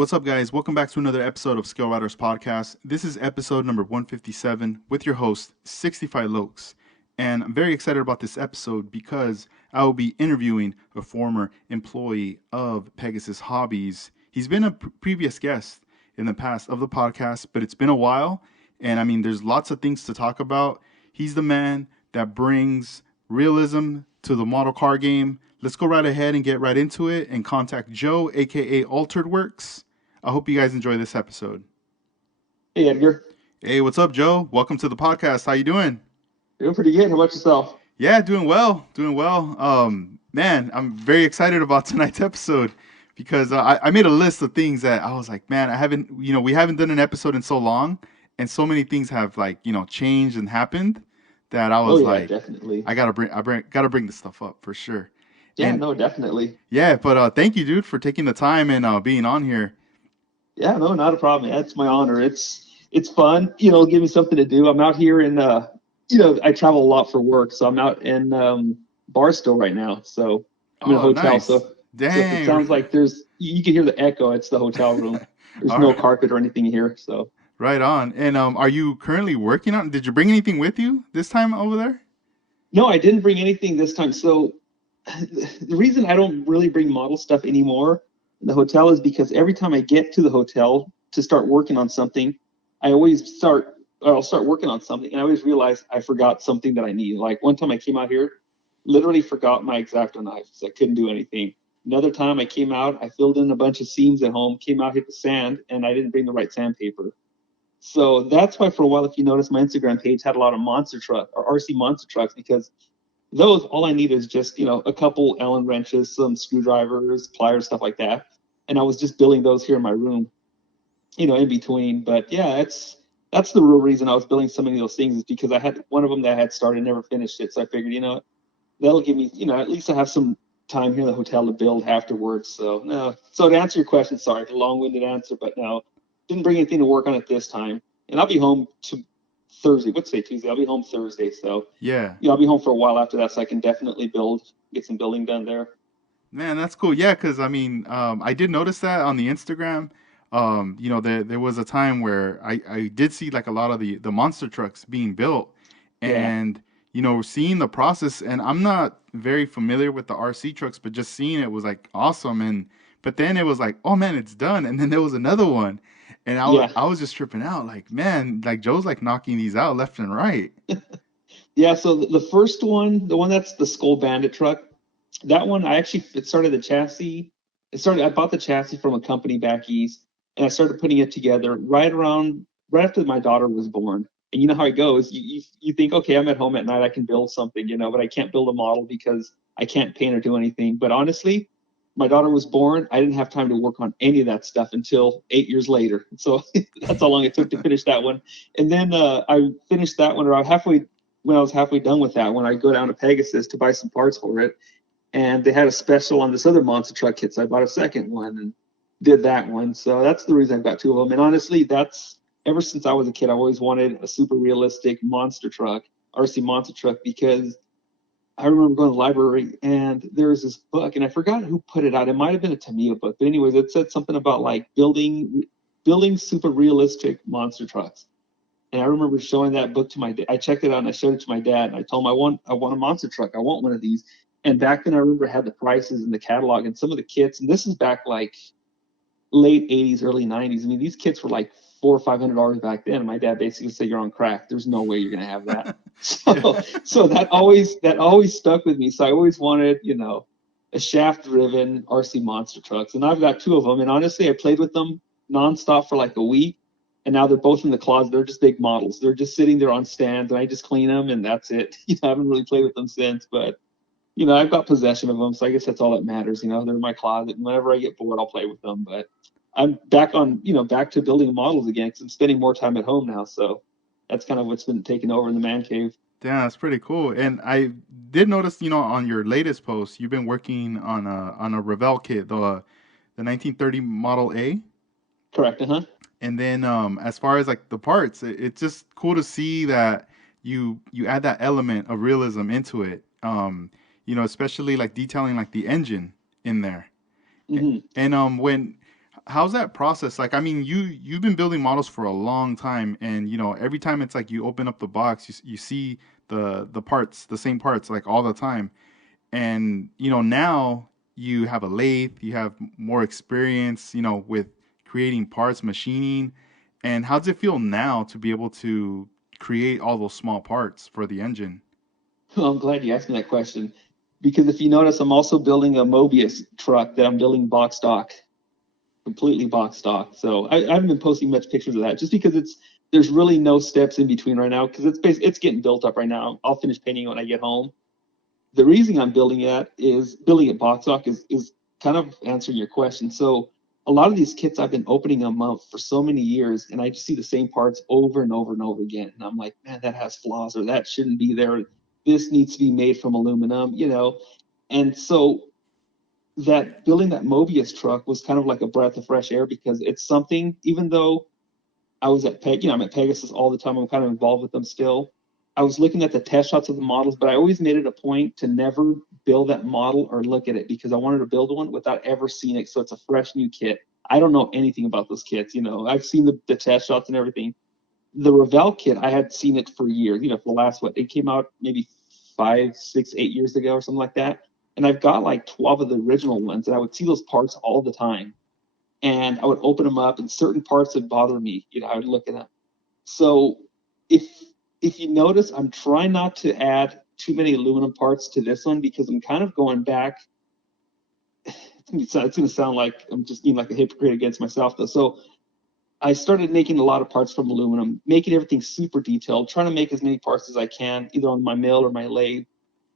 what's up, guys? Welcome back to another episode of Skill Riders Podcast. This is episode number 157 with your host, 65 Lokes. And I'm very excited about this episode because I will be interviewing a former employee of Pegasus Hobbies. He's been a previous guest in the past of the podcast, but it's been a while. And I mean, there's lots of things to talk about. He's the man that brings realism to the model car game. Let's go right ahead and get right into it and contact Joe, aka Altered Works. I hope you guys enjoy this episode. Hey Edgar, Hey, what's up, Joe? Welcome to the podcast. How you doing? doing pretty good. How about yourself? Yeah, doing well, doing well. Man, I'm very excited about tonight's episode because I made a list of things that I was like, man, I haven't, we haven't done an episode in so long, and so many things have changed and happened that I Oh was yeah, like, definitely. gotta bring this stuff up for sure. Yeah, And no, definitely. yeah, but thank you, dude, for taking the time and being on here. Yeah, no, not a problem. That's my honor. It's fun, give me something to do. I'm out here in I travel a lot for work, so I'm out in Barstow right now. So I'm in a Oh, hotel. nice. So if it Dang. sounds like you can hear the echo, it's the hotel room. There's All no right. carpet or anything here. So Right on. And are you currently working on? Did you bring anything with you this time over there? no, I didn't bring anything this time. So the reason I don't really bring model stuff anymore in the hotel is because every time I get to the hotel to start working on something, I'll start working on something and I always realize I forgot something that I need. Like one time I came out here, literally forgot my X-Acto knife, so I couldn't do anything. Another time I came out, I filled in a bunch of seams at home, came out, hit the sand, and I didn't bring the right sandpaper. So that's why for a while, if you notice, my Instagram page had a lot of monster truck or RC monster trucks because those all I need is just a couple Allen wrenches, some screwdrivers, pliers, stuff like that, and I was just building those here in my room, in between. But yeah, that's the real reason I was building so many of those things is because I had one of them that I had started, never finished it, so I figured that'll give me at least I have some time here in the hotel to build afterwards. So no, so to answer your question, sorry, the long-winded answer, but no, didn't bring anything to work on it this time, and I'll be home to Thursday. What's today? Tuesday. I'll be home Thursday, so Yeah. I'll be home for a while after that, so I can definitely get some building done there. Man, that's cool. Yeah, because I mean, I did notice that on the Instagram. There was a time where I did see like a lot of the monster trucks being built, Yeah, and seeing the process. And I'm not very familiar with the RC trucks, but just seeing it was like awesome. And but then it was like, oh man, it's done. And then there was another one, and yeah, I was just tripping out. Like, man, like Joe's like knocking these out left and right. yeah. So the first one, the one that's the Skull Bandit truck, that one I actually it started the chassis. I bought the chassis from a company back east, and I started putting it together right after my daughter was born. And you know how it goes. You think, okay, I'm at home at night, I can build something, but I can't build a model because I can't paint or do anything. But honestly, my daughter was born. I didn't have time to work on any of that stuff until 8 years later. So that's how long it took to finish that one. And then I finished that one, or when I was halfway done with that one, I go down to Pegasus to buy some parts for it, and they had a special on this other monster truck kit, so I bought a second one and did that one. So that's the reason I've got two of them. And honestly, that's ever since I was a kid, I always wanted a super realistic monster truck, RC monster truck, because I remember going to the library and there was this book, and I forgot who put it out. It might have been a Tamiya book, but anyways, it said something about like building super realistic monster trucks. And I remember showing that book to my dad. I checked it out and I showed it to my dad, and I told him I want a monster truck. I want one of these. And back then I remember I had the prices in the catalog and some of the kits, and this is back like late 80s, early 90s. I mean, these kits were like $400 or $500 back then. And my dad basically said, "You're on crack. There's no way you're gonna have that." So Yeah. so that always stuck with me. So I always wanted, a shaft driven RC monster trucks. And I've got two of them. And honestly, I played with them nonstop for like a week. And now they're both in the closet. They're just big models. They're just sitting there on stands, and I just clean them, and that's it. I haven't really played with them since, but I've got possession of them, so I guess that's all that matters. They're in my closet, and whenever I get bored, I'll play with them. But I'm back to building models again because I'm spending more time at home now. So that's kind of what's been taking over in the man cave. Yeah, that's pretty cool. And I did notice, on your latest post, you've been working on a Revell kit, the 1930 Model A. Correct, huh? And then as far as like the parts, it's just cool to see that you add that element of realism into it. Especially like detailing like the engine in there. Hmm. And when how's that process? Like, I mean, you've been building models for a long time, and every time it's like you open up the box, you see the parts, the same parts, like all the time. And now you have a lathe, you have more experience, with creating parts, machining. And how does it feel now to be able to create all those small parts for the engine? Well, I'm glad you asked me that question because if you notice, I'm also building a Mobius truck that I'm building box stock, completely box stock. So I haven't been posting much pictures of that just because there's really no steps in between right now because it's getting built up right now. I'll finish painting it when I get home. The reason I'm building it box stock is kind of answering your question. So a lot of these kits I've been opening them up for so many years, and I just see the same parts over and over and over again. And I'm like, man, that has flaws, or that shouldn't be there. This needs to be made from aluminum. And so that building that Mobius truck was kind of like a breath of fresh air because it's something, even though I was at I'm at Pegasus all the time. I'm kind of involved with them still. I was looking at the test shots of the models, but I always made it a point to never build that model or look at it because I wanted to build one without ever seeing it. So it's a fresh new kit. I don't know anything about those kits. I've seen the test shots and everything. The Revell kit, I had seen it for years, for the last, it came out maybe 5, 6, 8 years ago or something like that. And I've got like 12 of the original ones, and I would see those parts all the time. And I would open them up, and certain parts would bother me. I would look at them. So if if you notice, I'm trying not to add too many aluminum parts to this one because I'm kind of going back. It's going to sound like I'm just being like a hypocrite against myself, though. So I started making a lot of parts from aluminum, making everything super detailed, trying to make as many parts as I can, either on my mill or my lathe.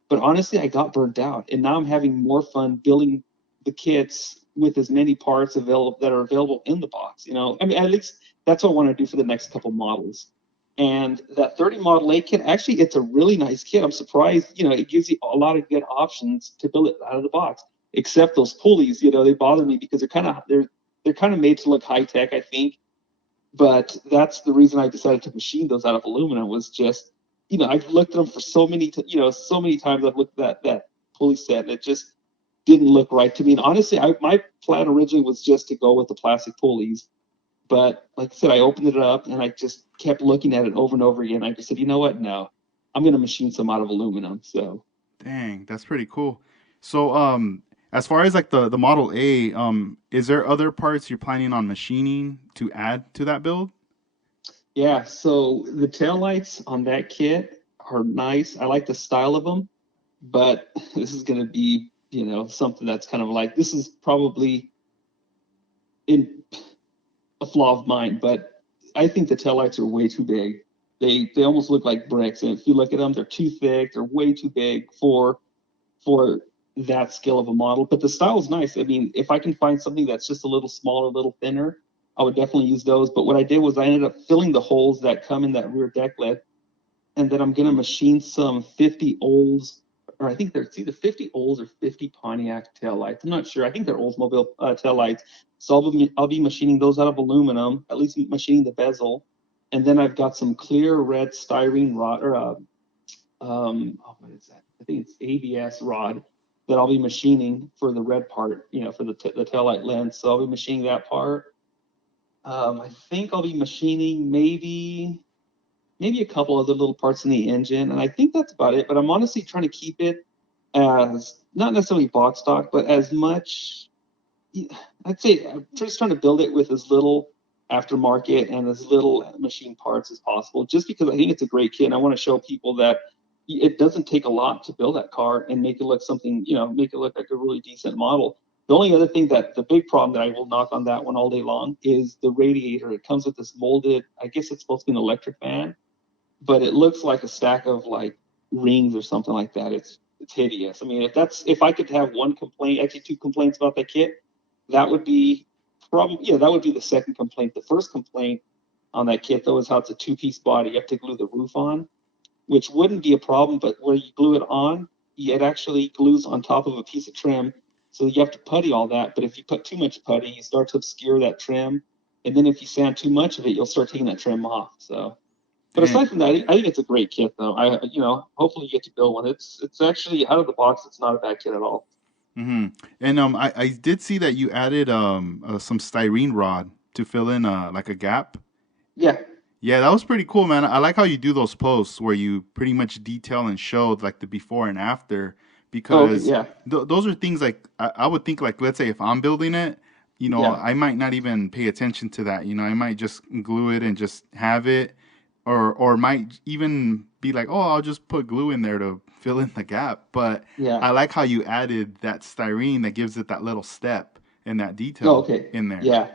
But honestly, I got burnt out, and now I'm having more fun building the kits with as many parts available that are available in the box. I mean, at least that's what I want to do for the next couple models. And that 30 Model A kit, actually, it's a really nice kit. I'm surprised, it gives you a lot of good options to build it out of the box. Except those pulleys, they bother me because they're kind of made to look high tech, I think. But that's the reason I decided to machine those out of aluminum was just, I've looked at them for so many times. I've looked at that pulley set, and it just didn't look right to me. And honestly, my plan originally was just to go with the plastic pulleys. But like I said, I opened it up and I just kept looking at it over and over again. I just said, you know what? No, I'm going to machine some out of aluminum. So Dang, that's pretty cool. So, as far as like the Model A, is there other parts you're planning on machining to add to that build? yeah, so the taillights on that kit are nice. I like the style of them, but this is going to be, something that's kind of like this is probably in a flaw of mine, but I think the taillights are way too big. They almost look like bricks, and if you look at them, they're too thick. They're way too big for that scale of a model. But the style is nice. I mean, if I can find something that's just a little smaller, a little thinner, I would definitely use those. But what I did was I ended up filling the holes that come in that rear deck lid, and then I'm gonna machine some 50 Olds, or I think they're either 50 Olds or 50 Pontiac tail lights. I'm not sure. I think they're Oldsmobile tail lights. So I'll be machining those out of aluminum, at least machining the bezel, and then I've got some clear red styrene rod or what is that? I think it's ABS rod that I'll be machining for the red part, for the tail light lens. So I'll be machining that part. I think I'll be machining maybe a couple other little parts in the engine, and I think that's about it. But I'm honestly trying to keep it as not necessarily box stock, but as much. I'd say I'm just trying to build it with as little aftermarket and as little machine parts as possible, just because I think it's a great kit. And I want to show people that it doesn't take a lot to build that car and make it look something, make it look like a really decent model. The only other thing that the big problem that I will knock on that one all day long is the radiator. It comes with this molded, I guess it's supposed to be an electric fan, but it looks like a stack of like rings or something like that. It's hideous. I mean, if I could have one complaint, actually two complaints about that kit, that would be that would be the second complaint. The first complaint on that kit though is how it's a two-piece body. You have to glue the roof on, which wouldn't be a problem, but where you glue it on, it actually glues on top of a piece of trim. So you have to putty all that. But if you put too much putty, you start to obscure that trim. And then if you sand too much of it, you'll start taking that trim off. So but Dang. aside from that, I think it's a great kit, though. Hopefully you get to build one. It's actually out of the box. It's not a bad kit at all. Hmm. And I did see that you added some styrene rod to fill in like a gap. Yeah. Yeah, that was pretty cool, man. I like how you do those posts where you pretty much detail and show like the before and after Oh, okay. because Yeah. those are things like I would think like let's say if I'm building it, Yeah. I might not even pay attention to that. I might just glue it and just have it, or might even be like, oh, I'll just put glue in there to fill in the gap. But Yeah. I like how you added that styrene that gives it that little step and that Oh, detail okay. in there. Yeah.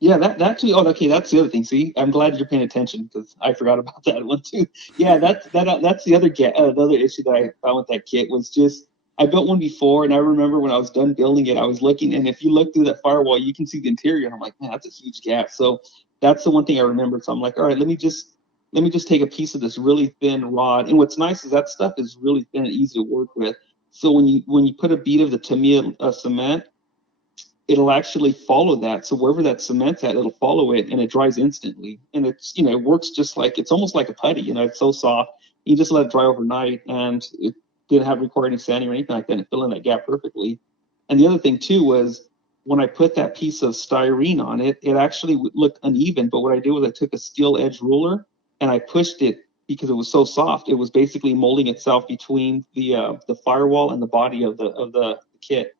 Yeah, that too. Oh, okay, that's the other thing. See, I'm glad you're paying attention because I forgot about that one too. Yeah, that's the other issue that I found with that kit was just I built one before, and I remember when I was done building it, I was looking, and if you look through that firewall, you can see the interior, and I'm like, man, that's a huge gap. So that's the one thing I remembered. So I'm like, all right, let me just take a piece of this really thin rod. And what's nice is that stuff is really thin and easy to work with. So when you put a bead of the Tamiya cement, it'll actually follow that. So wherever that cement's at, it'll follow it and it dries instantly. And it works just like it's almost like a putty. It's so soft. You just let it dry overnight and it didn't have require any sanding or anything like that. And it filled in that gap perfectly. And the other thing too was when I put that piece of styrene on it, it actually looked uneven. But what I did was I took a steel edge ruler and I pushed it because it was so soft. It was basically molding itself between the firewall and the body of the kit,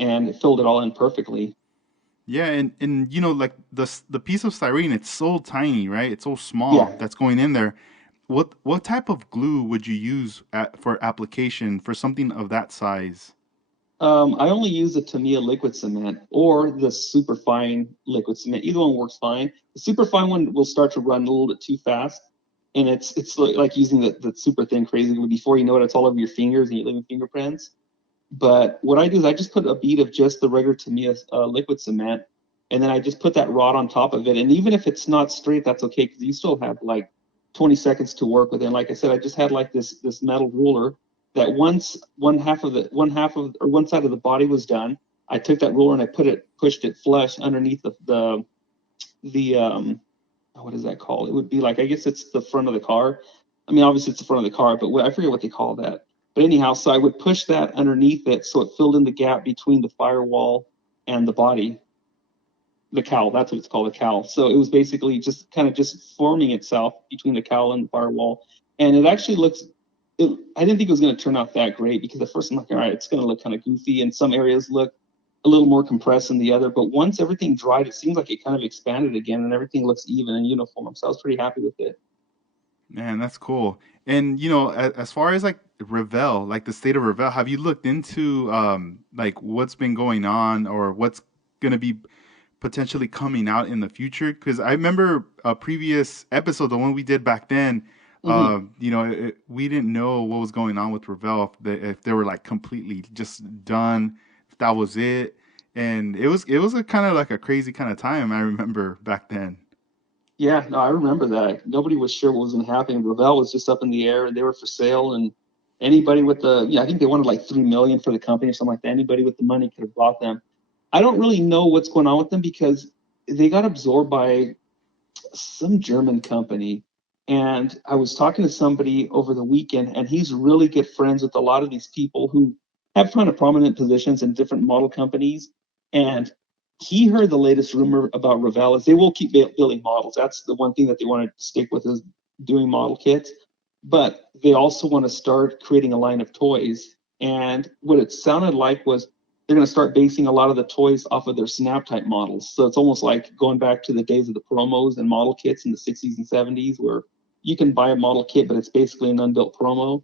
and it filled it all in perfectly. Yeah, and like the piece of styrene, it's so tiny, right? It's so Yeah. small that's going in there. What type of glue would you use for application for something of that size? I only use the Tamiya liquid cement or the super fine liquid cement. Either one works fine. The super fine one will start to run a little bit too fast, and it's like using the super thin crazy glue. Before you know it, it's all over your fingers and you're leaving fingerprints. But what I do is I just put a bead of just the regular Tamiya liquid cement, and then I just put that rod on top of it. And even if it's not straight, that's okay because you still have like 20 seconds to work with it. And like I said, I just had like this metal ruler that once one side of the body was done, I took that ruler and I pushed it flush underneath the what is that called? It would be like, I guess it's the front of the car. I mean, obviously it's the front of the car, but I forget what they call that. But anyhow, so I would push that underneath it so it filled in the gap between the firewall and the body, the cowl. That's what it's called, the cowl. So it was basically just kind of just forming itself between the cowl and the firewall. And it actually I didn't think it was going to turn out that great because at first I'm like, all right, it's going to look kind of goofy, and some areas look a little more compressed than the other. But once everything dried, it seems like it kind of expanded again, and everything looks even and uniform. So I was pretty happy with it. Man, that's cool. And as far as like Revell, like the state of Revell, have you looked into like what's been going on or what's gonna be potentially coming out in the future? Because I remember a previous episode, the one we did back then. Mm-hmm. We didn't know what was going on with Revell, if they were like completely just done, if that was it, and it was a kind of like a crazy kind of time. I remember back then. Yeah, no, I remember that. Nobody was sure what was going to happen. Revell was just up in the air, and they were for sale. And anybody with I think they wanted like 3 million for the company or something like that. Anybody with the money could have bought them. I don't really know what's going on with them because they got absorbed by some German company. And I was talking to somebody over the weekend, and he's really good friends with a lot of these people who have kind of prominent positions in different model companies. And he heard the latest rumor about Revell is they will keep building models. That's the one thing that they want to stick with is doing model kits. But they also want to start creating a line of toys. And what it sounded like was they're going to start basing a lot of the toys off of their snap type models. So it's almost like going back to the days of the promos and model kits in the 60s and 70s, where you can buy a model kit, but it's basically an unbuilt promo.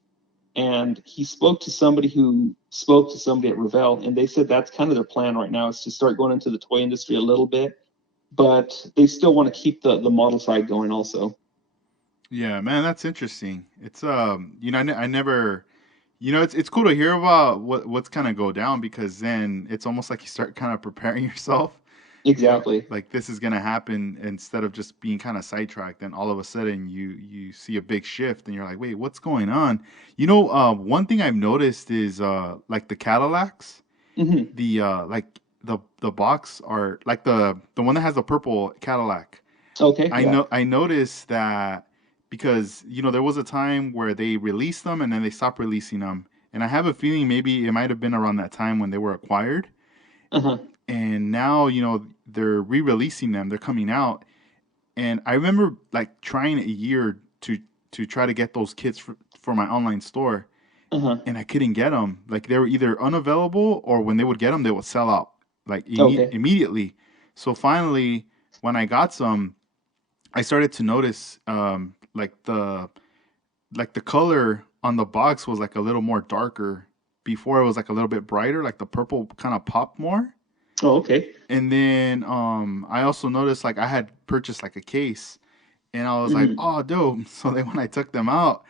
And he spoke to somebody who spoke to somebody at Revell, and they said that's kind of their plan right now is to start going into the toy industry a little bit, but they still want to keep the model side going also. Yeah, man, that's interesting. It's I never, it's cool to hear about what's kind of go down because then it's almost like you start kind of preparing yourself. Exactly. Like this is gonna happen instead of just being kind of sidetracked. Then all of a sudden you see a big shift and you're like, wait, what's going on? One thing I've noticed is like the Cadillacs, Mm-hmm. the box art, like the one that has the purple Cadillac. Okay. Yeah. I noticed that because there was a time where they released them and then they stopped releasing them, and I have a feeling maybe it might have been around that time when they were acquired. Uh-huh. And now, they're re-releasing them. They're coming out, and I remember like trying a year to try to get those kits for my online store, Uh-huh. and I couldn't get them. Like they were either unavailable, or when they would get them, they would sell out like Okay. immediately. So finally, when I got some, I started to notice like the color on the box was like a little more darker. Before it was like a little bit brighter, like the purple kind of popped more. Oh, okay. And then I also noticed like I had purchased like a case, and I was like, Hmm. "Oh, dope." So then when I took them out,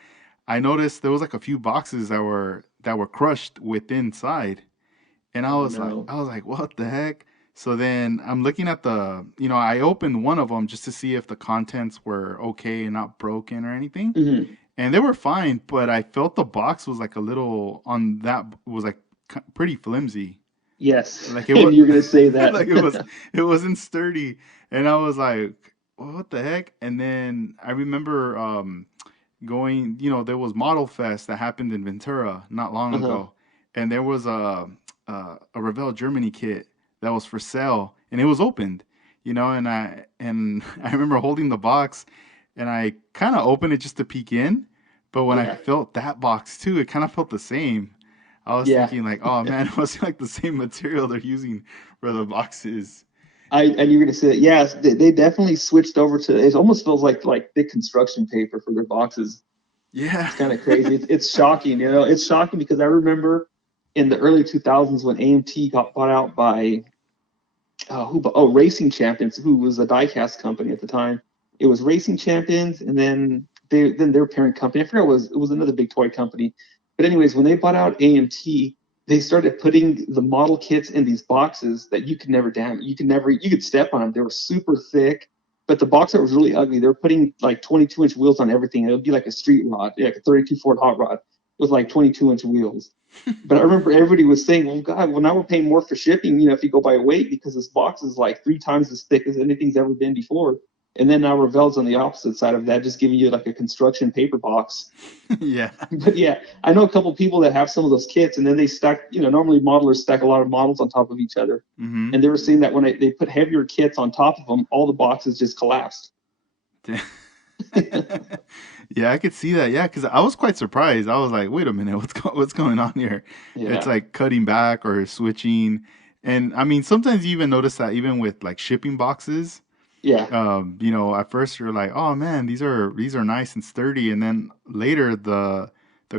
I noticed there was like a few boxes that were crushed with inside. And Oh no. I was like, "What the heck?" So then I'm looking at I opened one of them just to see if the contents were okay and not broken or anything. Hmm. And they were fine, but I felt the box was like a little on that was like pretty flimsy. Yes. Like it And was you're gonna say that. like it wasn't sturdy. And I was like, what the heck? And then I remember going, there was Model Fest that happened in Ventura not long Uh-huh. ago, and there was a Revell Germany kit that was for sale, and it was opened, and I remember holding the box, and I kind of opened it just to peek in, but when I Yeah. felt that box too, it kind of felt the same. I was Yeah. thinking like, oh man, it must be like the same material they're using for the boxes. And you're gonna say that, yes, they definitely switched over to it almost feels like thick construction paper for their boxes. Yeah. It's kind of crazy. It's shocking, It's shocking because I remember in the early 2000s when AMT got bought out by Racing Champions, who was a diecast company at the time. It was Racing Champions, and then their parent company, I forgot it was another big toy company. But anyways, when they bought out AMT, they started putting the model kits in these boxes that you could never damage. You could step on them. They were super thick, but the box art was really ugly. They were putting like 22-inch wheels on everything. It would be like a street rod, like a 32 Ford hot rod with like 22-inch wheels. But I remember everybody was saying, "Well, God, well now we're paying more for shipping. If you go by weight, because this box is like 3 times as thick as anything's ever been before." And then now Revell's on the opposite side of that, just giving you like a construction paper box. Yeah. But yeah, I know a couple people that have some of those kits, and then they stack. Normally modelers stack a lot of models on top of each other, Mm-hmm. and they were saying that when they put heavier kits on top of them, all the boxes just collapsed. Yeah, I could see that. Yeah, because I was quite surprised. I was like, "Wait a minute, what's going on here?" It's Yeah. like cutting back or switching, and I mean, sometimes you even notice that even with like shipping boxes. Yeah. At first you're like, "Oh man, these are nice and sturdy," and then later the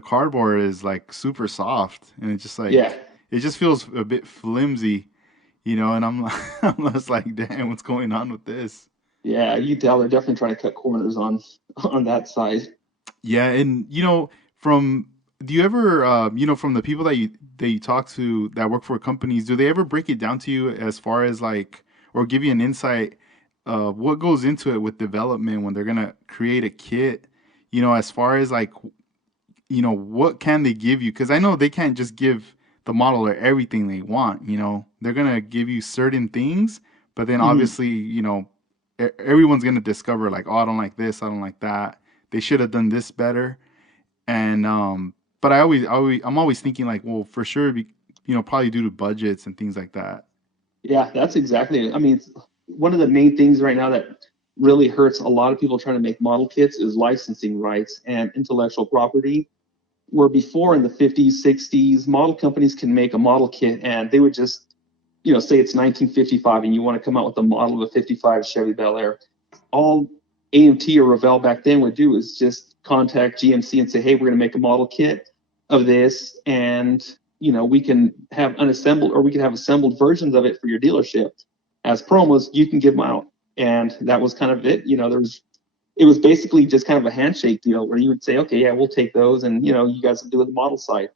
cardboard is like super soft, and it's just Yeah. like it just feels a bit flimsy, and I'm I'm just like, "Damn, what's going on with this?" Yeah. You tell they're definitely trying to cut corners on that side. Yeah, and from do you ever from the people that you talk to that work for companies, do they ever break it down to you as far as like or give you an insight of what goes into it with development when they're gonna create a kit, as far as like what can they give you? Because I know they can't just give the modeler everything they want, they're gonna give you certain things, but then Mhm. obviously, everyone's gonna discover like, oh, I don't like this, I don't like that. They should have done this better. And but I'm always thinking like, well, for sure, probably due to budgets and things like that. Yeah, that's exactly it. I mean, one of the main things right now that really hurts a lot of people trying to make model kits is licensing rights and intellectual property. Where before in the 50s, 60s, model companies can make a model kit and they would just, say it's 1955 and you want to come out with a model of a 55 Chevy Bel Air. All AMT or Revell back then would do is just contact GMC and say, hey, we're going to make a model kit of this, and we can have unassembled or we can have assembled versions of it for your dealership as promos. You can give them out, and that was kind of it. It was basically just kind of a handshake deal where you would say, okay, yeah, we'll take those, and you guys will do it the model side.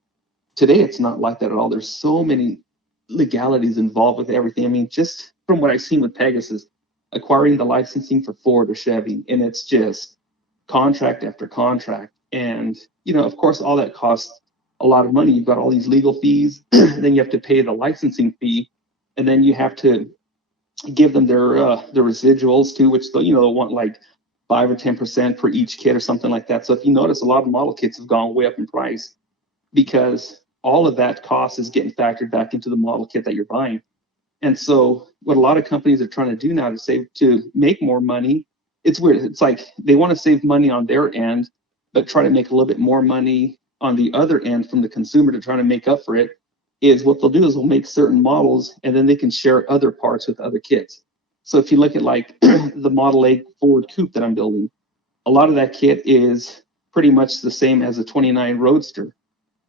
Today, it's not like that at all. There's so many legalities involved with everything. I mean, just from what I've seen with Pegasus, acquiring the licensing for Ford or Chevy, and it's just contract after contract. And, of course, all that costs a lot of money. You've got all these legal fees, then you have to pay the licensing fee, and then you have to give them their residuals too, which they'll want like 5 or 10% for each kit or something like that. So if you notice, a lot of model kits have gone way up in price because all of that cost is getting factored back into the model kit that you're buying. And so what a lot of companies are trying to do now to make more money, it's weird. It's like they want to save money on their end, but try to make a little bit more money on the other end from the consumer to try to make up for it. Is what they'll do is they'll make certain models and then they can share other parts with other kits. So if you look at like the Model A Ford Coupe that I'm building, a lot of that kit is pretty much the same as a 29 Roadster,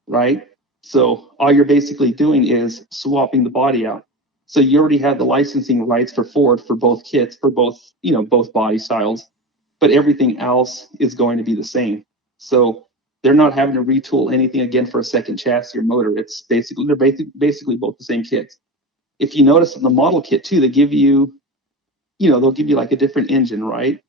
right? So all you're basically doing is swapping the body out. So you already have the licensing rights for Ford for both kits, for both, both body styles, but everything else is going to be the same. So they're not having to retool anything again for a second chassis or motor. It's they're basically both the same kits. If you notice in the model kit too, they give you, they'll give you like a different engine, right?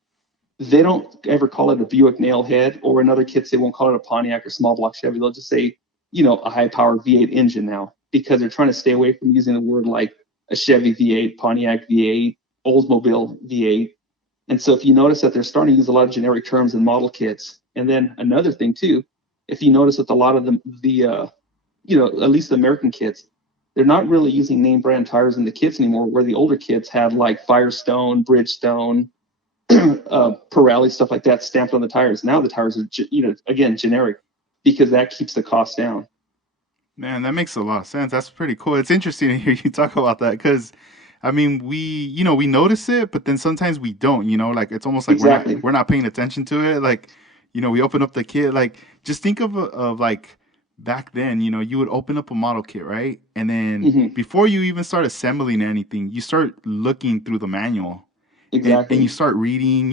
They don't ever call it a Buick nailhead, or in other kits, they won't call it a Pontiac or small block Chevy. They'll just say, a high power V8 engine now, because they're trying to stay away from using the word like a Chevy V8, Pontiac V8, Oldsmobile V8. And so if you notice that they're starting to use a lot of generic terms in model kits. And then another thing too, if you notice with a lot of the at least the American kits, they're not really using name brand tires in the kits anymore, where the older kits had like Firestone, Bridgestone, Pirelli, stuff like that stamped on the tires. Now the tires are, again, generic, because that keeps the cost down. Man, that makes a lot of sense. That's pretty cool. It's interesting to hear you talk about that because, I mean, we notice it, but then sometimes we don't. Like it's almost like Exactly. we're not paying attention to it. Like, we open up the kit. Like, just think of like back then. You would open up a model kit, right? And then before you even start assembling anything, you start looking through the manual. And you Exactly. start reading,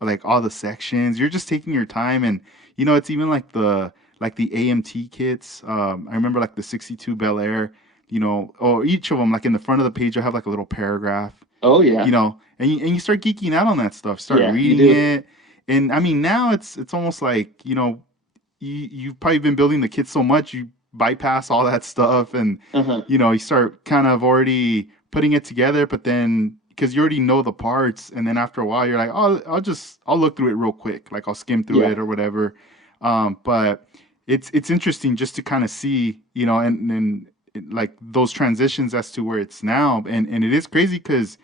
like all the sections. You're just taking your time, and it's even like the AMT kits. I remember like the 62 Bel Air, or each of them, like in the front of the page, you have like a little paragraph, Oh yeah. and you start geeking out on that stuff, start Yeah, you reading do. it. And I mean, now it's almost like, you've probably been building the kit so much, you bypass all that stuff, and, Uh-huh. you start kind of already putting it together, but then, because you already know the parts, and then after a while you're like, oh, I'll look through it real quick, like I'll skim through Yeah. it or whatever. But it's interesting just to kind of see, like those transitions as to where it's now, and it is crazy because,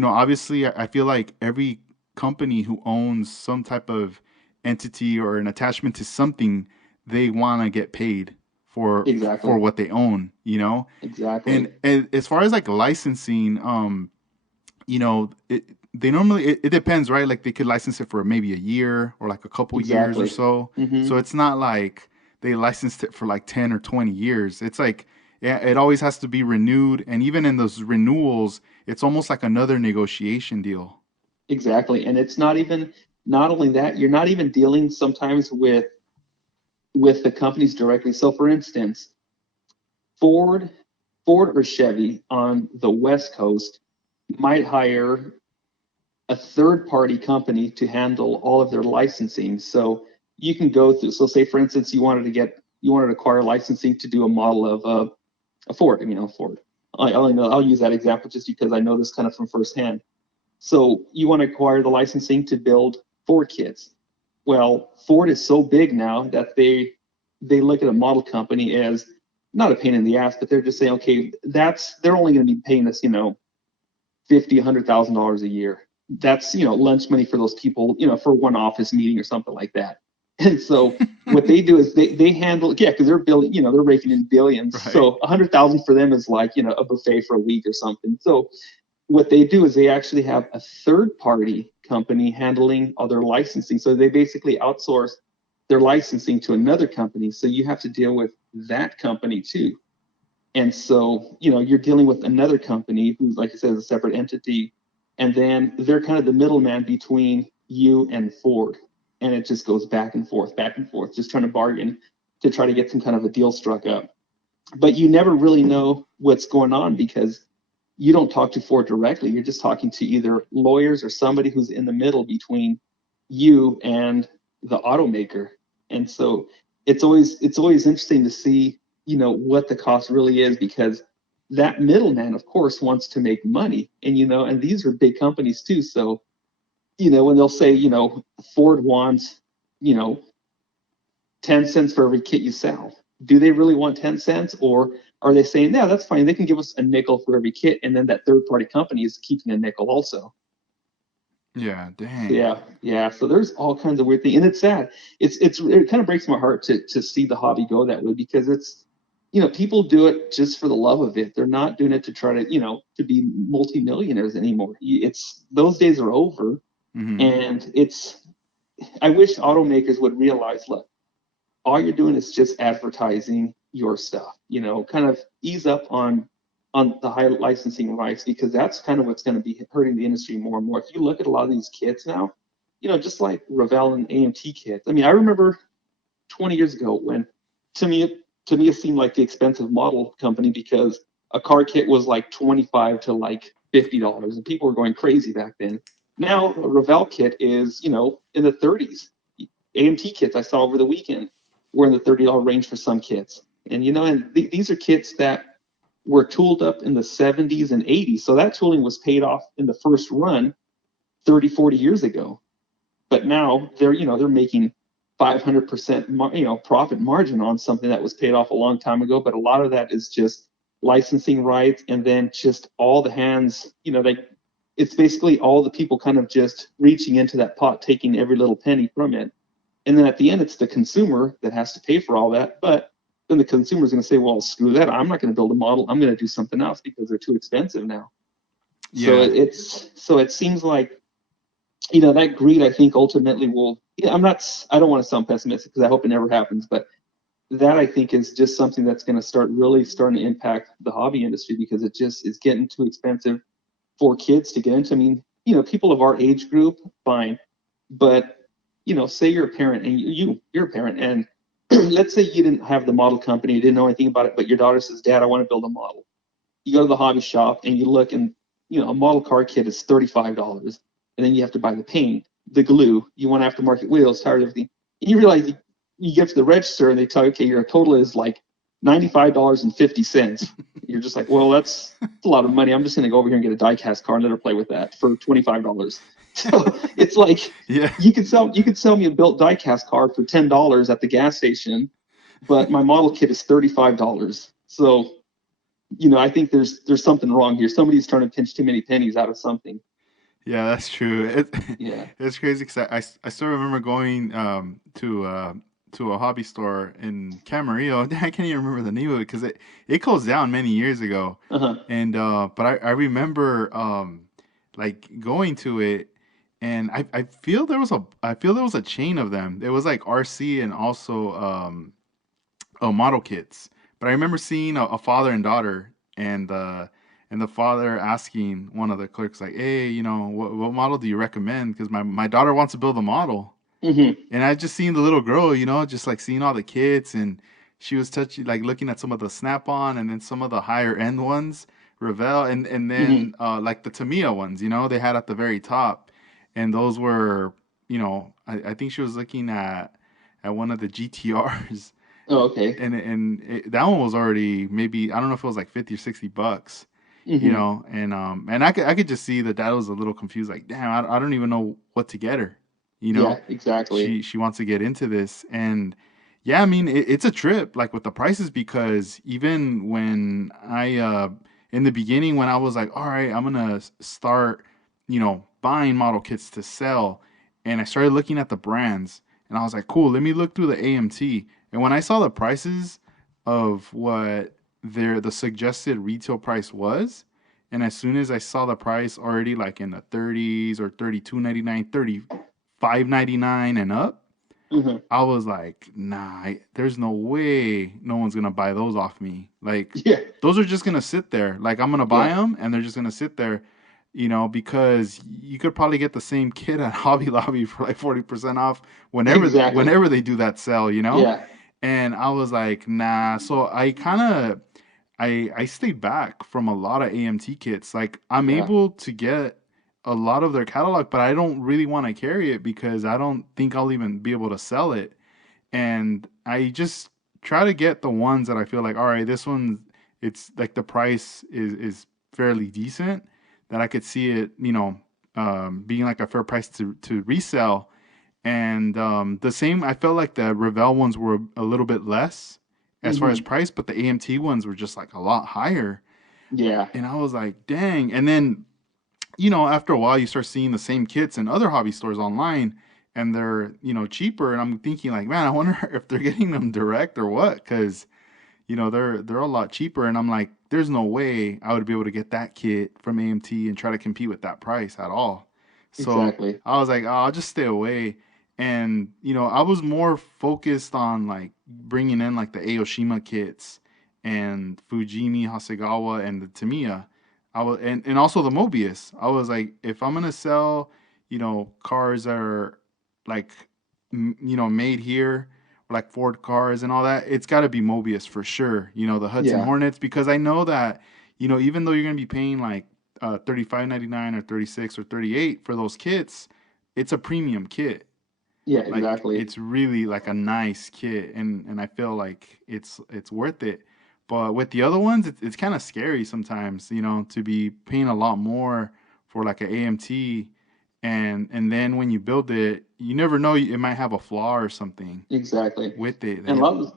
obviously I feel like every company who owns some type of entity or an attachment to something, they want to get paid for Exactly. what they own. And, Exactly. as far as like licensing, they normally, it depends, right? Like they could license it for maybe a year or like a couple years or Exactly. so. Mm-hmm. So it's not like they licensed it for like 10 or 20 years. It's like, yeah, it always has to be renewed. And even in those renewals, it's almost like another negotiation deal. Exactly. And it's not only that, you're not even dealing sometimes with the companies directly. So for instance, Ford, Ford or Chevy on the West Coast might hire a third party company to handle all of their licensing. So you can go through, so say for instance, you wanted to acquire licensing to do a model of a Ford, Ford. I'll use that example just because I know this kind of from firsthand. So you want to acquire the licensing to build Ford kits. Well, Ford is so big now that they look at a model company as not a pain in the ass, but they're just saying, okay, they're only going to be paying us, $50,000-$100,000 a year. That's lunch money for those people, for one office meeting or something like that. And so what they do is they handle, yeah, because they're billion, they're raking in billions. Right. So 100,000 for them is like a buffet for a week or something. So what they do is they actually have a third party company handling all their licensing. So they basically outsource their licensing to another company. So you have to deal with that company too. And so, you're dealing with another company who's, like I said, is a separate entity. And then they're kind of the middleman between you and Ford. And it just goes back and forth, just trying to bargain to try to get some kind of a deal struck up. But you never really know what's going on because you don't talk to Ford directly. You're just talking to either lawyers or somebody who's in the middle between you and the automaker. And so it's always interesting to see, what the cost really is, because that middleman, of course, wants to make money. And these are big companies too. So, when they'll say, Ford wants, you know, 10 cents for every kit you sell. do they really want 10 cents, or are they saying, yeah, that's fine, they can give us a nickel for every kit, and then that third party company is keeping a nickel also. Yeah, So dang. yeah. So there's all kinds of weird things, and it's sad. It kind of breaks my heart to see the hobby go that way, because it's, people do it just for the love of it. They're not doing it to try to, to be multimillionaires anymore. It's those days are over, Mm-hmm. and I wish automakers would realize, look, all you're doing is just advertising your stuff. Kind of ease up on the high licensing rights, because that's kind of what's going to be hurting the industry more and more. If you look at a lot of these kits now, just like Revell and AMT kits. I mean, I remember 20 years ago when, to me it seemed like the expensive model company, because a car kit was like 25 to like $50, and people were going crazy back then. Now a Revell kit is, in the 30s. AMT kits I saw over the weekend were in the $30 range for some kits. And these are kits that were tooled up in the 70s and 80s. So that tooling was paid off in the first run 30, 40 years ago. But now they're making 500% profit margin on something that was paid off a long time ago. But a lot of that is just licensing rights, and then just all the hands, it's basically all the people kind of just reaching into that pot, taking every little penny from it. And then at the end, it's the consumer that has to pay for all that. But then the consumer is going to say, well, screw that. I'm not going to build a model. I'm going to do something else because they're too expensive now. So Yeah. it seems like, that greed, I think, ultimately will, I don't want to sound pessimistic, because I hope it never happens, but that, I think, is just something that's going to starting to impact the hobby industry, because it just is getting too expensive for kids to get into. I mean, people of our age group, fine. But, say you're a parent, and you're a parent, and let's say you didn't have the model company, you didn't know anything about it, but your daughter says, Dad, I want to build a model. You go to the hobby shop and you look, and, a model car kit is $35. And then you have to buy the paint, the glue, you want aftermarket wheels, tires, everything. And you realize you get to the register and they tell you, okay, your total is like $95.50. You're just like, well, that's a lot of money. I'm just going to go over here and get a die-cast car and let her play with that for $25. So it's like, Yeah. you could sell me a built die-cast car for $10 at the gas station, but my model kit is $35. So, I think there's something wrong here. Somebody's trying to pinch too many pennies out of something. Yeah, that's true. It, Yeah. it's crazy because I still remember going to a hobby store in Camarillo. I can't even remember the name of it because it closed down many years ago. Uh-huh. And but I remember like going to it, and I feel there was a chain of them. It was like RC and also model kits. But I remember seeing a father and daughter, and the father asking one of the clerks like, "Hey, what model do you recommend? Because my daughter wants to build a model." Mm-hmm. And I just seen the little girl, just like seeing all the kits, and she was touching, like looking at some of the Snap-on, and then some of the higher end ones, Revell, and Mm-hmm. then like the Tamiya ones, they had at the very top, and those were, I think she was looking at one of the GTRs, Oh, okay. and that one was already maybe, I don't know if it was like 50 or $60, Mm-hmm. and I could just see that was a little confused, like, damn, I don't even know what to get her, you know Yeah, exactly. she wants to get into this. And yeah, I mean, it's a trip, like with the prices, because even when I in the beginning, when I was like, all right, I'm gonna start buying model kits to sell, and I started looking at the brands, and I was like, cool, let me look through the AMT. And when I saw the prices of what the suggested retail price was, and as soon as I saw the price already like in the 30s or 32.99, 35.99 and up, Mm-hmm. I was like, nah, there's no way no one's gonna buy those off me. Like, Yeah, those are just gonna sit there. Like, I'm gonna buy yeah, them and they're just gonna sit there, because you could probably get the same kit at Hobby Lobby for like 40% off exactly. whenever they do that sale. Yeah, And I was like, nah. So I kind of I stayed back from a lot of AMT kits. Like, I'm yeah, able to get a lot of their catalog, but I don't really want to carry it because I don't think I'll even be able to sell it. And I just try to get the ones that I feel like, all right, this one, it's like the price is fairly decent, that I could see it, being like a fair price to resell. And the same, I felt like the Revell ones were a little bit less, as far as Hmm. price, but the AMT ones were just like a lot higher. Yeah. And I was like, dang. And then, after a while, you start seeing the same kits in other hobby stores online, and they're, cheaper. And I'm thinking like, man, I wonder if they're getting them direct or what, because they're a lot cheaper. And I'm like, there's no way I would be able to get that kit from AMT and try to compete with that price at all. So Exactly. I was like, oh, I'll just stay away. And I was more focused on like bringing in like the Aoshima kits and Fujimi, Hasegawa, and the Tamiya. And also the Mobius. I was like, if I'm gonna sell, cars that are like, made here, like Ford cars and all that, it's got to be Mobius for sure. The Hudson Yeah. Hornets, because I know that, even though you're gonna be paying like 35.99 or 36 or 38 for those kits, it's a premium kit. Yeah. Like Exactly. it's really like a nice kit, and I feel like it's worth it. But with the other ones, it's kind of scary sometimes, to be paying a lot more for like an AMT, and then when you build it, you never know, it might have a flaw or something Exactly. with it that And a lot of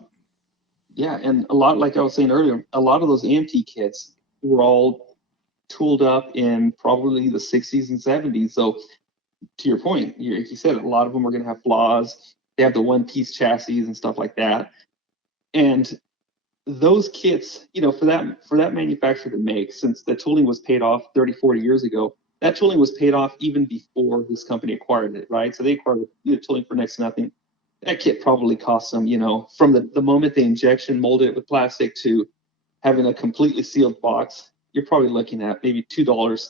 yeah, and a lot like I was saying earlier, a lot of those AMT kits were all tooled up in probably the 60s and 70s. So to your point, like you said, a lot of them are going to have flaws. They have the one-piece chassis and stuff like that. And those kits, for that manufacturer to make, since the tooling was paid off 30, 40 years ago, that tooling was paid off even before this company acquired it, right? So they acquired the tooling for next to nothing. That kit probably cost them, from the moment they injection molded it with plastic to having a completely sealed box, you're probably looking at maybe $2.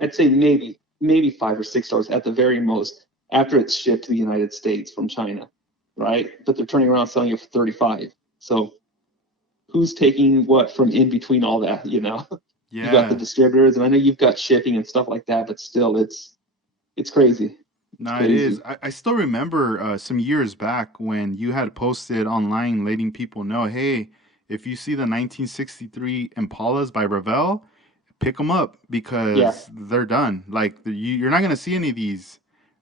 I'd say maybe $5 or $6 at the very most after it's shipped to the United States from China, right? But they're turning around selling it for 35. So who's taking what from in between all that? You've got the yeah. distributors, and I know you've got shipping and stuff like that, but still, it's crazy. It's No, it is. crazy. I still remember some years back when you had posted online letting people know, hey, if you see the 1963 Impalas by Revell, pick them up Yeah, because they're done. Like you're not gonna see any of these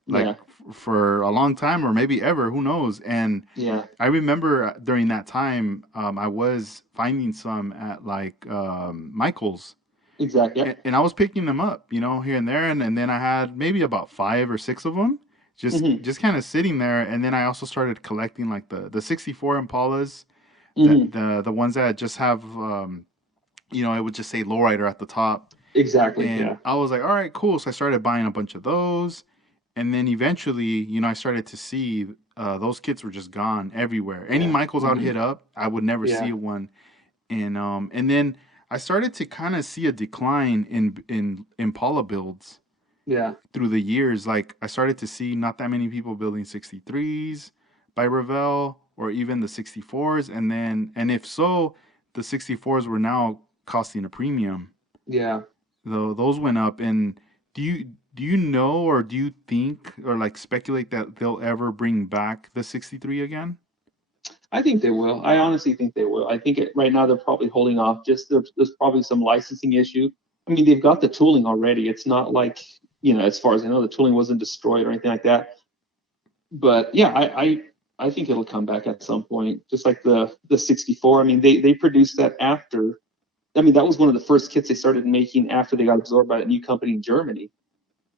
like yeah, for a long time or maybe ever. Who knows? And yeah. I remember during that time, I was finding some at like Michael's, Exactly. and I was picking them up, here and there, and then I had maybe about 5 or 6 of them, just Yeah. Hmm. just kind of sitting there, and then I also started collecting like the '64 Impalas, Hmm. the ones that just have, it would just say lowrider at the top, Exactly. and Yeah. I was like, all right, cool. So I started buying a bunch of those, and then eventually, I started to see those kits were just gone everywhere. Any Yeah. Michaels I would Hmm. hit up, I would never see Yeah. one, and then I started to kind of see a decline in Impala builds Yeah. through the years. Like I started to see not that many people building 63s by Revell or even the 64s, and if so, the 64s were now costing a premium. Yeah. Though those went up. And do you know, or do you think, or like speculate that they'll ever bring back the 63 again? I think they will. I honestly think they will. I think right now they're probably holding off. Just there's probably some licensing issue. I mean, they've got the tooling already. It's not like, as far as I know, the tooling wasn't destroyed or anything like that. But yeah, I think it'll come back at some point. Just like the 64. I mean, they produced that after. I mean, that was one of the first kits they started making after they got absorbed by a new company in Germany.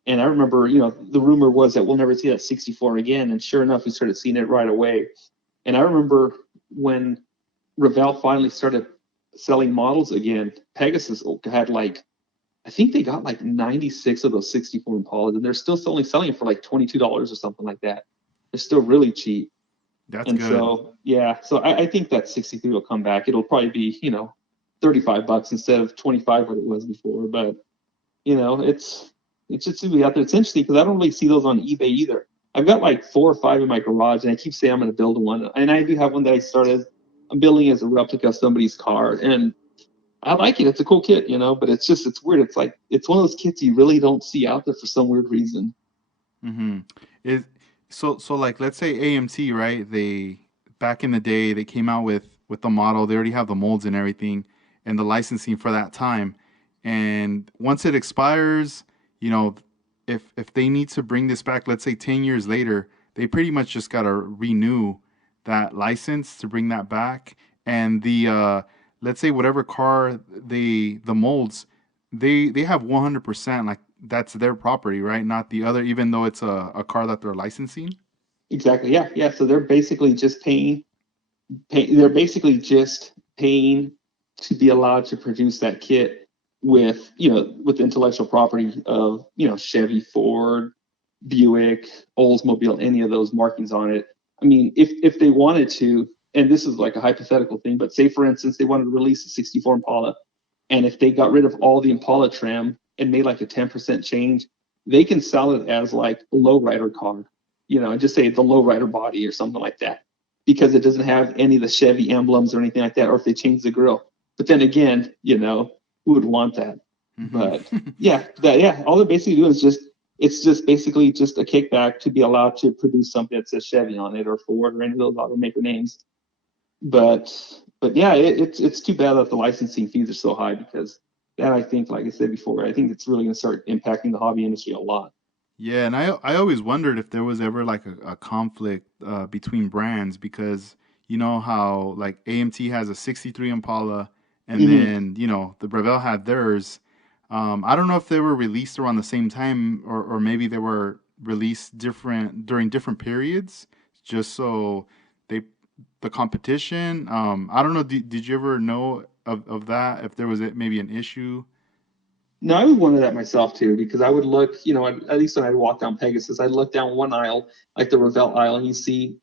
And I remember, the rumor was that we'll never see that 64 again. And sure enough, we started seeing it right away. And I remember when Revell finally started selling models again, Pegasus had like, I think they got like 96 of those 64 Impalas, and they're still only selling it for like $22 or something like that. They're still really cheap. That's And good. so, yeah, so I think that 63 will come back. It'll probably be, $35 instead of 25 what it was before. But it's just really out there. It's interesting because I don't really see those on eBay either. I've got like 4 or 5 in my garage, and I keep saying I'm going to build one. And I do have one that I started. I'm building as a replica of somebody's car, and I like it. It's a cool kit, but it's weird. It's like it's one of those kits you really don't see out there for some weird reason. Mm-hmm. Is so like let's say AMT, right? They back in the day they came out with the model. They already have the molds and everything and the licensing for that time. And once it expires, you know, if they need to bring this back, let's say 10 years later, they pretty much just got to renew that license to bring that back. and the let's say whatever car the molds, they have 100%, like that's their property, right? Not the other, even though it's a car that they're licensing. Exactly. Yeah. Yeah. So they're basically just they're basically just paying to be allowed to produce that kit with, with intellectual property of, Chevy, Ford, Buick, Oldsmobile, any of those markings on it. I mean, if they wanted to, and this is like a hypothetical thing, but say for instance they wanted to release a 64 Impala, and if they got rid of all the Impala trim and made like a 10% change, they can sell it as like a lowrider car, and just say the lowrider body or something like that, because it doesn't have any of the Chevy emblems or anything like that, or if they change the grill. But then again, who would want that? But Hmm. yeah, all they're basically doing is it's just basically just a kickback to be allowed to produce something that says Chevy on it or Ford or any of those automaker names. But yeah, it's too bad that the licensing fees are so high, because that, I think, like I said before, I think it's really going to start impacting the hobby industry a lot. Yeah, and I always wondered if there was ever like a conflict between brands, because you know how like AMT has a 63 Impala, and Mm-hmm. then the Revell had theirs. I don't know if they were released around the same time, or maybe they were released different during different periods, just so they the competition. I don't know. Did you ever know of that? If there was maybe an issue? No, I would wonder that myself too, because I would look, at least when I'd walk down Pegasus, I'd look down one aisle, like the Revell aisle, and you see,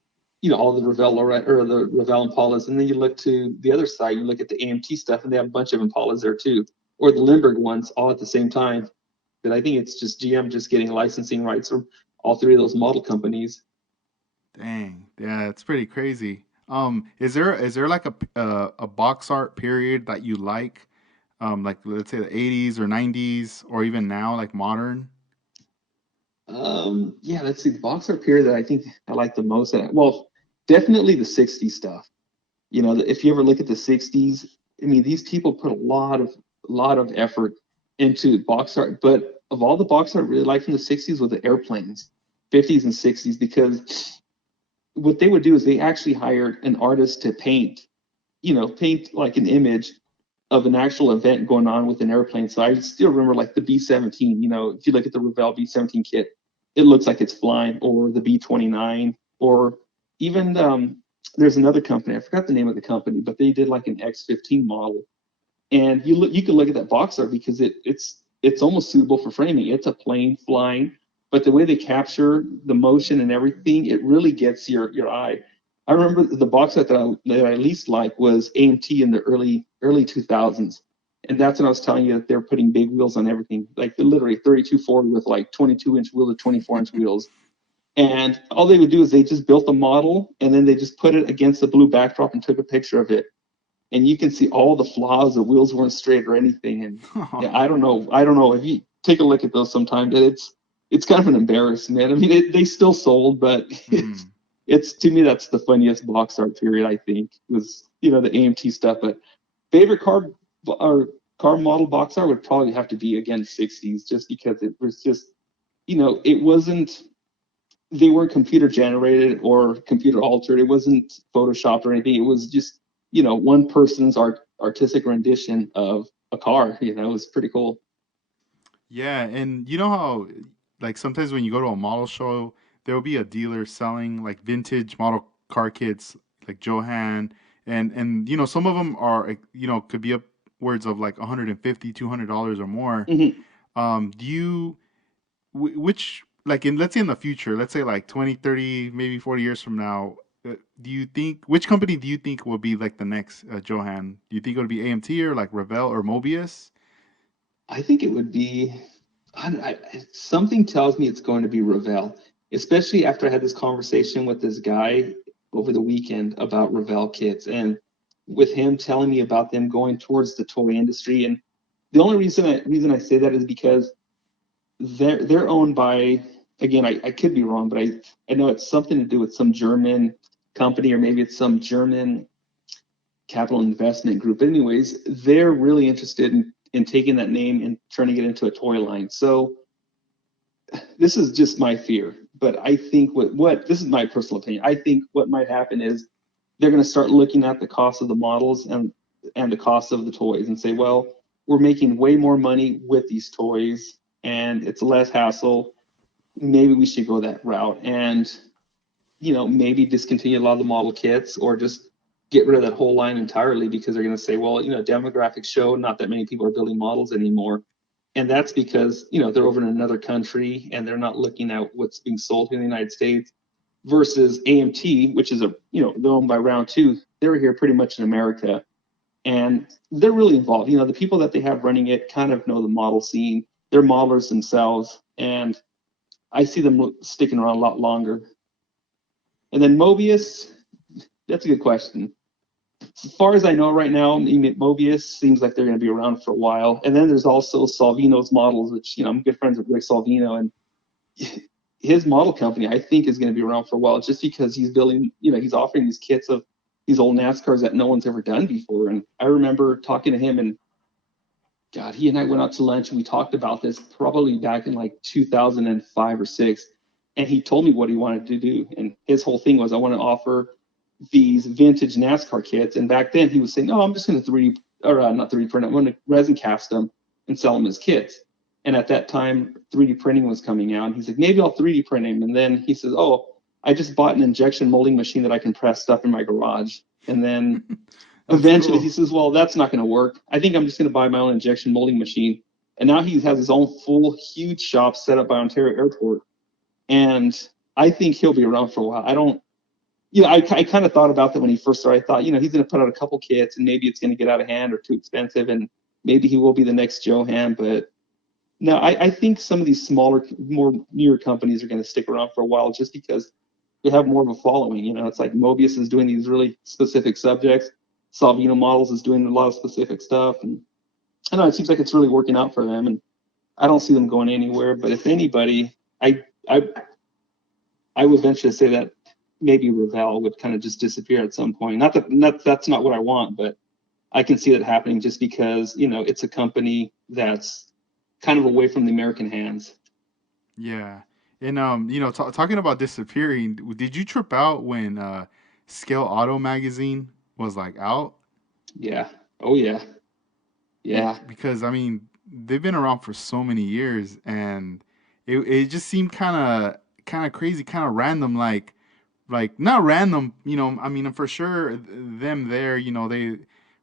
all the Revell or the Revell Impalas, and then you look to the other side, you look at the AMT stuff, and they have a bunch of Impalas there too, or the Lindbergh ones, all at the same time. But I think it's just GM just getting licensing rights from all three of those model companies. Dang, yeah, it's pretty crazy. Is there like a box art period that you like let's say the 80s or 90s or even now, like modern? Yeah, let's see, the box art period that I think I like the most. Well, definitely the '60s stuff. If you ever look at the '60s, I mean, these people put a lot of effort into box art. But of all the box art I really liked from the '60s was the airplanes, '50s and '60s, because what they would do is they actually hired an artist to paint like an image of an actual event going on with an airplane. So I still remember like the B-17. If you look at the Revell B-17 kit, it looks like it's flying, or the B-29, or even there's another company. I forgot the name of the company, but they did like an X-15 model. And you can look at that box art, because it's almost suitable for framing. It's a plane flying, but the way they capture the motion and everything, it really gets your eye. I remember the box art that I least liked was AMT in the early 2000s, and that's when I was telling you that they're putting big wheels on everything, like literally 3240 with like 22-inch wheels or 24-inch wheels. And all they would do is they just built a model, and then they just put it against the blue backdrop and took a picture of it, and you can see all the flaws. The wheels weren't straight or anything. And yeah, I don't know if you take a look at those sometime. It's kind of an embarrassment. I mean, they still sold, but it's Hmm. it's to me that's the funniest box art period. I think was the AMT stuff. But favorite or car model box art would probably have to be again '60s, just because it was just it wasn't, they weren't computer generated or computer altered. It wasn't photoshopped or anything. It was just one person's artistic rendition of a car. It was pretty cool. Yeah, and you know how like sometimes when you go to a model show, there will be a dealer selling like vintage model car kits like Johan, and some of them are could be upwards of like 150, $200 or more. Hmm. Do you which like in let's say in the future, let's say like 20, 30, maybe 40 years from now, do you think which company do you think will be like the next Johan? Do you think it'll be AMT or like Revell or Mobius? I think it would be. Something tells me it's going to be Revell, especially after I had this conversation with this guy over the weekend about Revell kits, and with him telling me about them going towards the toy industry. And the only reason I say that is because they're owned by, again, I could be wrong, but I know it's something to do with some German company, or maybe it's some German capital investment group. But anyways, they're really interested in taking that name and turning it into a toy line. So this is just my fear, but I think what this is my personal opinion. I think what might happen is they're going to start looking at the cost of the models and the cost of the toys and say, well, we're making way more money with these toys and it's less hassle. Maybe we should go that route and, maybe discontinue a lot of the model kits or just get rid of that whole line entirely because they're going to say, well, demographics show not that many people are building models anymore. And that's because, they're over in another country and they're not looking at what's being sold in the United States versus AMT, which is they're owned by Round Two. They're here pretty much in America and they're really involved. The people that they have running it kind of know the model scene. They're modelers themselves. And I see them sticking around a lot longer. And then Mobius, that's a good question. As far as I know right now, Mobius seems like they're going to be around for a while. And then there's also Salvino's models, which, I'm good friends with Rick Salvino. And his model company, I think, is going to be around for a while just because he's building, he's offering these kits of these old NASCARs that no one's ever done before. And I remember talking to him and God, he and I went out to lunch and we talked about this probably back in like 2005 or six. And he told me what he wanted to do. And his whole thing was, I want to offer these vintage NASCAR kits. And back then he was saying, oh, I'm just going to not 3D print, I'm going to resin cast them and sell them as kits. And at that time, 3D printing was coming out. And he's like, maybe I'll 3D print him. And then he says, oh, I just bought an injection molding machine that I can press stuff in my garage. And then eventually cool. He says, well, that's not going to work. I think I'm just going to buy my own injection molding machine. And now he has his own full, huge shop set up by Ontario Airport. And I think he'll be around for a while. I kind of thought about that when he first started. I thought, he's going to put out a couple kits and maybe it's going to get out of hand or too expensive. And maybe he will be the next Johan. But no, I think some of these smaller, more newer companies are going to stick around for a while just because they have more of a following. It's like Mobius is doing these really specific subjects. Salvino Models is doing a lot of specific stuff. And I don't know, it seems like it's really working out for them. And I don't see them going anywhere. But if anybody, I would venture to say that maybe Revell would kind of just disappear at some point. Not that that's not what I want, but I can see that happening just because, it's a company that's kind of away from the American hands. Yeah. And, talking about disappearing, did you trip out when Scale Auto magazine was like out? Yeah. Oh, yeah. Yeah. Because, they've been around for so many years and it just seemed kind of crazy, kind of random, like not random, for sure them there, they,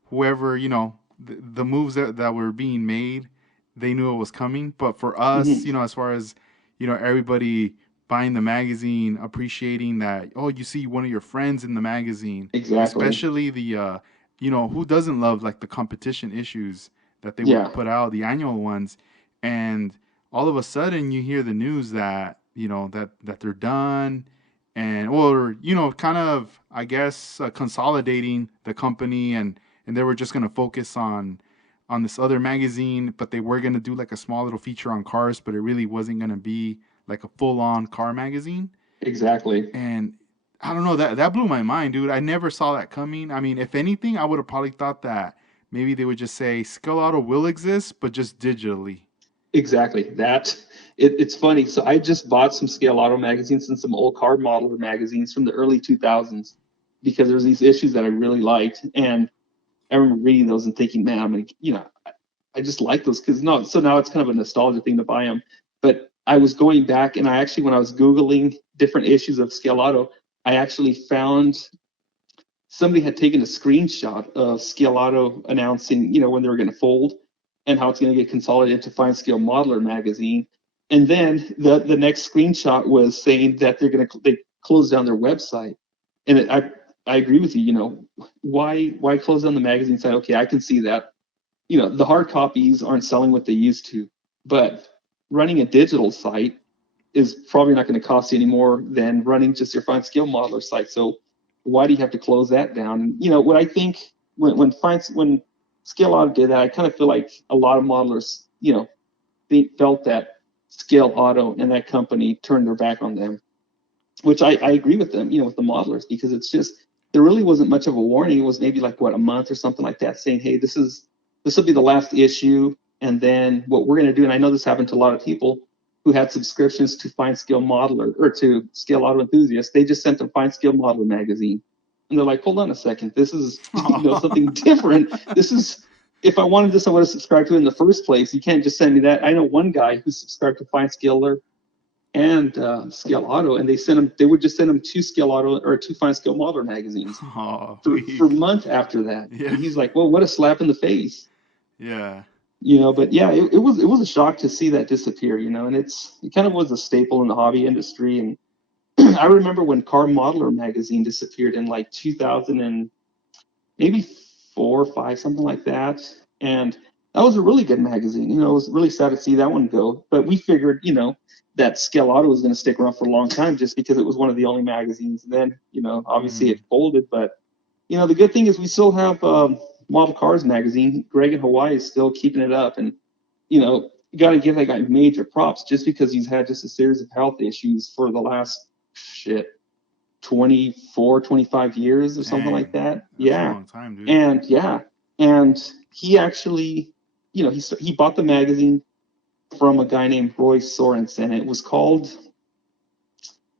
whoever, the moves that were being made, they knew it was coming. But for us, as far as, everybody buying the magazine, appreciating that, oh, you see one of your friends in the magazine. Exactly. Especially the, who doesn't love like the competition issues that they would put out, the annual ones. And all of a sudden you hear the news that, that they're done and, or, kind of, I guess, consolidating the company and they were just going to focus on this other magazine, but they were going to do like a small little feature on cars, but it really wasn't going to be like a full-on car magazine. Exactly. And I don't know, that blew my mind, dude. I never saw that coming. If anything, I would have probably thought that maybe they would just say Scale Auto will exist, but just digitally. Exactly. It's funny. So I just bought some Scale Auto magazines and some old car modeler magazines from the early 2000s because there's these issues that I really liked. And I remember reading those and thinking, man, I just like those so now it's kind of a nostalgia thing to buy them. But I was going back and when I was Googling different issues of Scale Auto, I actually found somebody had taken a screenshot of Scale Auto announcing, when they were going to fold and how it's going to get consolidated into Fine Scale Modeler magazine. And then the next screenshot was saying that they closed down their website. And I agree with you, why close down the magazine site? Okay, I can see that. The hard copies aren't selling what they used to, but running a digital site is probably not going to cost you any more than running just your Fine Scale Modeler site. So why do you have to close that down? And, what I think when Scale Auto did that, I kind of feel like a lot of modelers, they felt that Scale Auto and that company turned their back on them, which I agree with them, with the modelers, because it's just, there really wasn't much of a warning. It was maybe like a month or something like that saying, hey, this will be the last issue. And then what we're going to do, and I know this happened to a lot of people who had subscriptions to Fine Scale Modeler or to Scale Auto Enthusiasts, they just sent them Fine Scale Modeler magazine. And they're like, hold on a second, this is something different. This is, if I wanted this, I would have subscribed to it in the first place. You can't just send me that. I know one guy who subscribed to Fine Scaler and Scale Auto, and they would just send him two Scale Auto or two Fine Scale Modeler magazines Oh, for months after that. yeah, And he's like, well, what a slap in the face. yeah, But yeah, it was a shock to see that disappear, and it kind of was a staple in the hobby industry. And I remember when Car Modeler magazine disappeared in like 2000 and maybe 4 or 5, something like that. And that was a really good magazine. It was really sad to see that one go. But we figured, that Scale Auto was going to stick around for a long time just because it was one of the only magazines. And then, obviously it folded. But, the good thing is we still have Model Cars magazine. Greg in Hawaii is still keeping it up. And, you got to give that guy major props just because he's had just a series of health issues for the last 24, 25 years or something like that. That's a long time, dude. And he actually, he bought the magazine from a guy named Roy Sorensen. It was called,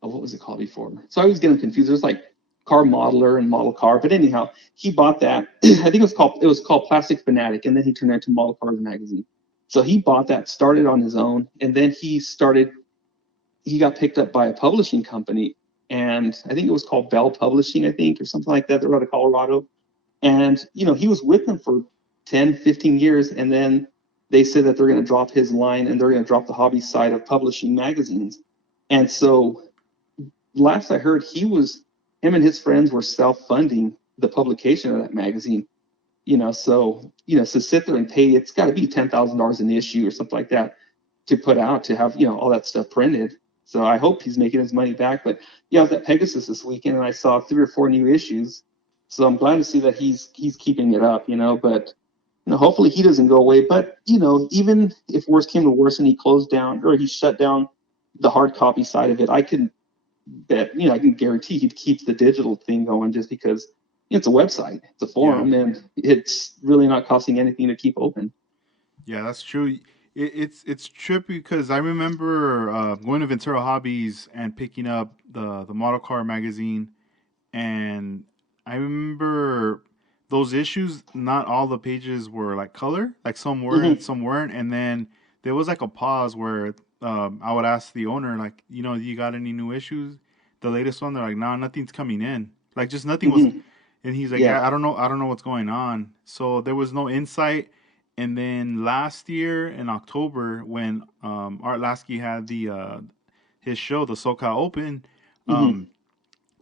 what was it called before? So I was getting confused. It was like Car Modeler and Model Car. But anyhow, he bought that. I think it was called Plastic Fanatic, and then he turned it into Model Cars magazine. So he bought that, started on his own, and then he got picked up by a publishing company. And I think it was called Bell Publishing, I think, or something like that. They're out of Colorado. And, he was with them for 10, 15 years. And then they said that they're going to drop his line and they're going to drop the hobby side of publishing magazines. And so last I heard, him and his friends were self-funding the publication of that magazine. So sit there and pay, it's got to be $10,000 an issue or something like that to put out, to have, all that stuff printed. So I hope he's making his money back. But I was at Pegasus this weekend and I saw 3 or 4 new issues. So I'm glad to see that he's keeping it up, but hopefully he doesn't go away. But even if worse came to worse and he closed down or he shut down the hard copy side of it, I can guarantee he'd keep the digital thing going just because it's a website, it's a forum, and it's really not costing anything to keep open. Yeah, that's true. It's trippy because I remember going to Ventura Hobbies and picking up the Model Car magazine, and I remember those issues. Not all the pages were like color, like some were and some weren't. And then there was like a pause where I would ask the owner, like, you got any new issues? The latest one, they're like, nah, nothing's coming in. Like, just nothing was. And he's like, yeah, I don't know what's going on. So there was no insight. And then last year in October, when Art Lasky had his show, the SoCal Open,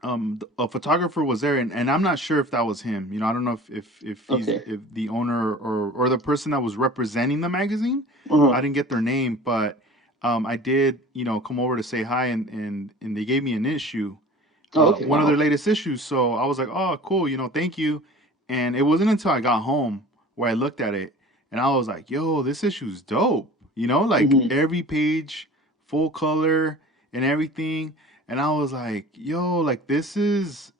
a photographer was there, and I'm not sure if that was him. I don't know if he's if the owner or the person that was representing the magazine. I didn't get their name, but I did come over to say hi, and they gave me an issue. One of their latest issues. So I was like, oh, cool, thank you. And it wasn't until I got home where I looked at it and I was like, yo, this issue's dope. Like every page, full color and everything. And I was like, yo, like this is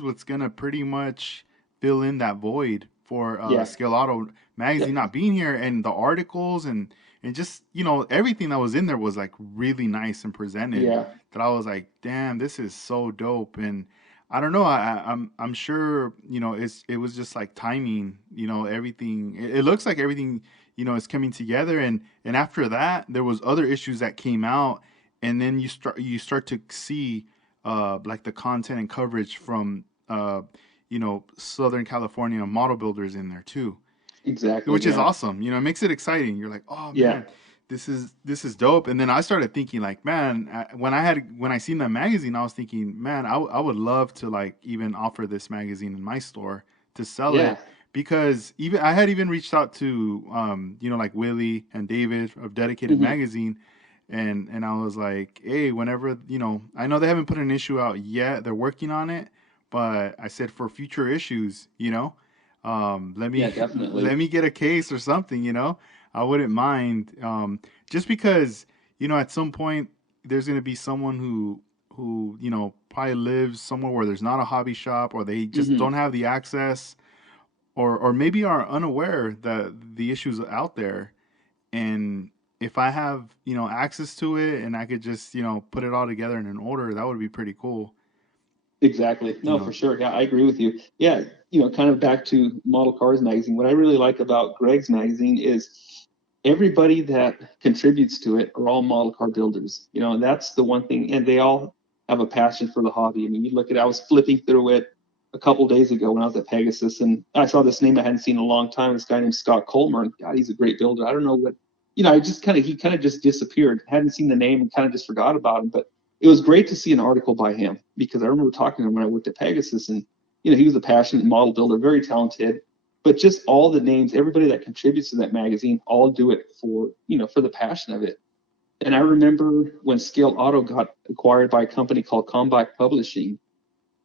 what's gonna pretty much fill in that void for Scale Auto magazine not being here, and the articles and just everything that was in there was like really nice and presented. That I was like, damn, this is so dope. And I don't know, I'm sure it was just like timing. Everything. It looks like everything is coming together. And after that, there was other issues that came out, and then you start to see like the content and coverage from Southern California model builders in there too. Exactly. Which is awesome. It makes it exciting. You're like, oh man, this is dope. And then I started thinking like, man, when I seen that magazine, I was thinking, man, I would love to like even offer this magazine in my store to sell it, because even I had even reached out to like Willie and David of Dedicated Magazine, and I was like, hey, whenever I know they haven't put an issue out yet, they're working on it, but I said for future issues, let me get a case or something, I wouldn't mind. Just because, at some point there's going to be someone who probably lives somewhere where there's not a hobby shop, or they just don't have the access, or maybe are unaware that the issues are out there. And if I have, access to it and I could just, put it all together in an order, that would be pretty cool. Exactly. You No, know, for sure. Yeah, I agree with you. Yeah, kind of back to Model Cars magazine. What I really like about Greg's magazine is everybody that contributes to it are all model car builders. And that's the one thing, and they all have a passion for the hobby. I mean, you look at, I was flipping through it a couple days ago when I was at Pegasus, and I saw this name I hadn't seen in a long time. This guy named Scott Colmer, and God, he's a great builder. I don't know what, I just kind of he kind of just disappeared. Hadn't seen the name and kind of just forgot about him, but it was great to see an article by him because I remember talking to him when I worked at Pegasus, and he was a passionate model builder, very talented. But just all the names, everybody that contributes to that magazine, all do it for the passion of it. And I remember when Scale Auto got acquired by a company called Combat Publishing.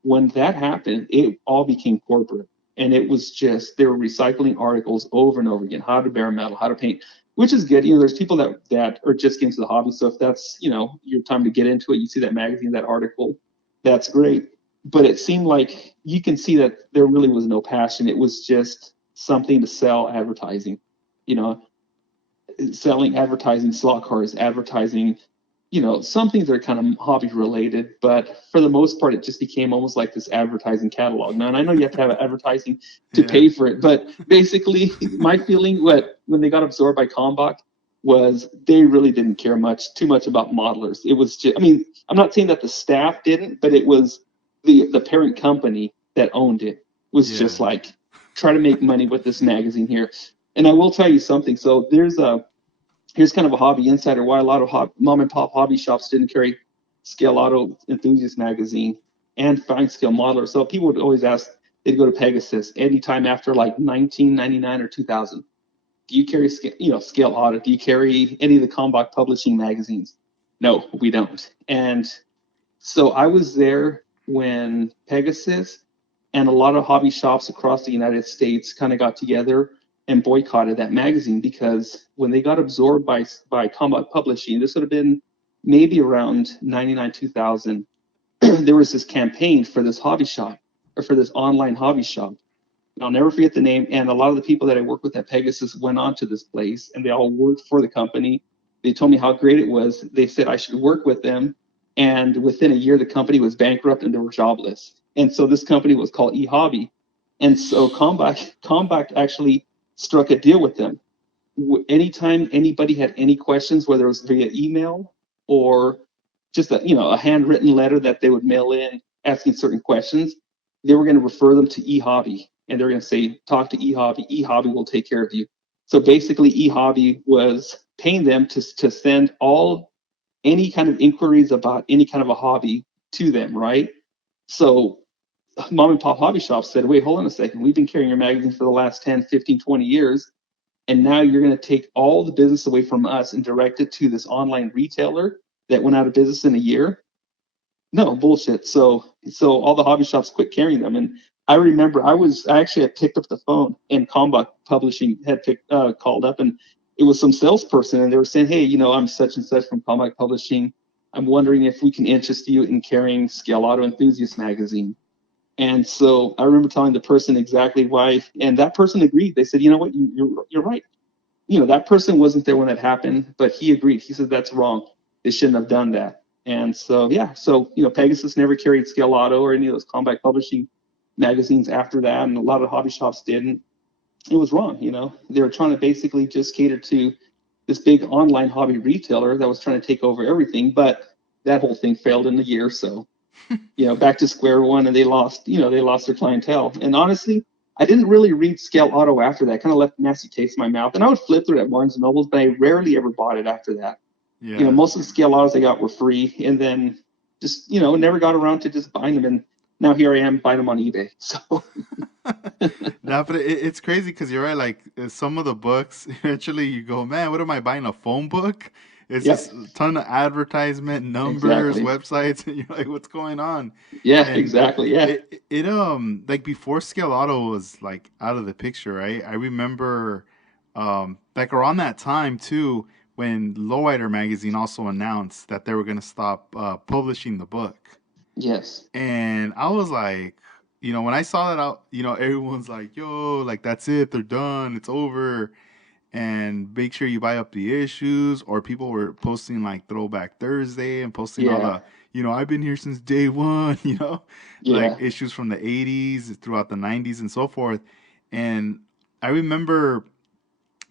When that happened, it all became corporate, and it was just they were recycling articles over and over again: how to bare metal, how to paint, which is good. There's people that are just getting into the hobby, so if that's your time to get into it, you see that magazine, that article, that's great. But it seemed like you can see that there really was no passion. It was just something to sell advertising, you know, selling advertising slot cars, advertising some things are kind of hobby related, but for the most part, it just became almost like this advertising catalog. Now, and I know you have to have advertising to yeah, pay for it, but basically, my feeling when they got absorbed by Kalmbach was they really didn't care too much about modelers. It was just, I mean, I'm not saying that the staff didn't, but it was the parent company that owned it was yeah, just like try to make money with this magazine here. And I will tell you something. So here's kind of a hobby insider why a lot of mom and pop hobby shops didn't carry Scale Auto Enthusiast magazine and Fine Scale Modeler. So people would always ask, they'd go to Pegasus anytime after like 1999 or 2000. Do you carry Scale Auto? Do you carry any of the Combat Publishing magazines? No, we don't. And so I was there when Pegasus and a lot of hobby shops across the United States kind of got together and boycotted that magazine because when they got absorbed by Combat Publishing, this would have been maybe around 99 2000. There was this campaign for this hobby shop or for this online hobby shop. And I'll never forget the name. And a lot of the people that I worked with at Pegasus went on to this place and they all worked for the company. They told me how great it was. They said I should work with them. And within a year, the company was bankrupt and they were jobless. And so this company was called eHobby. And so Combat actually struck a deal with them. Anytime anybody had any questions, whether it was via email or just a handwritten letter that they would mail in asking certain questions, they were going to refer them to eHobby, and they're going to say, talk to eHobby. eHobby will take care of you. So basically, eHobby was paying them to send all any kind of inquiries about any kind of a hobby to them, right? So mom and pop hobby shops said, wait, hold on a second. We've been carrying your magazine for the last 10, 15, 20 years. And now you're going to take all the business away from us and direct it to this online retailer that went out of business in a year. No bullshit. So all the hobby shops quit carrying them. And I remember I actually had picked up the phone and Combat Publishing had called up, and it was some salesperson, and they were saying, hey, I'm such and such from Combat Publishing. I'm wondering if we can interest you in carrying Scale Auto Enthusiast magazine. And so I remember telling the person exactly why, and that person agreed. They said, you know what, you're right. That person wasn't there when that happened, but he agreed. He said that's wrong. They shouldn't have done that. And so yeah, so Pegasus never carried Scale Auto or any of those Combat Publishing magazines after that, and a lot of hobby shops didn't. It was wrong. They were trying to basically just cater to this big online hobby retailer that was trying to take over everything, but that whole thing failed in a year. So back to square one, and they lost their clientele. And honestly, I didn't really read Scale Auto after that. Kind of left a nasty taste in my mouth. And I would flip through it at Barnes and Nobles, but I rarely ever bought it after that. yeah. Most of the Scale Autos I got were free, and then just never got around to just buying them. And now here I am buying them on eBay. So Nah, but it's crazy because you're right. Like some of the books, eventually you go, man, what am I buying? A phone book? It's yep, just a ton of advertisement, numbers, exactly. websites, and you're like, what's going on? Yeah, And exactly. Yeah, it like before Scale Auto was like out of the picture, right? I remember like around that time too, when Lowrider magazine also announced that they were gonna stop publishing the book. yes, And I was like, when I saw that out, everyone's like, yo, like that's it, they're done, it's over. And make sure you buy up the issues, or people were posting like Throwback Thursday and posting all yeah, the, I've been here since day one, like Yeah. issues from the 80s throughout the 90s and so forth. And I remember,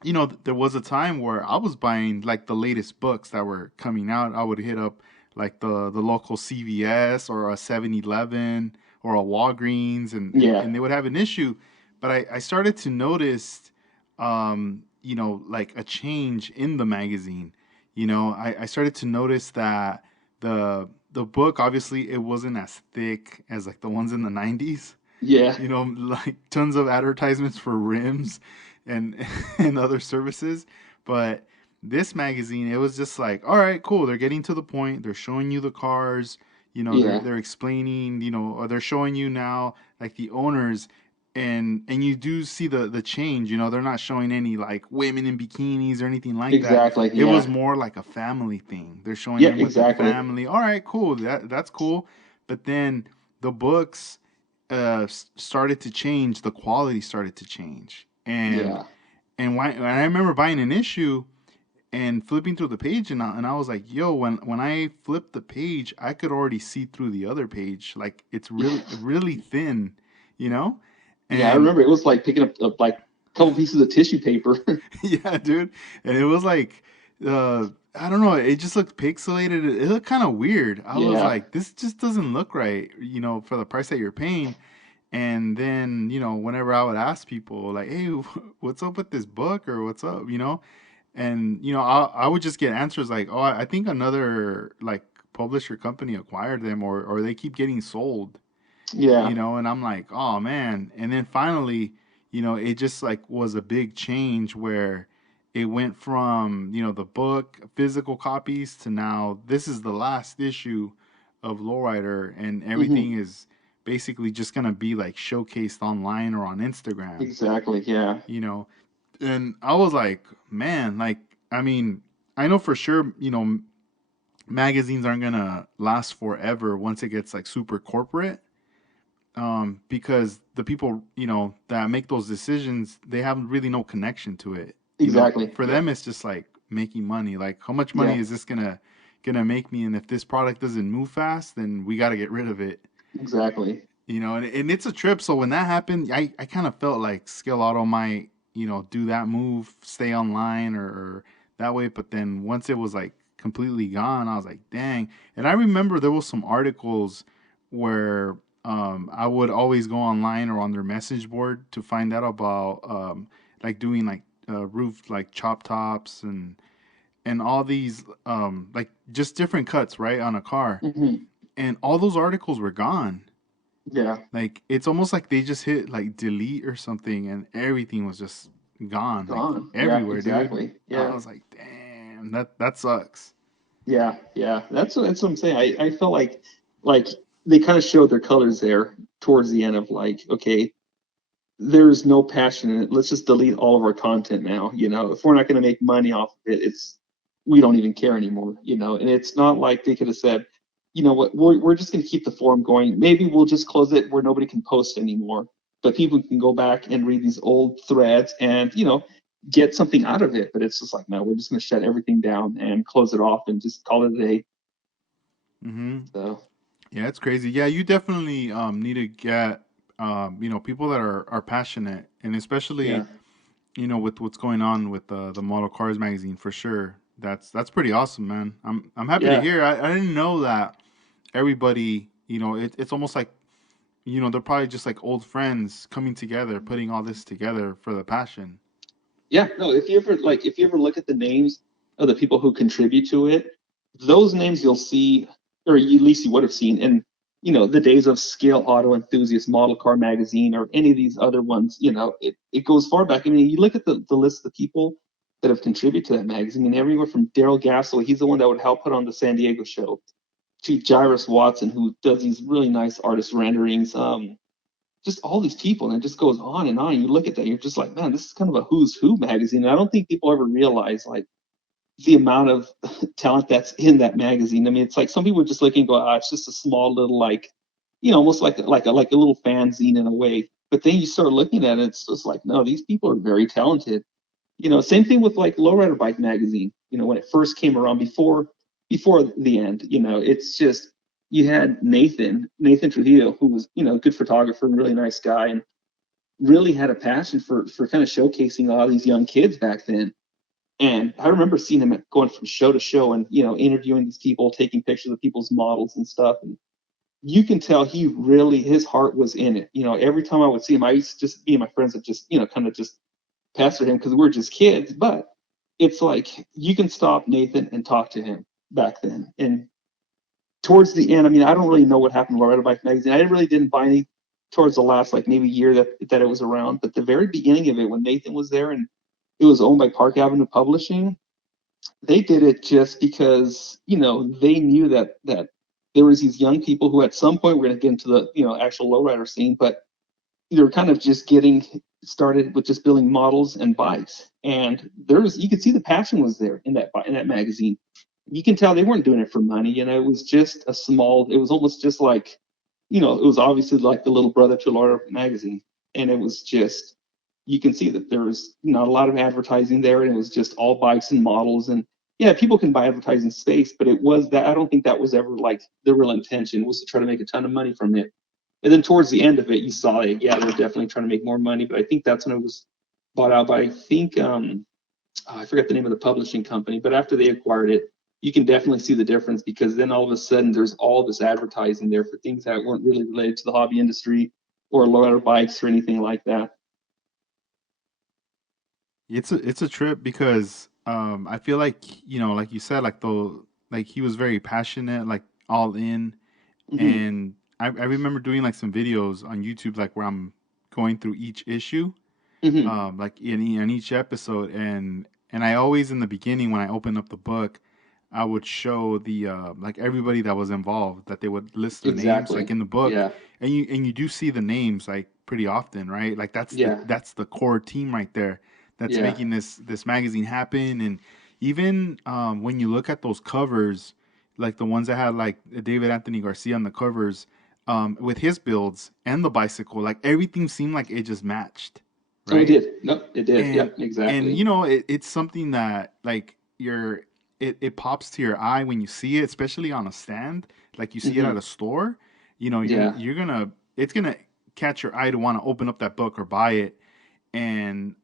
there was a time where I was buying like the latest books that were coming out. I would hit up like the local CVS or a 7-Eleven or a Walgreens, Yeah. and they would have an issue. But I started to notice, like a change in the magazine. I started to notice that the book, obviously, it wasn't as thick as like the ones in the 90s, Yeah. like tons of advertisements for rims and and other services. But this magazine, it was just like, all right, cool. They're getting to the point. They're showing you the cars. Yeah. They're explaining. Or they're showing you now like the owners, and you do see the change. They're not showing any like women in bikinis or anything like that. Exactly. It was Yeah. more like a family thing. They're showing Yeah. them with their Exactly. family. All right, cool. That's cool. But then the books started to change. The quality started to change, Yeah. and when I remember buying an issue and flipping through the page, and I was like, yo, when I flipped the page, I could already see through the other page. Like it's Yeah. really thin, you know? Yeah. I And remember it was like picking up like a couple pieces of tissue paper. yeah, dude. And it was like, I don't know. It just looked pixelated. It looked kind of weird. I was Yeah. like, this just doesn't look right, for the price that you're paying. And then, whenever I would ask people, like, hey, what's up with this book or what's up, and, I would just get answers like, oh, I think another, like, publisher company acquired them, or they keep getting sold, Yeah. and I'm like, oh man. And then finally, it just like was a big change where it went from, the book, physical copies, to now this is the last issue of Lowrider, and everything Hmm. is basically just gonna be like showcased online or on Instagram, Exactly. Yeah. you know. And I was like, man, like, I mean, I know for sure, magazines aren't gonna last forever once it gets like super corporate, because the people, that make those decisions, they have really no connection to it. Exactly. For Yeah. them, it's just like making money. Like, how much money Yeah. is this gonna make me? And if this product doesn't move fast, then we got to get rid of it. Exactly. And it's a trip. So when that happened, I kind of felt like Skill Auto might, do that move, stay online, or that way. But then once it was like completely gone, I was like, dang. And I remember there was some articles where I would always go online or on their message board to find out about like doing like roof like chop tops and all these like just different cuts right on a car, Hmm. and all those articles were gone. Yeah. Like it's almost like they just hit like delete or something, and everything was just gone, like Gone. Yeah. everywhere, dude. Exactly. I Yeah. was like, damn, that sucks. Yeah. Yeah. That's what I'm saying. I felt like they kind of showed their colors there towards the end of like, okay, there's no passion in it. Let's just delete all of our content now. If we're not going to make money off of it, we don't even care anymore. And it's not like they could have said, you know what, we're just going to keep the forum going. Maybe we'll just close it where nobody can post anymore, but people can go back and read these old threads and get something out of it. But it's just like, no, we're just going to shut everything down and close it off and just call it a day. Hmm. So Yeah, it's crazy. Yeah, you definitely need to get people that are passionate, and yeah, especially with what's going on with the Model Cars magazine for sure. That's pretty awesome, man. I'm happy to yeah. hear. I didn't know that everybody, it's almost like, they're probably just like old friends coming together, putting all this together for the passion. Yeah, no, if you ever look at the names of the people who contribute to it, those names you'll see, or at least you would have seen in, the days of Scale Auto Enthusiast, Model Car Magazine, or any of these other ones. It goes far back. I mean, you look at the list of the people that have contributed to that magazine, and everywhere from Daryl Gasso, he's the one that would help put on the San Diego show, to Jairus Watson, who does these really nice artist renderings. Just all these people, and it just goes on and on. You look at that, you're just like, man, this is kind of a who's who magazine. And I don't think people ever realize like the amount of talent that's in that magazine. I mean, it's like some people just look and go, it's just a small little like, almost like a little fanzine in a way. But then you start looking at it, it's just like, no, these people are very talented. Same thing with like Lowrider Bike magazine. When it first came around before the end, it's just you had Nathan Trujillo, who was, a good photographer and really nice guy, and really had a passion for kind of showcasing a lot of these young kids back then. And I remember seeing him going from show to show and, interviewing these people, taking pictures of people's models and stuff. And you can tell his heart was in it. Every time I would see him, I used to just, me and my friends would just, kind of just pester him because we're just kids. But it's like you can stop Nathan and talk to him back then. And towards the end, I mean, I don't really know what happened to Loretta Bike magazine. I really didn't buy any towards the last like maybe year that it was around. But the very beginning of it, when Nathan was there and it was owned by Park Avenue Publishing, they did it just because they knew that there was these young people who at some point were going to get into the actual lowrider scene, but they were kind of just getting started with just building models and bikes. And you could see the passion was there in that magazine. You can tell they weren't doing it for money. It was just it was almost just like, it was obviously like the little brother to Laura magazine. And it was just, you can see that there was not a lot of advertising there, and it was just all bikes and models. And yeah, people can buy advertising space, but I don't think that was ever like the real intention was to try to make a ton of money from it. And then towards the end of it, you saw it. Yeah, they're definitely trying to make more money, but I think that's when it was bought out by, I think, I forget the name of the publishing company, but after they acquired it, you can definitely see the difference, because then all of a sudden there's all this advertising there for things that weren't really related to the hobby industry or lowrider bikes or anything like that. It's a trip because I feel like like you said, like like he was very passionate, like all in. Hmm. And I remember doing like some videos on YouTube, like where I'm going through each issue, Hmm. like in each episode. And I always, in the beginning, when I opened up the book, I would show the like everybody that was involved, that they would list their names like Exactly. in the book. Yeah. And you do see the names like pretty often, right? Like Yeah. that's the core team right there that's Yeah. making this magazine happen. And even when you look at those covers, like the ones that had like David Anthony Garcia on the covers, with his builds and the bicycle, like everything seemed like it just matched, Oh, it right? did. No, it did. and Yep. and Exactly. it's something that like it pops to your eye when you see it, especially on a stand, like you see it at Hmm. a store. Yeah. You're gonna it's gonna catch your eye to want to open up that book or buy it. And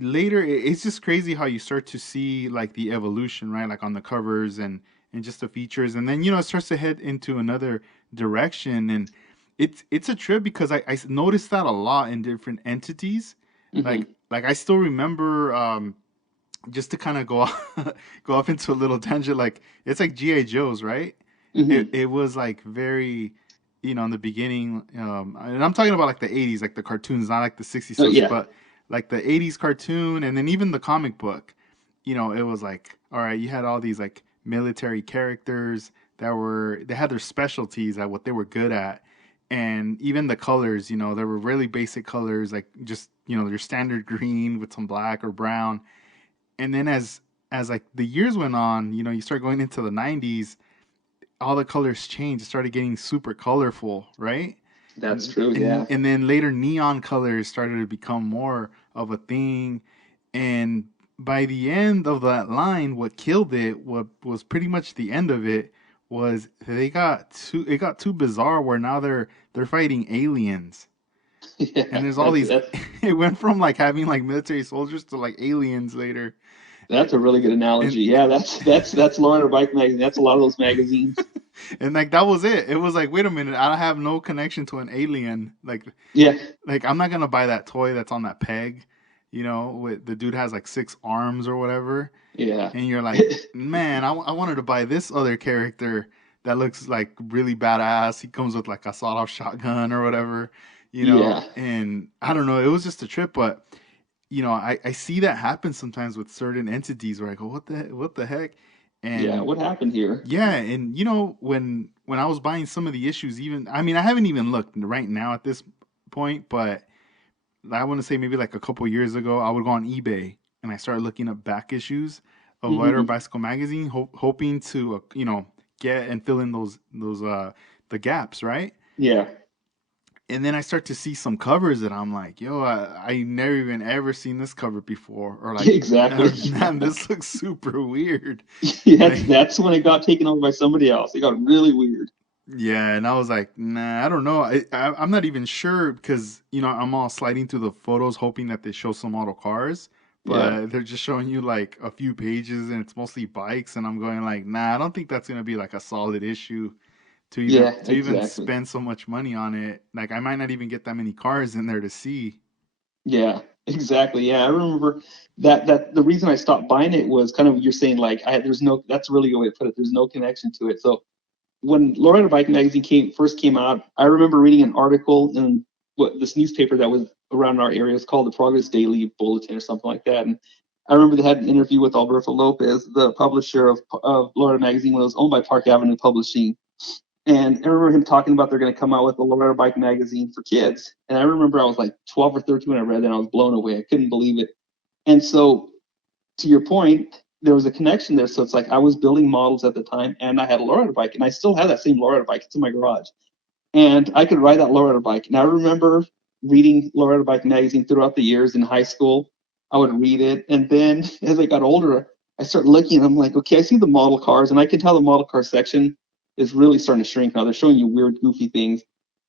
later it's just crazy how you start to see like the evolution, right? Like on the covers and just the features, and then it starts to head into another direction. And it's a trip because I noticed that a lot in different entities. Hmm. Like I still remember, just to kind of go off, go off into a little tangent, like it's like GI Joe's, right? it, Hmm. it was like very, in the beginning, and I'm talking about like the 80s, like the cartoons, not like the 60s Oh, stuff, yeah. but like the 80s cartoon, and then even the comic book. It was like, all right, you had all these like military characters they had their specialties at what they were good at. And even the colors, there were really basic colors, like just, your standard green with some black or brown. And then as like the years went on, you start going into the 90s, all the colors changed. It started getting super colorful, right? That's And, true. and Yeah. and then later neon colors started to become more of a thing. And by the end of that line, what killed it, what was pretty much the end of it, was it got too bizarre where now they're fighting aliens. And Yeah. there's all That's these that's it went from like having like military soldiers to like aliens later. that's a really good And analogy. Yeah. That's Lowrider Bike magazine. That's a lot of those magazines. and like that was it. It was like, wait a minute, I have no connection to an alien. Yeah. Like I'm not gonna buy that toy that's on that peg. With the dude has like six arms or whatever, Yeah. and you're like, man, I wanted to buy this other character that looks like really badass. He comes with like a sawed-off shotgun or whatever, Yeah. and I don't know. It was just a trip, but I see that happen sometimes with certain entities where I go, what the heck, Yeah. and What happened here? yeah. And when I was buying some of the issues, even I mean, I haven't even looked right now at this point, but I want to say maybe like a couple years ago, I would go on eBay and I started looking up back issues of Lighter Hmm. Bicycle magazine, hoping to get and fill in those the gaps, right? Yeah. And then I start to see some covers that I'm like, yo, I never even ever seen this cover before, or like, Exactly. man, this looks super weird. Yeah, Like, that's when it got taken over by somebody else. It got really weird. yeah, and I was like, nah, I don't know. I'm not even sure because I'm all sliding through the photos, hoping that they show some model cars, Yeah. but they're just showing you like a few pages, and it's mostly bikes, and I'm going like, nah, I don't think that's gonna be like a solid issue to even Yeah, to even exactly. spend so much money on it. Like, I might not even get that many cars in there to see. Yeah, exactly. Yeah, I remember that the reason I stopped buying it was kind of you're saying like there's no that's really a good way to put it. There's no connection to it. So when Lowrider Bike Magazine first came out, I remember reading an article in this newspaper that was around our area. It's called the Progress Daily Bulletin or something like that. And I remember they had an interview with Alberto Lopez, the publisher of Lowrider Magazine when it was owned by Park Avenue Publishing. And I remember him talking about they're going to come out with a Lowrider Bike Magazine for kids. And I remember I was like 12 or 13 when I read that. And I was blown away. I couldn't believe it. And so to your point, there was a connection there. So it's like I was building models at the time and I had a lowrider bike and I still have that same lowrider bike. It's in my garage. And I could ride that lowrider bike. And I remember reading lowrider bike magazine throughout the years in high school. I would read it. And then as I got older, I started looking and I'm like, okay, I see the model cars and I can tell the model car section is really starting to shrink now. They're showing you weird, goofy things.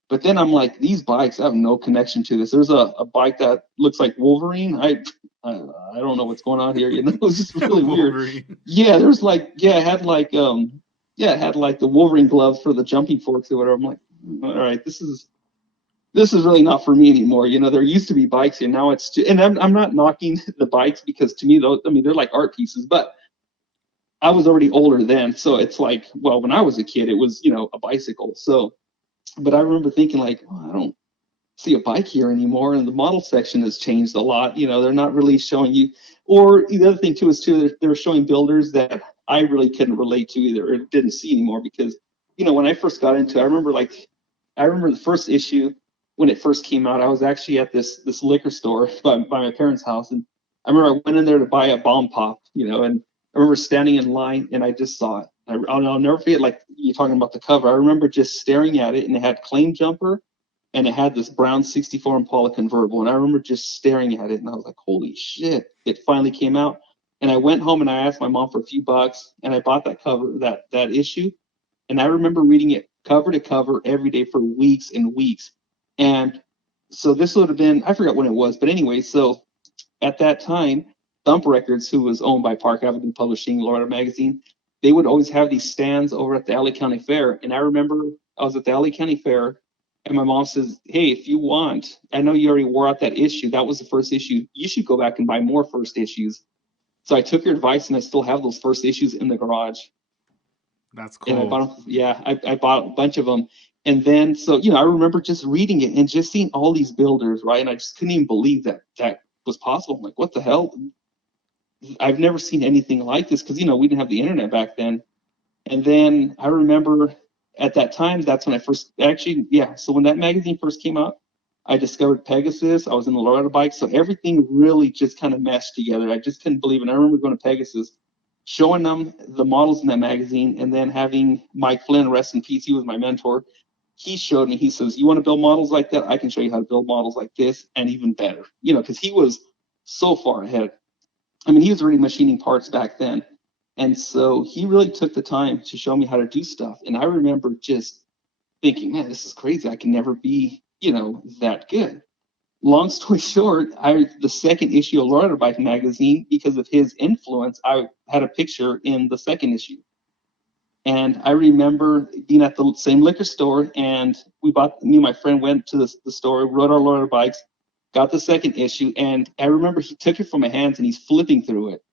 But then I'm like, these bikes have no connection to this. There's a bike that looks like Wolverine. I don't know what's going on here. You know, it's just really weird. Wolverine. Yeah, there's like it had like the Wolverine gloves for the jumping forks or whatever. I'm like, all right, this is really not for me anymore. You know, there used to be bikes and now it's and I'm not knocking the bikes because to me those I mean they're like art pieces, but I was already older then, so it's like well when I was a kid it was a bicycle. So but I remember thinking like, oh, I don't see a bike here anymore, and the model section has changed a lot. They're not really showing you. Or the other thing too is they're showing builders that I really couldn't relate to either, or didn't see anymore because when I first got into it, I remember the first issue when it first came out. I was actually at this liquor store by my parents' house, and I remember I went in there to buy a bomb pop, and I remember standing in line and I just saw it. I'll never forget, like you talking about the cover. I remember just staring at it, and it had Claim Jumper, and it had this brown 64 Impala convertible. And I remember just staring at it, and I was like, holy shit, it finally came out. And I went home and I asked my mom for a few bucks, and I bought that cover, that issue. And I remember reading it cover to cover every day for weeks and weeks. And so this would have been, I forgot when it was, but anyway, so at that time, Thump Records, who was owned by Park Avenue Publishing, Lowrider Magazine, they would always have these stands over at the LA County Fair. And I remember I was at the LA County Fair, and my mom says, hey, if you want, I know you already wore out that issue. That was the first issue. You should go back and buy more first issues. So I took your advice, and I still have those first issues in the garage. That's And I cool. bought them. Yeah, I bought a bunch of them. And then, so, I remember just reading it and just seeing all these builders, right? And I just couldn't even believe that that was possible. I'm like, what the hell? I've never seen anything like this because we didn't have the internet back then. And then I remember at that time, that's when I first actually, yeah. So when that magazine first came out, I discovered Pegasus. I was in the Lowrider bike, so everything really just kind of meshed together. I just couldn't believe it. And I remember going to Pegasus, showing them the models in that magazine, and then having Mike Flynn, rest in peace, he was my mentor. He showed me. He says, "You want to build models like that? I can show you how to build models like this, and even better." Because he was so far ahead. I mean, he was already machining parts back then. And so he really took the time to show me how to do stuff. And I remember just thinking, man, this is crazy. I can never be, that good. Long story short, the second issue of Lowrider Bike magazine, because of his influence, I had a picture in the second issue. And I remember being at the same liquor store, and me and my friend went to the store, rode our Lowrider bikes, got the second issue, and I remember he took it from my hands and he's flipping through it.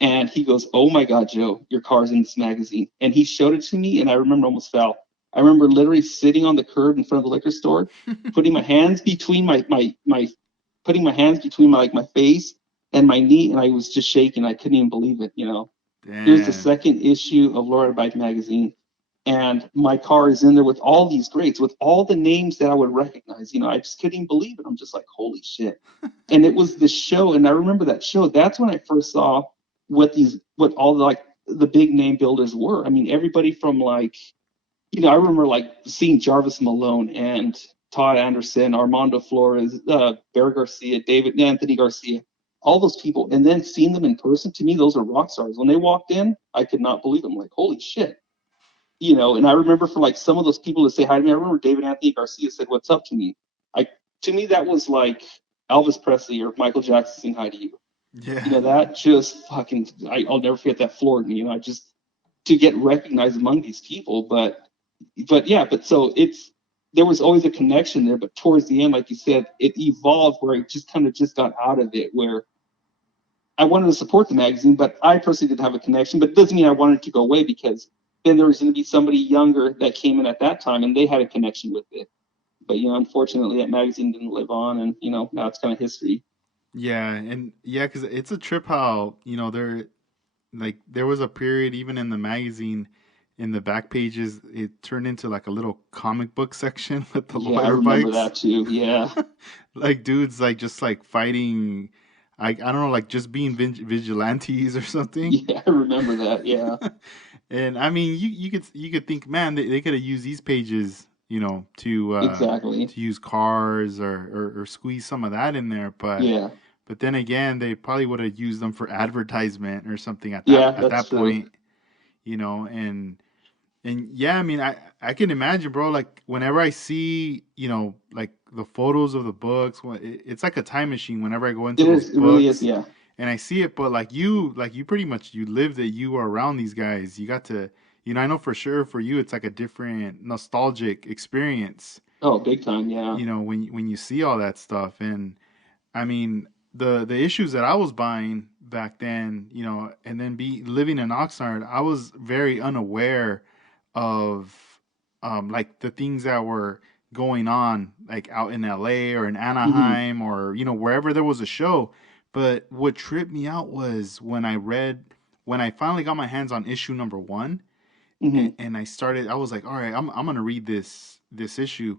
And he goes, "Oh my God, Joe, your car's in this magazine." And he showed it to me, and I remember I almost fell. I remember literally sitting on the curb in front of the liquor store, putting my hands between putting my hands between my face and my knee, and I was just shaking. I couldn't even believe it. Here's the Damn. second issue of Lowrider Bike magazine, and my car is in there with all these greats, with all the names that I would recognize. I just couldn't even believe it. I'm just like, holy shit. And it was the show, and I remember that show. That's when I first saw what all the big name builders were. I mean, everybody from I remember like seeing Jarvis Malone and Todd Anderson, Armando Flores, Barry Garcia, Anthony Garcia, all those people, and then seeing them in person, to me, those are rock stars. When they walked in, I could not believe them. Like, holy shit. And I remember for like some of those people to say hi to me, I remember David Anthony Garcia said, "What's up?" to me. To me, that was like Elvis Presley or Michael Jackson saying hi to you. Yeah. That just fucking, I'll never forget that floored me, just to get recognized among these people. But so there was always a connection there, but towards the end, like you said, it evolved where it just kind of just got out of it, where I wanted to support the magazine, but I personally didn't have a connection. But it doesn't mean I wanted it to go away, because then there was going to be somebody younger that came in at that time and they had a connection with it. But unfortunately, that magazine didn't live on, and now it's kind of history. Yeah, and yeah, because it's a trip how there was a period even in the magazine, in the back pages, it turned into like a little comic book section with the Yeah, I lawyer remember bikes. that too. Yeah, Like dudes like just like fighting, I don't know, like just being vigilantes or something. yeah, I remember that. Yeah, And I mean, you could think, man, they could have used these pages, exactly. to use cars or squeeze some of that in there, Yeah, but then again, they probably would have used them for advertisement or something at that yeah, at that's that true. point, and yeah, I mean, I can imagine, bro. Like whenever I see, like the photos of the books, it's like a time machine. Whenever I go into It those is. It really is. books Yeah. and I see it, but like you pretty much you lived it. You were around these guys. You got to, I know for sure for you, it's like a different nostalgic experience. Oh, big time. Yeah. When you see all that stuff, and I mean the issues that I was buying back then, and then be living in Oxnard, I was very unaware of like the things that were going on like out in LA or in Mm-hmm. Anaheim or wherever there was a show. But what tripped me out was when I finally got my hands on issue number 1, Mm-hmm. and I was like, all right, I'm gonna read this issue.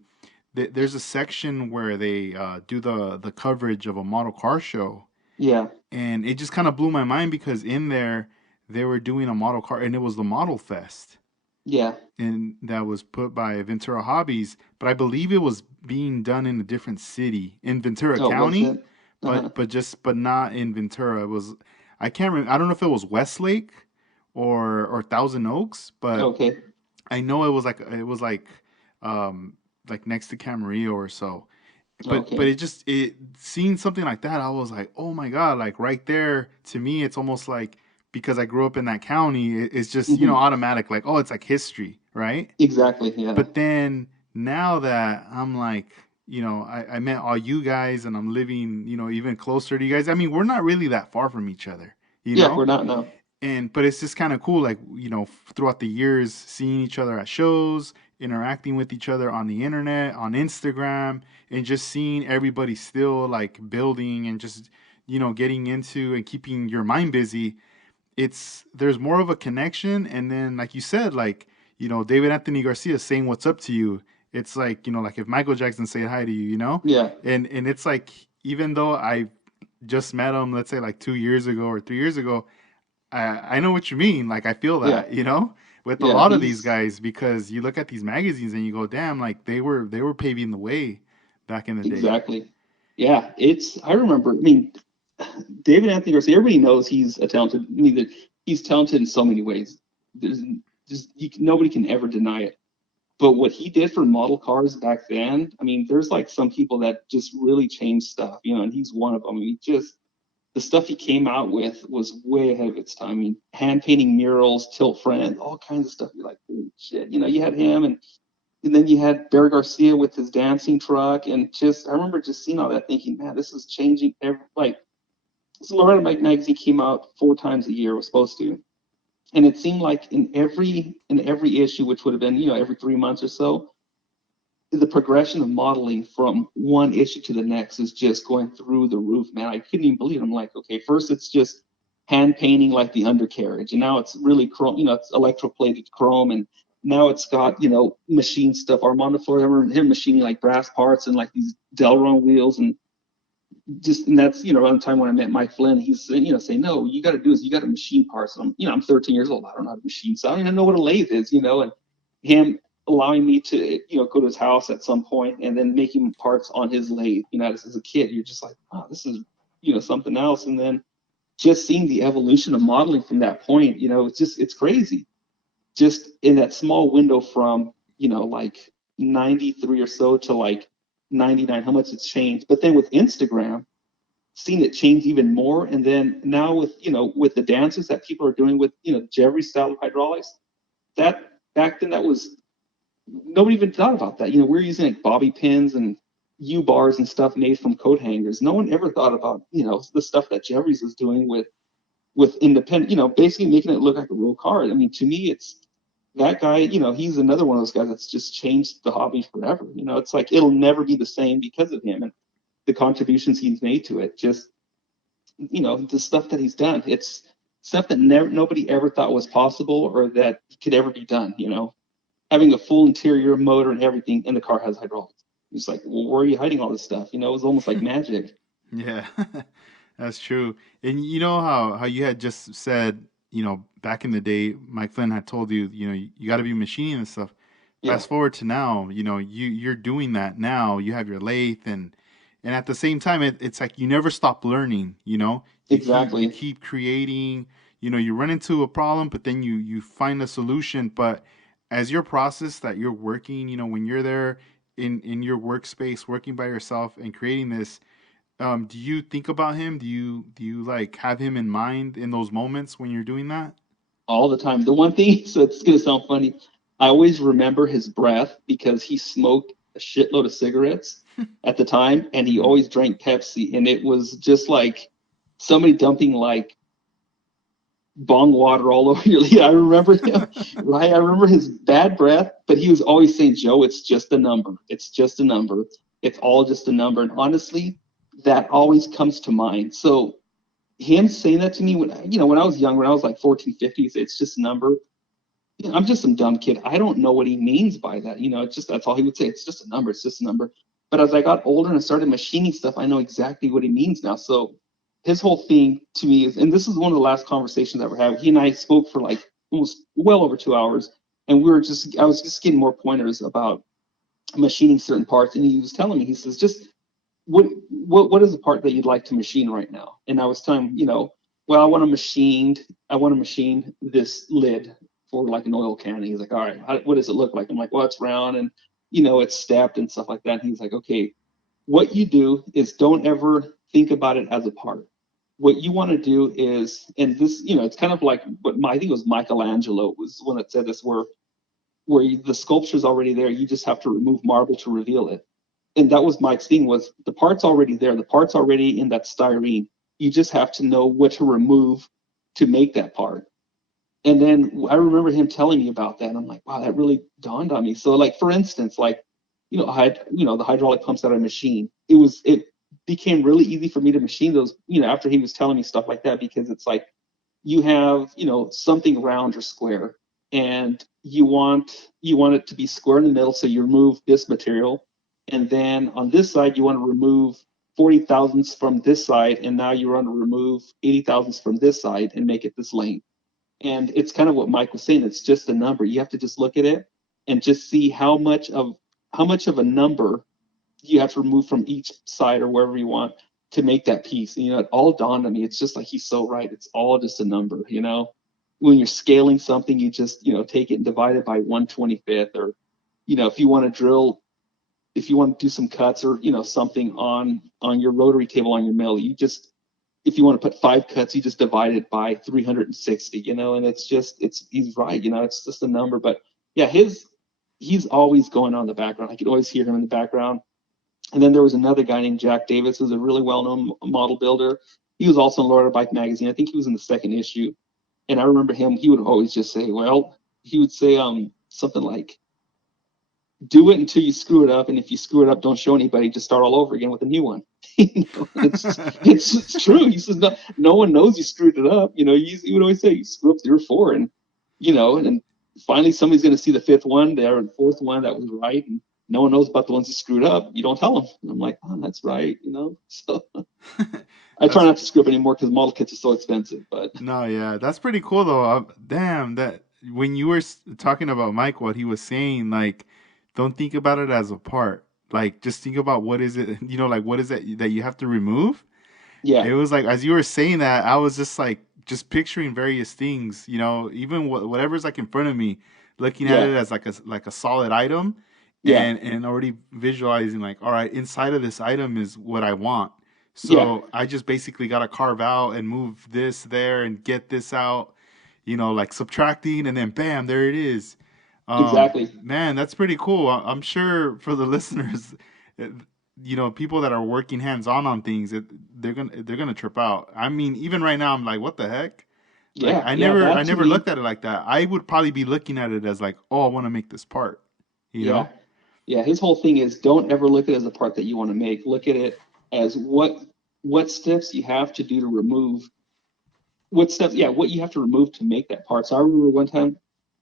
There's a section where they do the coverage of a model car show, Yeah. and it just kind of blew my mind because in there they were doing a model car, and it was the Model Fest, Yeah. and that was put by Ventura Hobbies, but I believe it was being done in a different city in Ventura Oh, was County, it? Uh-huh. but not in Ventura. It was, I can't remember. I don't know if it was Westlake or Thousand Oaks, but Okay. I know it was like like next to Camarillo or so. But Okay. it seeing something like that, I was like, oh my god, like right there, to me it's almost like, because I grew up in that county, it's just, Mm-hmm. automatic, like, oh, it's like history, right? Exactly. Yeah. But then now that I'm like, I met all you guys and I'm living, even closer to you guys. I mean, we're not really that far from each other, you Yeah. know? We're not. No. And but it's just kind of cool, like, throughout the years, seeing each other at shows, interacting with each other on the internet, on Instagram, and just seeing everybody still like building and just, getting into and keeping your mind busy. There's more of a connection. And then like you said, like, David Anthony Garcia saying what's up to you, it's like, like if Michael Jackson said hi to you, Yeah. and it's like, even though I just met him, let's say like 2 years ago or 3 years ago, I know what you mean. Like I feel Yeah. that, with a Yeah. lot of these guys, because you look at these magazines and you go, damn, like they were paving the way back in the day. Exactly. Yeah. I remember. I mean, David Anthony Garcia. Everybody knows he's a talented. I mean, that he's talented in so many ways. There's just nobody can ever deny it. But what he did for model cars back then, I mean, there's like some people that just really changed stuff, and he's one of them. I mean, the stuff he came out with was way ahead of its time. I mean, hand painting murals, tilt friends, all kinds of stuff. You're like, holy shit. You had him, and then you had Barry Garcia with his dancing truck, and I remember just seeing all that, thinking, man, this is changing. So Loretta Mike magazine came out 4 times a year, was supposed to, and it seemed like in every issue, which would have been every 3 months or so, the progression of modeling from one issue to the next is just going through the roof, man. I couldn't even believe it. I'm like, okay, first it's just hand painting like the undercarriage, and now it's really chrome, it's electroplated chrome, and now it's got machine stuff. Armando Flores, I remember him machining like brass parts and like these Delron wheels, and that's around the time when I met Mike Flynn. He's saying, no, you got to do is you got to machine parts. And I'm 13 years old. I don't know how to machine, so I don't even know what a lathe is, and him allowing me to, go to his house at some point and then making parts on his lathe. As a kid, you're just like, wow, this is, something else. And then just seeing the evolution of modeling from that point, it's crazy. Just in that small window from, like 93 or so to like 99, how much it's changed. But then with Instagram, seeing it change even more. And then now with, with the dances that people are doing with, Jeffrey style of hydraulics, that back then that was, nobody even thought about that. We're using like bobby pins and U bars and stuff made from coat hangers. No one ever thought about, the stuff that Jeffries was doing with independent, basically making it look like a real car. I mean, to me, it's that guy, he's another one of those guys that's just changed the hobby forever. It's like it'll never be the same because of him and the contributions he's made to it. Just, the stuff that he's done. It's stuff that nobody ever thought was possible or that could ever be done, having a full interior motor and everything, and the car has hydraulics. It's like, well, where are you hiding all this stuff? It was almost like magic. Yeah, that's true. And you know how you had just said, back in the day, Mike Flynn had told you, you got to be machining and stuff. Yeah, Fast forward to now, you're doing that now. You have your lathe, and at the same time, it's like you never stop learning. You exactly. keep creating. You run into a problem, but then you find a solution. But as your process that you're working, when you're there in your workspace, working by yourself and creating this, do you think about him? Do you like have him in mind in those moments when you're doing that? All the time. The one thing, so it's going to sound funny, I always remember his breath because he smoked a shitload of cigarettes at the time and he Mm. always drank Pepsi. And it was just like somebody dumping like bong water all over your lead. I remember him, right? I remember his bad breath, but he was always saying, Joe, it's just a number. It's just a number. It's all just a number. And honestly, that always comes to mind. So him saying that to me when I was young, when I was like 14, 15, it's just a number. I'm just some dumb kid. I don't know what he means by that. It's just that's all he would say. It's just a number. It's just a number. But as I got older and I started machining stuff, I know exactly what he means now. So his whole thing to me is, and this is one of the last conversations that we're having. He and I spoke for like almost well over 2 hours, and I was just getting more pointers about machining certain parts. And he was telling me, he says, just what is the part that you'd like to machine right now? And I was telling him, well, I want to machine this lid for like an oil can. And he's like, all right, what does it look like? I'm like, well, it's round and it's stepped and stuff like that. And he's like, okay, what you do is don't ever think about it as a part. What you want to do is, and this, it's kind of like what I think it was Michelangelo was the one that said this, where the sculpture's already there. You just have to remove marble to reveal it. And that was Mike's thing, was the part's already there. The part's already in that styrene. You just have to know what to remove to make that part. And then I remember him telling me about that. And I'm like, wow, that really dawned on me. So like, for instance, like, the hydraulic pumps that I machine, it became really easy for me to machine those, after he was telling me stuff like that, because it's like, you have, something round or square, and you want it to be square in the middle. So you remove this material, and then on this side you want to remove 40 thousandths from this side, and now you want to remove 80 thousandths from this side and make it this length. And it's kind of what Mike was saying. It's just a number. You have to just look at it and just see how much of a number you have to remove from each side or wherever you want to make that piece. And, it all dawned on me. It's just like, he's so right. It's all just a number. When you're scaling something, you just, take it and divide it by 1/25th, or, if you want to if you want to do some cuts or, something on your rotary table on your mill, if you want to put 5 cuts, you just divide it by 360, and he's right. It's just a number. But yeah, he's always going on in the background. I could always hear him in the background. And then there was another guy named Jack Davis, who's a really well-known model builder. He was also in Lord of Bike magazine. I think he was in the second issue. And I remember him, he would always just say, he would say something like, do it until you screw it up. And if you screw it up, don't show anybody, just start all over again with a new one. It's true. He says, no one knows you screwed it up. He would always say, you screw up 3 or 4. And then finally somebody's going to see the fifth one there and fourth one that was right. And no one knows about the ones you screwed up. You don't tell them. And I'm like, oh, that's right. So I try That's not to screw up anymore because model kits are so expensive. But no, yeah, that's pretty cool though. Damn, that when you were talking about Mike, what he was saying, like, don't think about it as a part. Like, just think about what is it, like what is it that you have to remove. Yeah, It was like as you were saying that, I was just like just picturing various things, even whatever's like in front of me, looking at yeah, it as like a solid item, yeah, and already visualizing like, all right, inside of this item is what I want. yeah, So I just basically got to carve out and move this there and get this out, like subtracting, and then bam, there it is. exactly. Man, that's pretty cool. I'm sure for the listeners, uh, people that are working hands on things, they're gonna trip out. I mean, even right now, I'm like, what the heck? Like, Yeah, I yeah, never, I that to never me, looked at it like that. I would probably be looking at it as like, oh, I want to make this part, you yeah, know? yeah. His whole thing is don't ever look at it as a part that you want to make. Look at it as what steps you have to do to remove what steps, yeah, what you have to remove to make that part. So I remember one time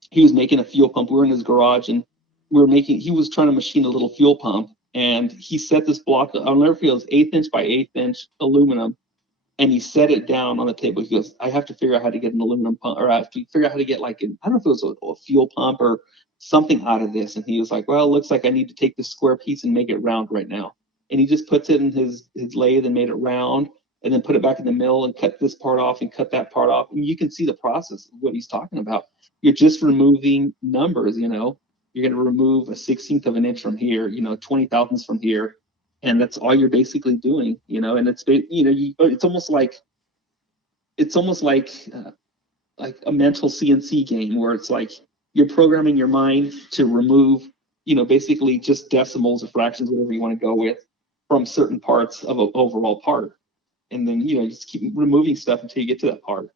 he was making a fuel pump. We were in his garage and he was trying to machine a little fuel pump and he set this block, I'll never forget, it was 1/8 inch by 1/8 inch aluminum. And he set it down on the table. He goes, I have to figure out how to get an aluminum pump, or I have to figure out how to get like I don't know if it was a fuel pump or something out of this. And he was like, well, it looks like I need to take this square piece and make it round right now. And he just puts it in his lathe and made it round, and then put it back in the mill and cut this part off and cut that part off. And you can see the process of what he's talking about. You're just removing numbers. You're going to remove a 16th of an inch from here, 20 thousandths from here, and that's all you're basically doing. And it's almost like a mental CNC game where it's like you're programming your mind to remove, basically just decimals or fractions, whatever you want to go with, from certain parts of an overall part, and then you just keep removing stuff until you get to that part.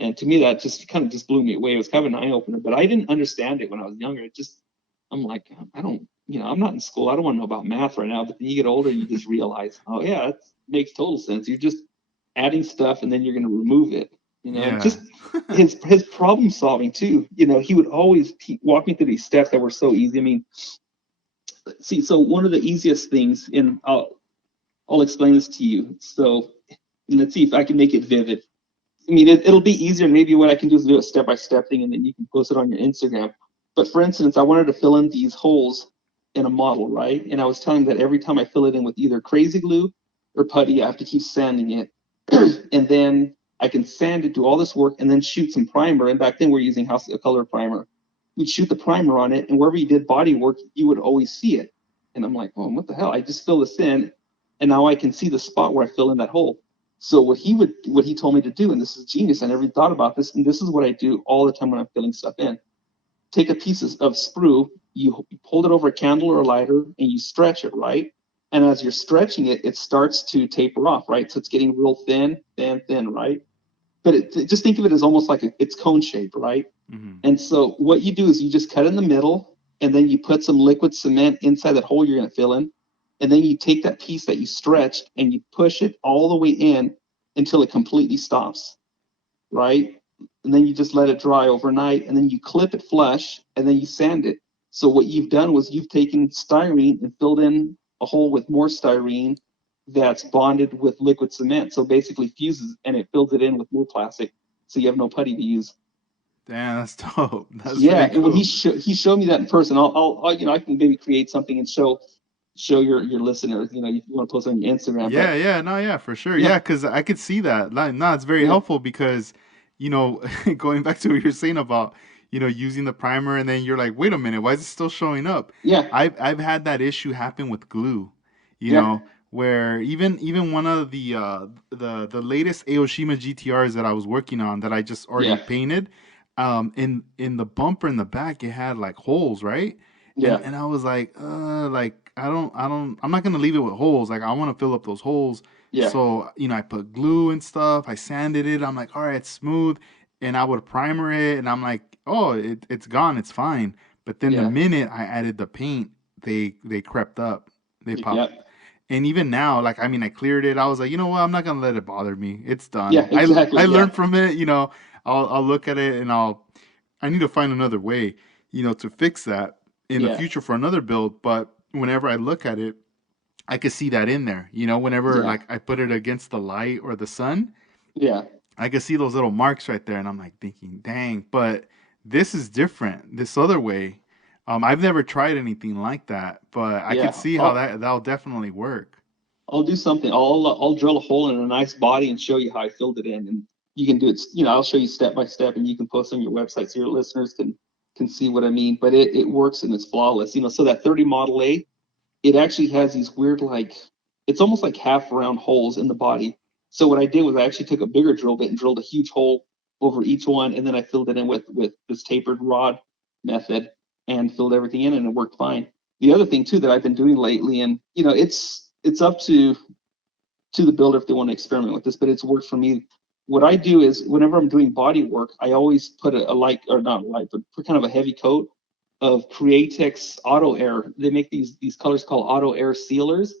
And to me, that just kind of just blew me away. It was kind of an eye opener, but I didn't understand it when I was younger. I'm like, I don't, I'm not in school. I don't want to know about math right now. But then you get older, you just realize, oh yeah, that makes total sense. You're just adding stuff, and then you're going to remove it. Yeah. Just his problem solving too. He would always walk me through these steps that were so easy. I mean, see, so one of the easiest things, and I'll explain this to you. So let's see if I can make it vivid. I mean, it'll be easier. Maybe what I can do is do a step by step thing, and then you can post it on your Instagram. But for instance, I wanted to fill in these holes in a model, right? And I was telling that every time I fill it in with either crazy glue or putty, I have to keep sanding it. And then I can sand it, do all this work, and then shoot some primer. And back then we're using house color primer. We'd shoot the primer on it, and wherever you did body work, you would always see it. And I'm like, oh, what the hell? I just fill this in, and now I can see the spot where I fill in that hole. So what he told me to do, and this is genius, I never thought about this, and this is what I do all the time when I'm filling stuff in. Take a piece of sprue, you hold it over a candle or a lighter, and you stretch it, right? And as you're stretching it, it starts to taper off, right? So it's getting real thin, thin, thin, right? But just think of it as almost like it's cone shape, right? Hmm. And so what you do is you just cut in the middle, and then you put some liquid cement inside that hole you're going to fill in. And then you take that piece that you stretched and you push it all the way in until it completely stops, right? And then you just let it dry overnight, and then you clip it flush, and then you sand it. So what you've done was you've taken styrene and filled in a hole with more styrene that's bonded with liquid cement. So basically fuses, and it fills it in with more plastic. So you have no putty to use. Damn, that's dope. That's Yeah, pretty and when cool. he showed me that in person, I can maybe create something and show your listeners. If you want to post it on your Instagram, but Yeah, yeah, no, yeah, for sure. yeah, Yeah, because I could see that. Like, no, it's very yeah, helpful because, you know, going back to what you're saying about, using the primer and then you're like, wait a minute, why is it still showing up? yeah, I've had that issue happen with glue, yeah, where even one of the latest Aoshima GTRs that I was working on that I just already yeah, painted, in the bumper in the back it had like holes, right? And yeah, and I was like I'm not gonna leave it with holes. Like I want to fill up those holes. yeah, So, I put glue and stuff. I sanded it. I'm like, all right, it's smooth. And I would primer it, and I'm like, oh, it's gone. It's fine. But then the yeah, minute I added the paint, they crept up. They yeah, popped. And even now, like I mean, I cleared it. I was like, you know what? I'm not gonna let it bother me. It's yeah, done. I exactly, yeah, learned from it. I'll look at it and I need to find another way, to fix that in the yeah, future for another build. But whenever I look at it, I could see that in there. Whenever yeah, like I put it against the light or the sun, yeah, I could see those little marks right there, and I'm like thinking, dang. But this is different. This other way, I've never tried anything like that, but I could Yeah, see how that'll definitely work. I'll do something. I'll drill a hole in a nice body and show you how I filled it in, and you can do it. I'll show you step by step, and you can post on your website so your listeners can see what I mean. But it works and it's flawless. So that 30 Model A, it actually has these weird, like, it's almost like half round holes in the body. So what I did was I actually took a bigger drill bit and drilled a huge hole over each one, and then I filled it in with this tapered rod method and filled everything in, and it worked fine. The other thing too that I've been doing lately, and it's up to the builder if they want to experiment with this, but it's worked for me. What I do is whenever I'm doing body work, I always put a light, or not a light, but put kind of a heavy coat of Createx Auto Air. They make these colors called Auto Air Sealers.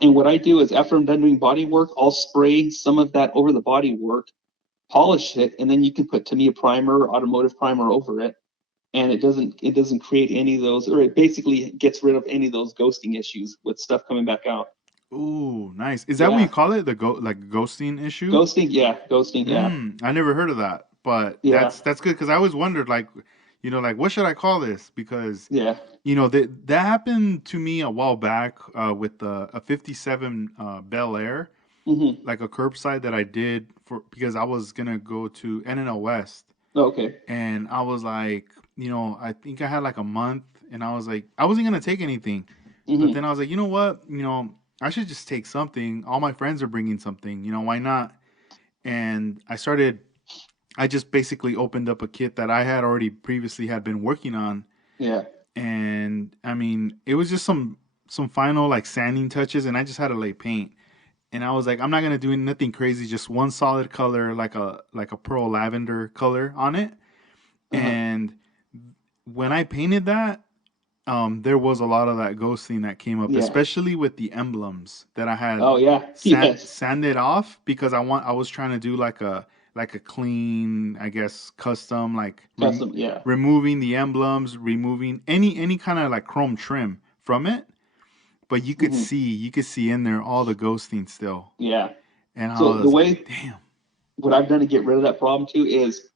And what I do is after I'm done doing body work, I'll spray some of that over the body work, polish it, and then you can put Tamiya primer, automotive primer over it. And it doesn't create any of those, or it basically gets rid of any of those ghosting issues with stuff coming back out. Ooh, nice. Is that what you Yeah. call it? The like ghosting issue? Ghosting, yeah. I never heard of that, but Yeah, that's good because I always wondered, like, like what should I call this? Because yeah. that happened to me a while back with a '57 Bel Air, Mm-hmm. like a curbside that I did for because I was gonna go to NNL West, Okay. and I was like, I think I had like a month, and I was like, I wasn't gonna take anything, but Mm-hmm. then I was like, you know what, I should just take something. All my friends are bringing something, why not? And I just basically opened up a kit that I had already previously had been working on, Yeah. and I mean, it was just some final like sanding touches, and I just had to lay paint. And I was like, I'm not gonna do nothing crazy, just one solid color, like a pearl lavender color on it. Uh-huh. And when I painted that, there was a lot of that ghosting that came up, Yeah. especially with the emblems that I had Oh yeah. Yes. sanded off because I was trying to do like a clean, I guess, custom, like Custom. Yeah. removing the emblems, removing any kind of like chrome trim from it. But Mm-hmm. you could see in there all the ghosting still, Yeah. and I So the was like, way damn. what I've done to get rid of that problem too is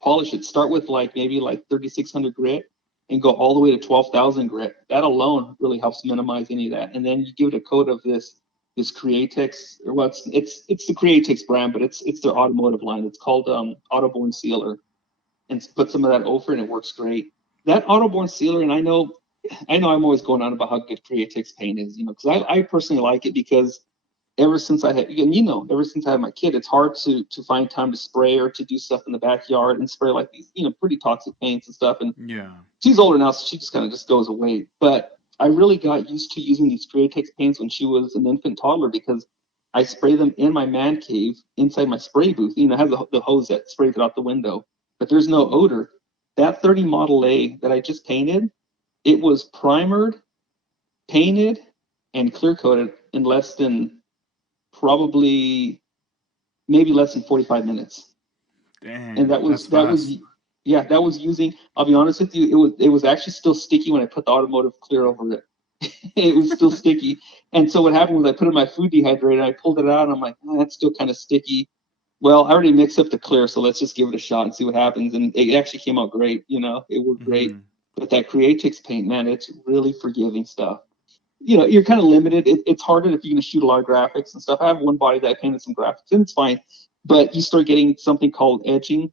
polish it. Start with like maybe like 3,600 grit and go all the way to 12,000 grit. That alone really helps minimize any of that. And then you give it a coat of this Createx, or it's the Createx brand, but it's their automotive line. It's called Autoborn Sealer, and put some of that over, and it works great. That Autoborn Sealer, and I know I'm always going on about how good Createx paint is, because I personally like it because ever since I had, and ever since I had my kid, it's hard to find time to spray or to do stuff in the backyard and spray like these, pretty toxic paints and stuff. And Yeah. she's older now, so she just kind of just goes away. But I really got used to using these Createx paints when she was an infant toddler because I spray them in my man cave inside my spray booth. I have the hose that sprays it out the window, but there's no odor. That 30 Model A that I just painted, it was primered, painted, and clear coated in less than probably maybe less than 45 minutes. And Dang, that that's was that was fast. yeah, that was using, I'll be honest with you, it was actually still sticky when I put the automotive clear over it. It was still sticky. And so what happened was I put it in my food dehydrator, I pulled it out, and I'm like, that's still kind of sticky. Well, I already mixed up the clear, so let's just give it a shot and see what happens. And it actually came out great, it worked great. Hmm. But that Createx paint, man, it's really forgiving stuff. You're kind of limited. It's harder if you're going to shoot a lot of graphics and stuff. I have one body that I painted some graphics, and it's fine. But you start getting something called edging,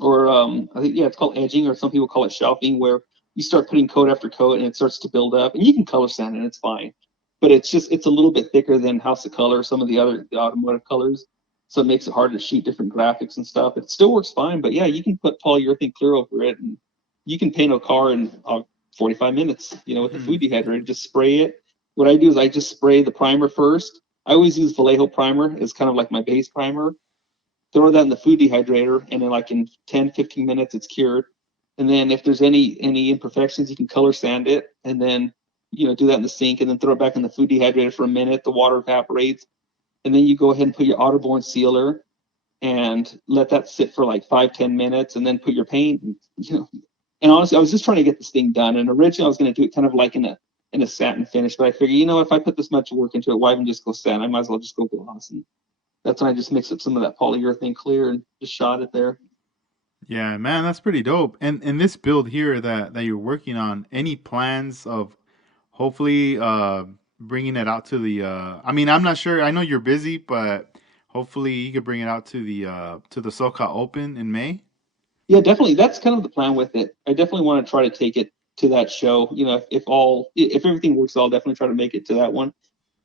or I think, yeah, it's called edging, or some people call it shelving, where you start putting coat after coat, and it starts to build up. And you can color sand, and it's fine. But it's a little bit thicker than House of Color, some of the automotive colors, so it makes it hard to shoot different graphics and stuff. It still works fine, but yeah, you can put polyurethane clear over it, and you can paint a car in 45 minutes, with the food dehydrator. Just spray it. What I do is I just spray the primer first. I always use Vallejo primer as kind of like my base primer. Throw that in the food dehydrator, and then like in 10, 15 minutes, it's cured. And then if there's any imperfections, you can color sand it, and then do that in the sink, and then throw it back in the food dehydrator for a minute. The water evaporates, and then you go ahead and put your Autoborn sealer and let that sit for like 5, 10 minutes, and then put your paint. And honestly, I was just trying to get this thing done. And originally, I was going to do it kind of like in a satin finish, but I figured, if I put this much work into it, why even just go satin? I might as well just go gloss. And that's when I just mixed up some of that polyurethane clear and just shot it there. Yeah, man, that's pretty dope. And this build here that you're working on, any plans of hopefully bringing it out to the I mean, I'm not sure. I know you're busy, but hopefully you could bring it out to the SoCal Open in May. Yeah, definitely. That's kind of the plan with it. I definitely want to try to take it to that show. If everything works, I'll definitely try to make it to that one.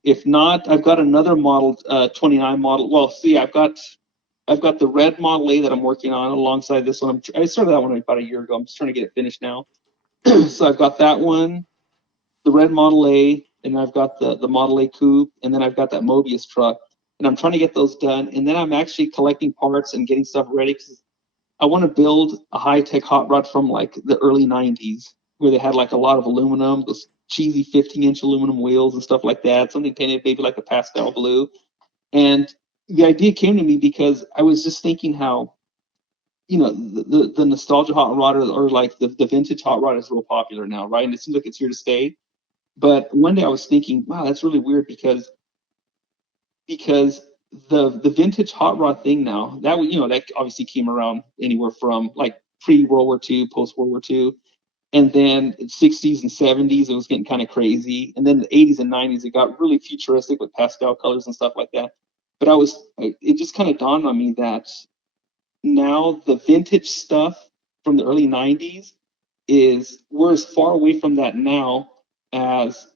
If not, I've got another model, 29 model. Well, see, I've got the red Model A that I'm working on alongside this one. I started that one about a year ago. I'm just trying to get it finished now. So I've got that one, the red Model A, and I've got the Model A Coupe, and then I've got that Mobius truck, and I'm trying to get those done. And then I'm actually collecting parts and getting stuff ready because I want to build a high tech hot rod from like the early '90s, where they had like a lot of aluminum, those cheesy 15-inch aluminum wheels and stuff like that. Something painted maybe like a pastel blue. And the idea came to me because I was just thinking how the nostalgia hot rod or like the vintage hot rod is real popular now, right? And it seems like it's here to stay. But one day I was thinking, wow, that's really weird because the vintage hot rod thing now that obviously came around anywhere from like pre World War II, post World War II, and then 60s and 70s it was getting kind of crazy, and then the 80s and 90s it got really futuristic with pastel colors and stuff like that. But it just kind of dawned on me that now the vintage stuff from the early 90s is we're as far away from that now as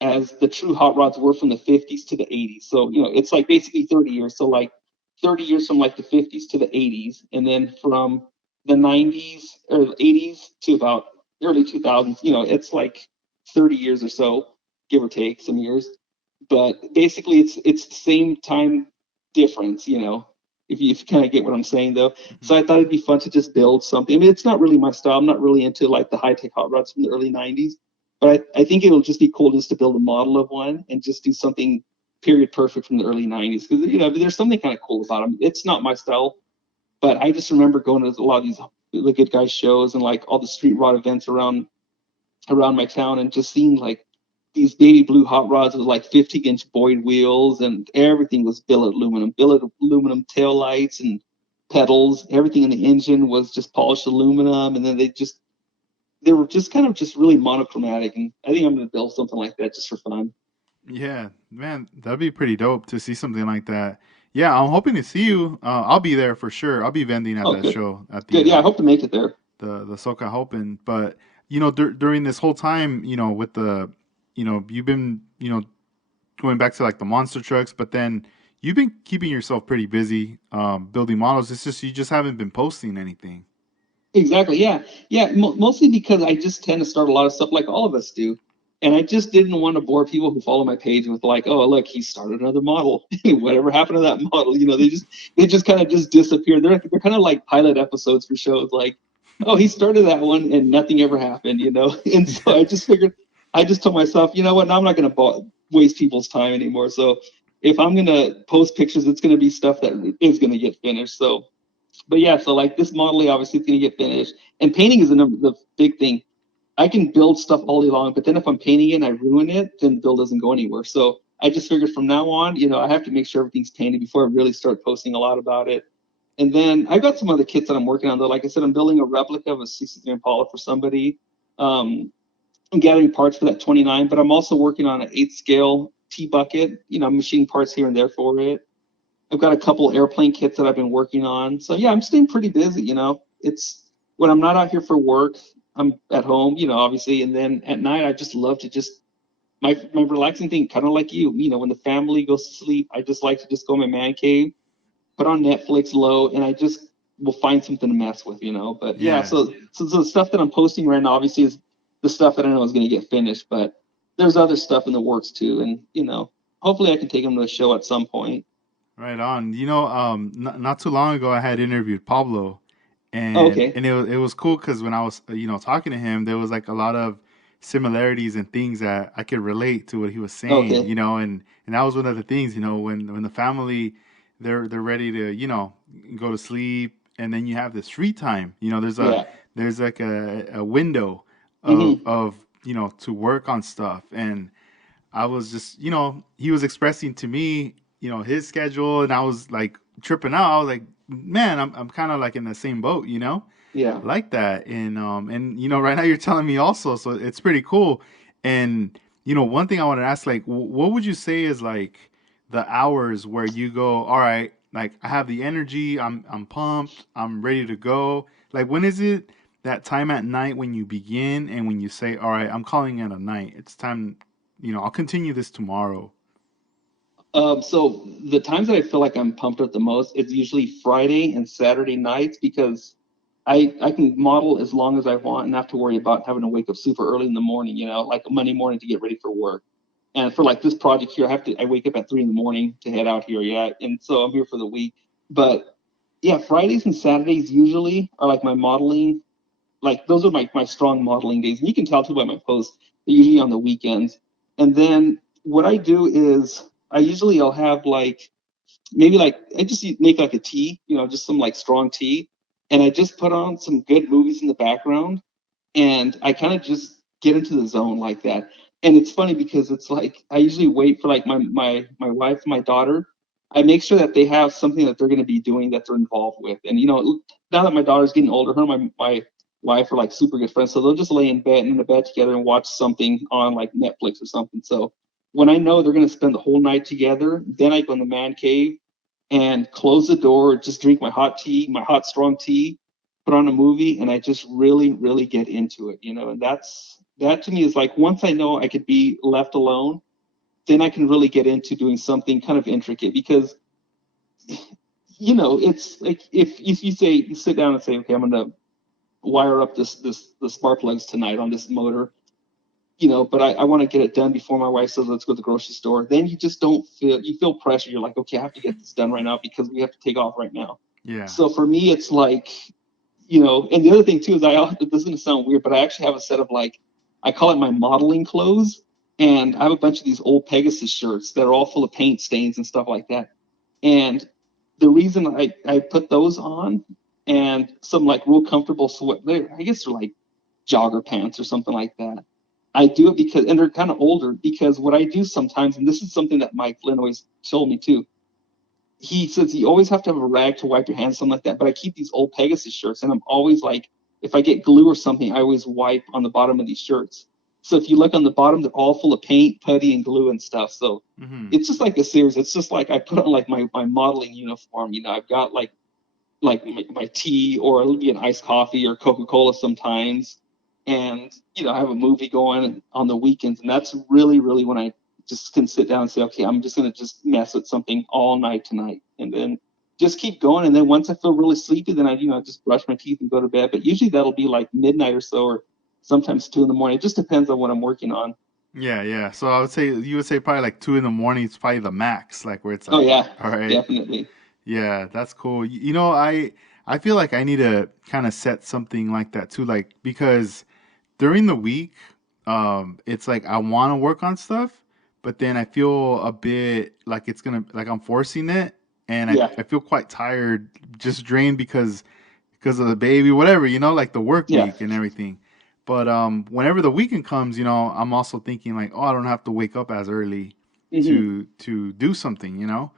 the true hot rods were from the 50s to the 80s. So, it's like basically 30 years. So, like 30 years from like the 50s to the 80s, and then from the 90s or the 80s to about early 2000s, it's like 30 years or so, give or take some years. But basically, it's the same time difference, if you kind of get what I'm saying, though. Mhm. So I thought it'd be fun to just build something. I mean, it's not really my style. I'm not really into like the high tech hot rods from the early 90s, but I think it'll just be cool just to build a model of one and just do something period perfect from the early 90s because there's something kind of cool about them. It's not my style, but I just remember going to a lot of these the good guys shows and like all the street rod events around my town and just seeing like these baby blue hot rods with like 50-inch Boyd wheels, and everything was billet aluminum tail lights and pedals. Everything in the engine was just polished aluminum, and then they were just kind of just really monochromatic. And I think I'm going to build something like that just for fun. Yeah, man, that'd be pretty dope to see something like that. Yeah, I'm hoping to see you. I'll be there for sure. I'll be vending at Oh, that good, show at good. Yeah, I hope to make it there. the Soca Open. But during this whole time, with you've been going back to like the monster trucks, but then you've been keeping yourself pretty busy building models. It's just you just haven't been posting anything. Exactly. Yeah. Yeah. Mostly because I just tend to start a lot of stuff like all of us do. And I just didn't want to bore people who follow my page with like, oh, look, he started another model. Whatever happened to that model? They just kind of just disappear. They're kind of like pilot episodes for shows like, oh, he started that one and nothing ever happened. And so I just told myself, you know what? Now I'm not going to waste people's time anymore. So if I'm going to post pictures, it's going to be stuff that is going to get finished. But yeah, so like this modeling obviously it's gonna get finished, and painting is the big thing. I can build stuff all day long, but then if I'm painting it and I ruin it, then the build doesn't go anywhere. So I just figured from now on, I have to make sure everything's painted before I really start posting a lot about it. And then I got some other kits that I'm working on though. Like I said, I'm building a replica of a 63 Impala for somebody. I'm gathering parts for that 29, but I'm also working on an 8 scale T bucket. I'm machining parts here and there for it. I've got a couple airplane kits that I've been working on. So yeah, I'm staying pretty busy. It's when I'm not out here for work, I'm at home, obviously, and then at night I just love to just my relaxing thing, kind of like when the family goes to sleep, I just like to just go in my man cave, put on Netflix low, and I just will find something to mess with. But yeah, Yeah. so the stuff that I'm posting right now obviously is the stuff that I know is going to get finished, but there's other stuff in the works too, and hopefully I can take them to a show at some point. Right on. Not too long ago, I had interviewed Pablo, Oh, and okay. it was cool because when I was talking to him, there was like a lot of similarities and things that I could relate to what he was saying. Okay. And that was one of the things. When the family they're ready to go to sleep, and then you have this free time. Yeah. There's like a window Hmm. of to work on stuff, and I was just he was expressing to me his schedule, and I was like tripping out. I was like, man, I'm kind of like in the same boat, Yeah. like that. And right now you're telling me also, so it's pretty cool. And one thing I want to ask, like, what would you say is like the hours where you go, all right, like I have the energy, I'm pumped, I'm ready to go. Like, when is it that time at night when you begin and when you say, all right, I'm calling it a night. It's time, I'll continue this tomorrow. So the times that I feel like I'm pumped up the most is usually Friday and Saturday nights because I can model as long as I want and not have to worry about having to wake up super early in the morning, like Monday morning to get ready for work. And for like this project here, I wake up at 3 in the morning to head out here. Yeah. And so I'm here for the week. But yeah, Fridays and Saturdays usually are like my modeling, like those are my strong modeling days. And you can tell too by my posts, they're usually on the weekends. And then what I do is I'll have like maybe like I just make like a tea, just some like strong tea, and I just put on some good movies in the background, and I kind of just get into the zone like that. And it's funny because it's like I usually wait for like my wife, my daughter. I make sure that they have something that they're going to be doing that they're involved with. And now that my daughter's getting older, her and my wife are like super good friends, so they'll just lay in bed in the bed together and watch something on like Netflix or something. So when I know they're going to spend the whole night together, then I go in the man cave and close the door, just drink my hot tea, my hot strong tea, put on a movie, and I just really, really get into it, And that to me is like once I know I could be left alone, then I can really get into doing something kind of intricate because it's like if you sit down and say, okay, I'm gonna wire up the spark plugs tonight on this motor, but I want to get it done before my wife says let's go to the grocery store. Then you just don't feel you feel pressure. You're like, okay, I have to get this done right now because we have to take off right now. Yeah. So for me, it's like, and the other thing too is this is gonna sound weird, but I actually have a set of like I call it my modeling clothes, and I have a bunch of these old Pegasus shirts that are all full of paint stains and stuff like that. And the reason I put those on and some like real comfortable sweat, I guess they're like jogger pants or something like that. I do it because, and they're kind of older because what I do sometimes, and this is something that Mike Flynn always told me too. He says you always have to have a rag to wipe your hands, something like that. But I keep these old Pegasus shirts, and I'm always like, if I get glue or something, I always wipe on the bottom of these shirts. So if you look on the bottom, they're all full of paint, putty, and glue and stuff. So Hmm. it's just like a series. It's just like I put on like my modeling uniform. I've got like my tea, or it'll be an iced coffee or Coca-Cola sometimes. And, I have a movie going on the weekends. And that's really, really when I just can sit down and say, okay, I'm just going to just mess with something all night tonight. And then just keep going. And then once I feel really sleepy, then I, just brush my teeth and go to bed. But usually that'll be like midnight or so, or sometimes 2 in the morning. It just depends on what I'm working on. Yeah, yeah. So you would say probably like 2 in the morning is probably the max, like where it's Oh, like, yeah, all right, definitely. yeah, that's cool. I feel like I need to kind of set something like that too, like because during the week, it's like I want to work on stuff, but then I feel a bit like it's gonna like I'm forcing it, and I Yeah, I feel quite tired, just drained because of the baby, whatever, like the work yeah. week and everything. But whenever the weekend comes, I'm also thinking like, oh, I don't have to wake up as early Hmm. to do something. Yeah.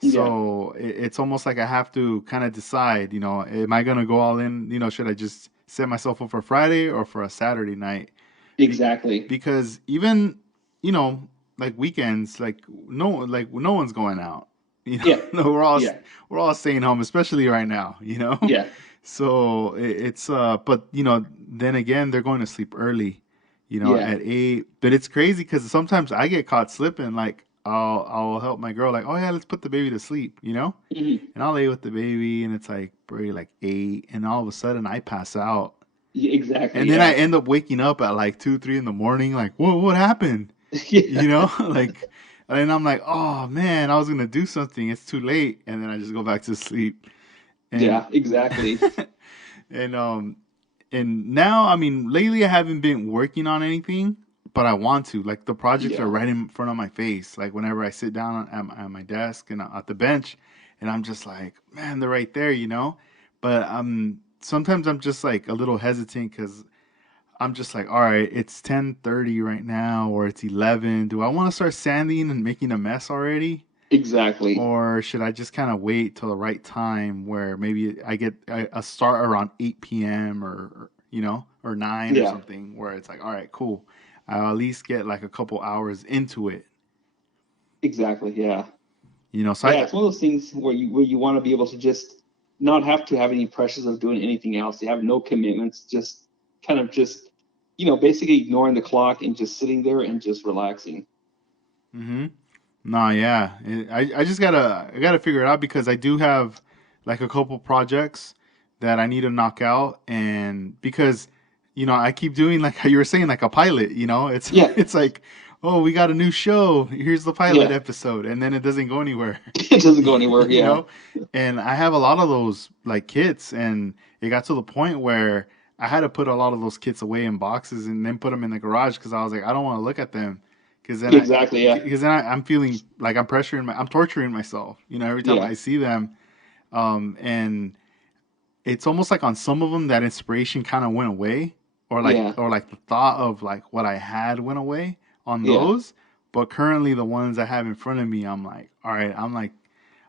So it's almost like I have to kind of decide, am I gonna go all in? Should I just set myself up for Friday or for a Saturday night? Be- Exactly. because even you know like weekends, like no one's going out. Yeah. No, Yeah. we're all staying home, especially right now. Yeah. So it's but then again they're going to sleep early, Yeah. at 8. But it's crazy because sometimes I get caught slipping. Like I'll help my girl, like, oh yeah, let's put the baby to sleep, Hmm. and I'll lay with the baby, and it's like probably like 8, and all of a sudden I pass out, Yeah, exactly. and then I Yeah. end up waking up at like 2, 3 in the morning, like, what happened? Yeah. Like, and I'm like, oh man, I was gonna do something. It's too late, and then I just go back to sleep. And Yeah. Exactly. and and now, I mean, lately I haven't been working on anything, but I want to. Like the projects are Yeah. right in front of my face. Like whenever I sit down at my desk and at the bench, and I'm just like, man, they're right there. But sometimes I'm just like a little hesitant because I'm just like, all right, it's 10:30 right now, or it's 11. Do I want to start sanding and making a mess already? Exactly. Or should I just kind of wait till the right time where maybe I get a start around 8 p.m. or 9 or Yeah. something where it's like, all right, cool. I'll at least get like a couple hours into it, Exactly. Yeah. So Yeah. It's one of those things where you want to be able to just not have to have any pressures of doing anything else. You have no commitments. Just kind of just basically ignoring the clock and just sitting there and just relaxing. hmm No, yeah. I just I gotta figure it out because I do have like a couple projects that I need to knock out, and because I keep doing like how you were saying, like a pilot. It's Yeah. it's like, oh, we got a new show. Here's the pilot Yeah. episode, and then it doesn't go anywhere. It doesn't go anywhere. you Yeah. know, and I have a lot of those like kits, and it got to the point where I had to put a lot of those kits away in boxes and then put them in the garage because I was like, I don't want to look at them because then I Exactly. Yeah. because then I'm feeling like I'm torturing myself, every time Yeah. I see them. And it's almost like on some of them that inspiration kind of went away, Yeah. or like the thought of like what I had went away on Yeah. those. But currently, the ones I have in front of me, I'm like, all right,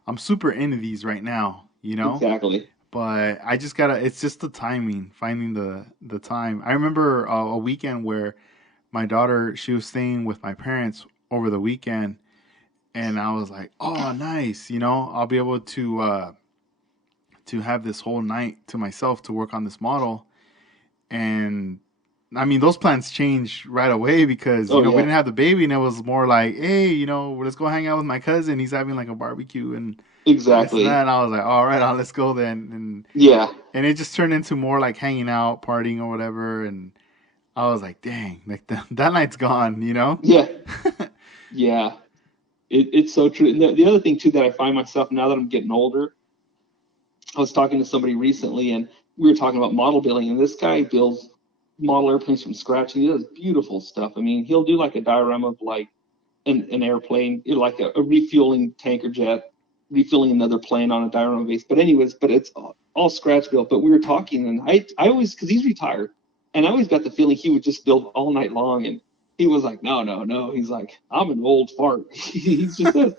I'm super into these right now. Exactly. But I just gotta. It's just the timing, finding the time. I remember a weekend where my daughter, she was staying with my parents over the weekend, and I was like, oh, nice. I'll be able to have this whole night to myself to work on this model. And I mean, those plans changed right away because Oh we yeah. didn't have the baby, and it was more like, hey, let's go hang out with my cousin. He's having like a barbecue and this and that. Exactly. And I was like, all right, let's go then. Yeah. And it just turned into more like hanging out, partying or whatever. And I was like, dang, like that night's gone. Yeah. Yeah. It's so true. And the other thing too that I find myself now that I'm getting older, I was talking to somebody recently and we were talking about model building, and this guy builds model airplanes from scratch and he does beautiful stuff. I mean, he'll do like a diorama of like an airplane, like a refueling tanker jet, refilling another plane on a diorama base. But anyways, it's all scratch built. But we were talking, and I always, because he's retired, and I always got the feeling he would just build all night long. And he was like, no, no, no. He's like, I'm an old fart. He just says,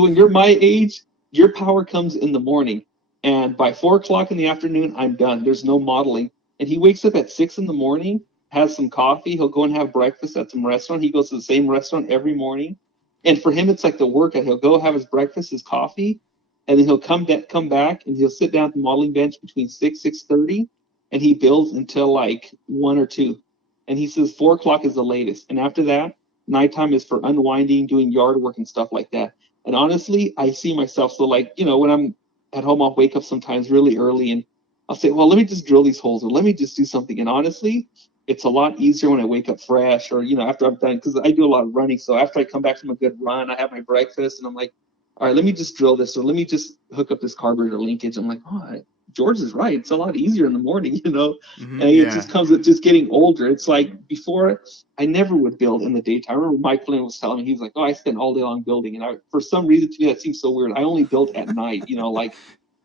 when you're my age, your power comes in the morning, and by 4 o'clock in the afternoon, I'm done. There's no modeling. And he wakes up at 6 in the morning, has some coffee. He'll go and have breakfast at some restaurant. He goes to the same restaurant every morning. And for him, it's like the workout. He'll go have his breakfast, his coffee, and then he'll come back and he'll sit down at the modeling bench between 6:30, and he builds until like 1 or 2. And he says 4 o'clock is the latest. And after that, nighttime is for unwinding, doing yard work and stuff like that. And honestly, I see myself, so like, when I'm at home, I'll wake up sometimes really early and I'll say, well, let me just drill these holes or let me just do something. And honestly, it's a lot easier when I wake up fresh or, after I'm done, because I do a lot of running. So after I come back from a good run, I have my breakfast and I'm like, all right, let me just drill this or let me just hook up this carburetor linkage. I'm like, oh, George is right. It's a lot easier in the morning. And it Yeah. just comes with just getting older. It's like before, I never would build in the daytime. I remember Mike Flynn was telling me, he's like, oh, I spent all day long building. And for some reason to me, that seems so weird. I only built at night, like,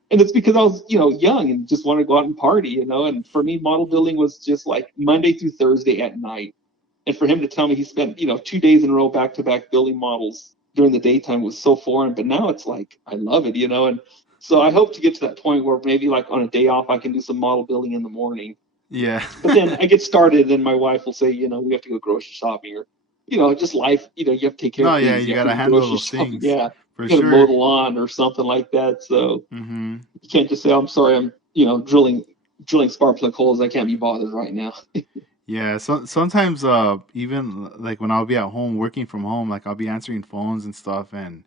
and it's because I was, young and just wanted to go out and party. And for me, model building was just like Monday through Thursday at night. And for him to tell me he spent, 2 days in a row back to back building models during the daytime was so foreign. But now it's like, I love it. And so I hope to get to that point where maybe like on a day off, I can do some model building in the morning. Yeah. But then I get started and my wife will say, we have to go grocery shopping or, just life, you have to take care No, of yeah, things. you You have to gotta go handle grocery those shopping. things Yeah. for You got to mow sure. the lawn or something like that. So hmm you can't just say, I'm sorry, I'm, drilling spark plug holes. I can't be bothered right now. Yeah, so sometimes even like when I'll be at home working from home, like I'll be answering phones and stuff, and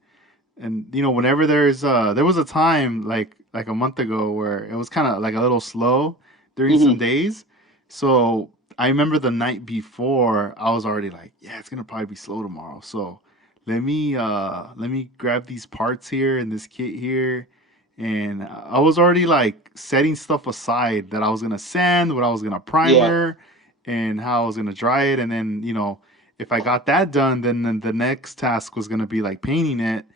whenever there was a time like a month ago where it was kind of like a little slow during some Hmm. days. So I remember the night before I was already like, yeah, it's gonna probably be slow tomorrow. So let me grab these parts here and this kit here. And I was already like setting stuff aside that I was gonna sand, what I was gonna Yeah. primer, and how I was gonna dry it. And then, if I got that done, then the next task was gonna be like painting it.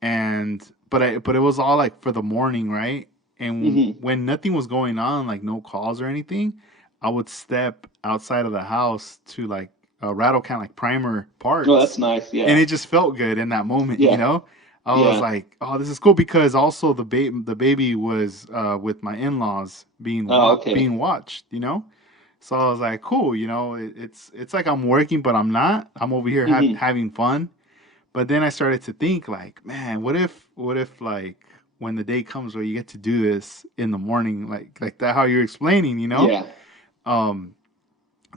And but it was all like for the morning, right? And Hmm. when nothing was going on, like no calls or anything, I would step outside of the house to like a rattle can like primer Oh, that's parts, nice. and Yeah. it just felt good in that moment, Yeah. I was Yeah. like, oh, this is cool because also the baby was with my in-laws Oh, okay. being watched, you know. So I was like, cool, you know, it's like I'm working, but I'm not. I'm over here Hmm. having fun. But then I started to think, like, man, what if like when the day comes where you get to do this in the morning, like that, how you're explaining, you know? Yeah. Um,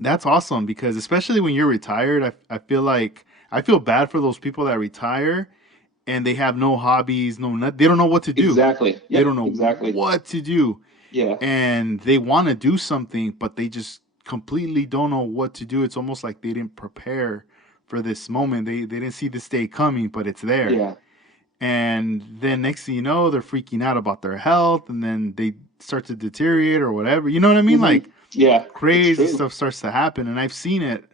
that's awesome because especially when you're retired, I feel like I feel bad for those people that retire and they have no hobbies, they don't know what to do. Exactly. They Yep. don't know Exactly. what to do, Yeah. and they want to do something, but they just completely don't know what to do. It's almost like they didn't prepare for this moment. They didn't see this day coming, but it's there. Yeah. And then next thing you know, they're freaking out about their health, and then they start to deteriorate or whatever. You know what I mean? Hmm. Like Yeah. It's crazy true. stuff starts to happen, and I've seen it,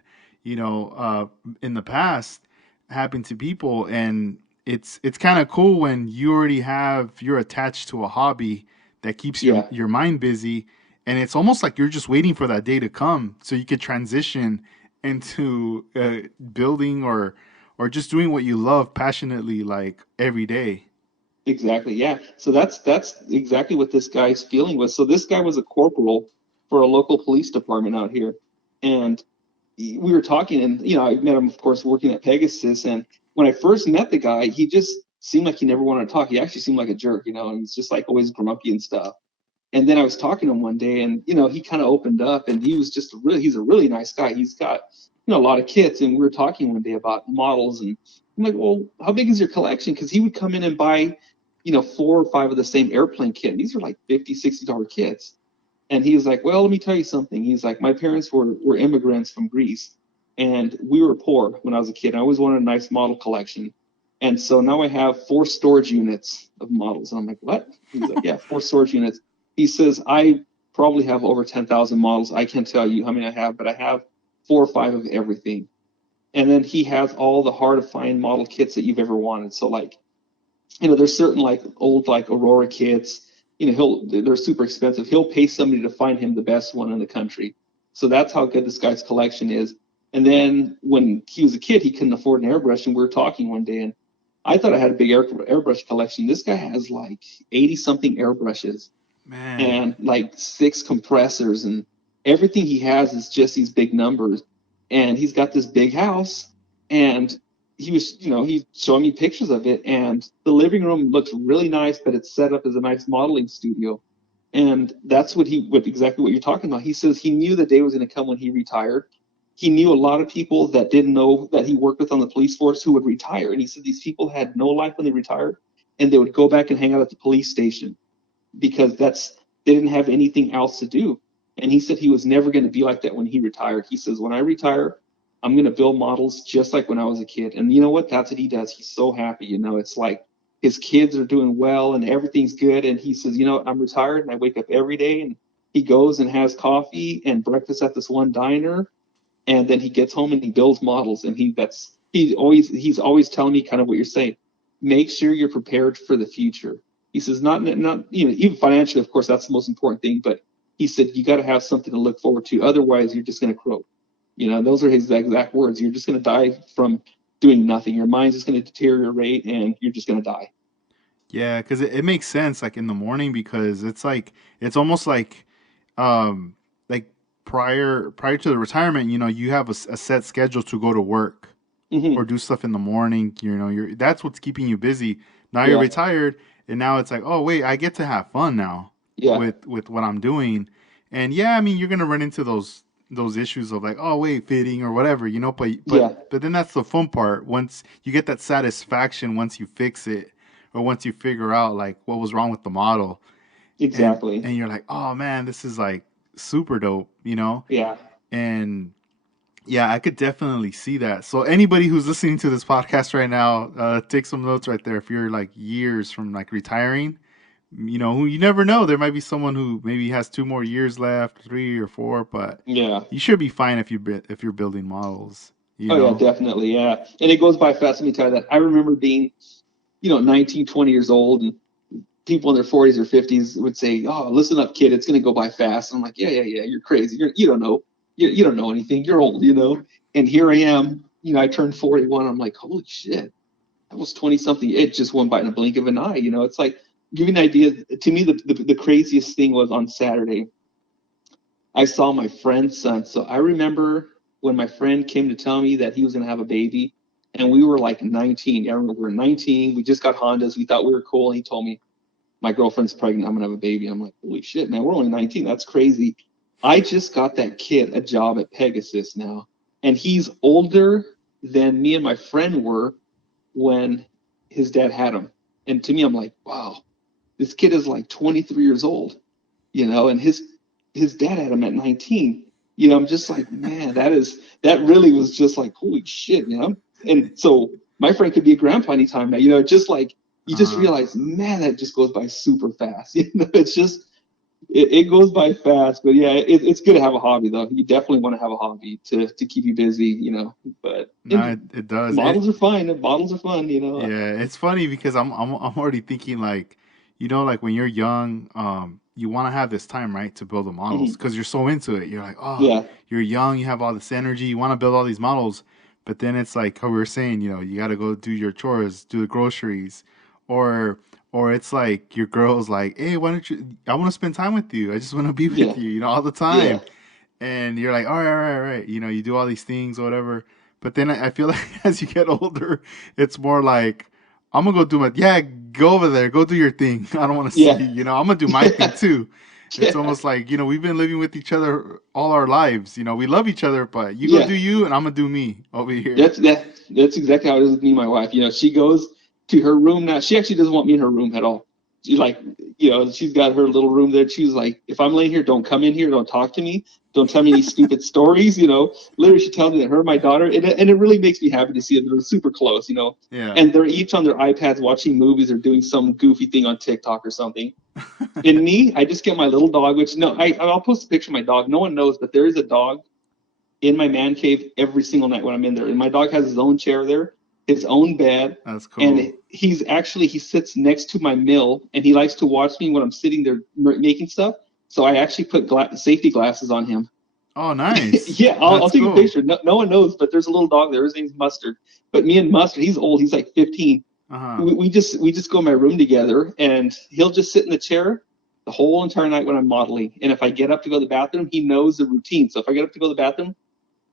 in the past happen to people, and it's kind of cool when you're attached to a hobby that keeps Yeah. your mind busy, and it's almost like you're just waiting for that day to come so you could transition into building or just doing what you love passionately like every day. Exactly. Yeah. So that's exactly what this guy's feeling was. So this guy was a corporal for a local police department out here, and we were talking, and I met him, of course, working at Pegasus. And when I first met the guy, he just seemed like he never wanted to talk. He actually seemed like a jerk, and he's just like always grumpy and stuff. And then I was talking to him one day, and he kind of opened up, and he was just he's a really nice guy. He's got a lot of kits, and we were talking one day about models, and I'm like, well, how big is your collection? Because he would come in and buy 4 or 5 of the same airplane kit. And these were like $50, $60 kits. And he was like, well, let me tell you something. He's like, my parents were immigrants from Greece, and we were poor when I was a kid. I always wanted a nice model collection. And so now I have 4 storage units of models. And I'm like, what? He's like, yeah, 4 storage units. He says, I probably have over 10,000 models. I can't tell you how many I have, but I have 4 or 5 of everything. And then he has all the hard to find model kits that you've ever wanted. So like, there's certain like old like Aurora kits. They're super expensive. He'll pay somebody to find him the best one in the country. So that's how good this guy's collection is. And then when he was a kid, he couldn't afford an airbrush, and we were talking one day, and I thought I had a big airbrush collection. This guy has like 80 something airbrushes Man. and like 6 compressors, and everything he has is just these big numbers. And he's got this big house, and he's showing me pictures of it, and the living room looks really nice, but it's set up as a nice modeling studio. And that's what exactly what you're talking about. He says he knew the day was going to come when he retired. He knew a lot of people that didn't know that he worked with on the police force who would retire. And he said these people had no life when they retired, and they would go back and hang out at the police station because they didn't have anything else to do. And he said he was never going to be like that when he retired. He says, when I retire, I'm going to build models just like when I was a kid. And you know what? That's what he does. He's so happy. It's like his kids are doing well and everything's good. And he says, I'm retired and I wake up every day, and he goes and has coffee and breakfast at this one diner. And then he gets home and he builds models. And he's always telling me kind of what you're saying. Make sure you're prepared for the future. He says, not even financially, of course, that's the most important thing. But he said, you got to have something to look forward to. Otherwise, you're just going to croak. Those are his exact words. You're just going to die from doing nothing. Your mind's just going to deteriorate, and you're just going to die. Yeah, because it makes sense like in the morning because it's almost um like prior to the retirement, you have a set schedule to go to work or Hmm. do stuff in the morning. That's what's keeping you busy. Now you're Yeah, retired, and now it's like, oh wait, I get to have fun now yeah, with what I'm doing. And yeah, I mean you're gonna run into those issues of like, oh wait, fitting or whatever, yeah, but then that's the fun part. Once you get that satisfaction, once you fix it or once you figure out like what was wrong with the model, and exactly. and you're like, oh man, this is like super dope. Yeah. And yeah, I could definitely see that. So anybody who's listening to this podcast right now, take some notes right there. If you're like years from like retiring, who you never know. There might be someone who maybe has 2 more years left, 3 or 4, but Yeah. you should be fine if you're building models. You Oh yeah, know. definitely. Yeah. And it goes by fast. Let me tell you that. I remember being, 19, 20 years old, and people in their 40s or 50s would say, "Oh, listen up, kid. It's going to go by fast." And I'm like, "Yeah, yeah, yeah. You're crazy. You don't know. You don't know anything. You're old,." And here I am. I turned 41. I'm like, "Holy shit." I was 20 something. It just went by in a blink of an eye. It's like, give you an idea. To me, the craziest thing was on Saturday. I saw my friend's son. So I remember when my friend came to tell me that he was going to have a baby, and we were like 19. I remember we were 19. We just got Hondas. We thought we were cool. And he told me, my girlfriend's pregnant. I'm going to have a baby. I'm like, holy shit, man, we're only 19. That's crazy. I just got that kid a job at Pegasus now. And he's older than me and my friend were when his dad had him. And to me, I'm like, wow, this kid is like 23 years old, and his dad had him at 19. I'm just like, man, that really was just like, holy shit. And so my friend could be a grandpa anytime now, just like, you just Uh, realize, man, that just goes by super fast. It's just, it goes by fast. But yeah, it's good to have a hobby though. You definitely want to have a hobby to keep you busy, but no, and it does. models are fun. Models are fun, Yeah, it's funny because I'm already thinking like, like when you're young, you want to have this time, right, to build the models Mhm. because you're so into it. You're like, oh, Yeah, you're young, you have all this energy, you want to build all these models, but then it's like how we were saying, you got to go do your chores, do the groceries, or or it's like your girl's like, hey, why don't you? I want to spend time with you. I just want to be yeah, with you, all the yeah, time. And you're like, all right, all right, all right. You do all these things or whatever. But then I feel like as you get older, it's more like, I'm gonna go do my, yeah, go over there, go do your thing. I don't want to see yeah, you. I'm gonna do my thing yeah, too. It's yeah, almost like, we've been living with each other all our lives. We love each other, but you go yeah. do you and I'm gonna do me over here. That's exactly how it is with me and my wife. She goes to her room now. She actually doesn't want me in her room at all. She like, she's got her little room there. She's like, if I'm laying here, don't come in here, don't talk to me, don't tell me any stupid stories. Literally, she tells me that her and my daughter, and it really makes me happy to see that they're super close. Yeah. And they're each on their iPads watching movies or doing some goofy thing on TikTok or something. And me, I just get my little dog, which no, I'll post a picture of my dog. No one knows, but there is a dog in my man cave every single night when I'm in there. And my dog has his own chair there, his own bed, That's cool. and he sits next to my mill, and he likes to watch me when I'm sitting there making stuff. So I actually put safety glasses on him. Oh, nice. Yeah, I'll That's take a cool. picture. No one knows, but there's a little dog there. His name's Mustard. But me and Mustard, he's old. He's like 15. Uh-huh. We just go in my room together, and he'll just sit in the chair the whole entire night when I'm modeling. And if I get up to go to the bathroom, he knows the routine. So if I get up to go to the bathroom,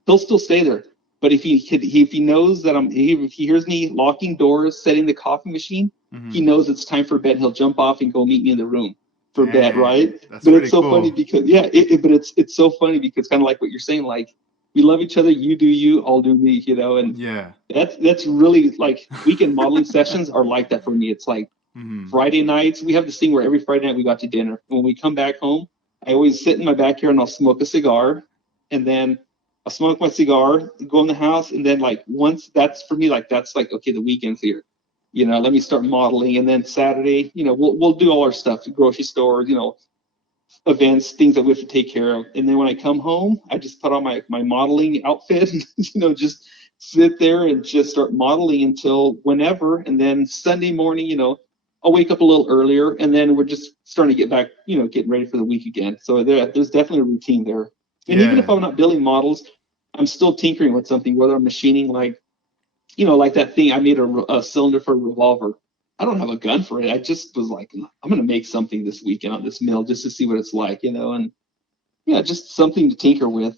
he'll still stay there. But if he knows that if he hears me locking doors, setting the coffee machine, he Mm-hmm. knows it's time for bed. He'll jump off and go meet me in the room for bed, Dang, right? that's But it's pretty so funny cool. because but it's so funny because kind of like what you're saying, like we love each other. You do you, I'll do me, and Yeah. that's really like weekend modeling sessions are like that for me. It's like Mm-hmm. Friday nights. We have this thing where every Friday night we got to dinner. When we come back home, I always sit in my backyard and I'll smoke a cigar, and then I'll smoke my cigar, go in the house, and then like once that's for me, like that's like okay, the weekend's here. Let me start modeling, and then Saturday, we'll do all our stuff, grocery stores, events, things that we have to take care of. And then when I come home, I just put on my modeling outfit, just sit there and just start modeling until whenever. And then Sunday morning, I'll wake up a little earlier, and then we're just starting to get back, getting ready for the week again. So there's definitely a routine there. And even if Yeah. I'm not building models, I'm still tinkering with something, whether I'm machining like that thing I made a cylinder for a revolver. I don't have a gun for it. I just was like, I'm gonna make something this weekend on this mill just to see what it's like, and yeah, just something to tinker with.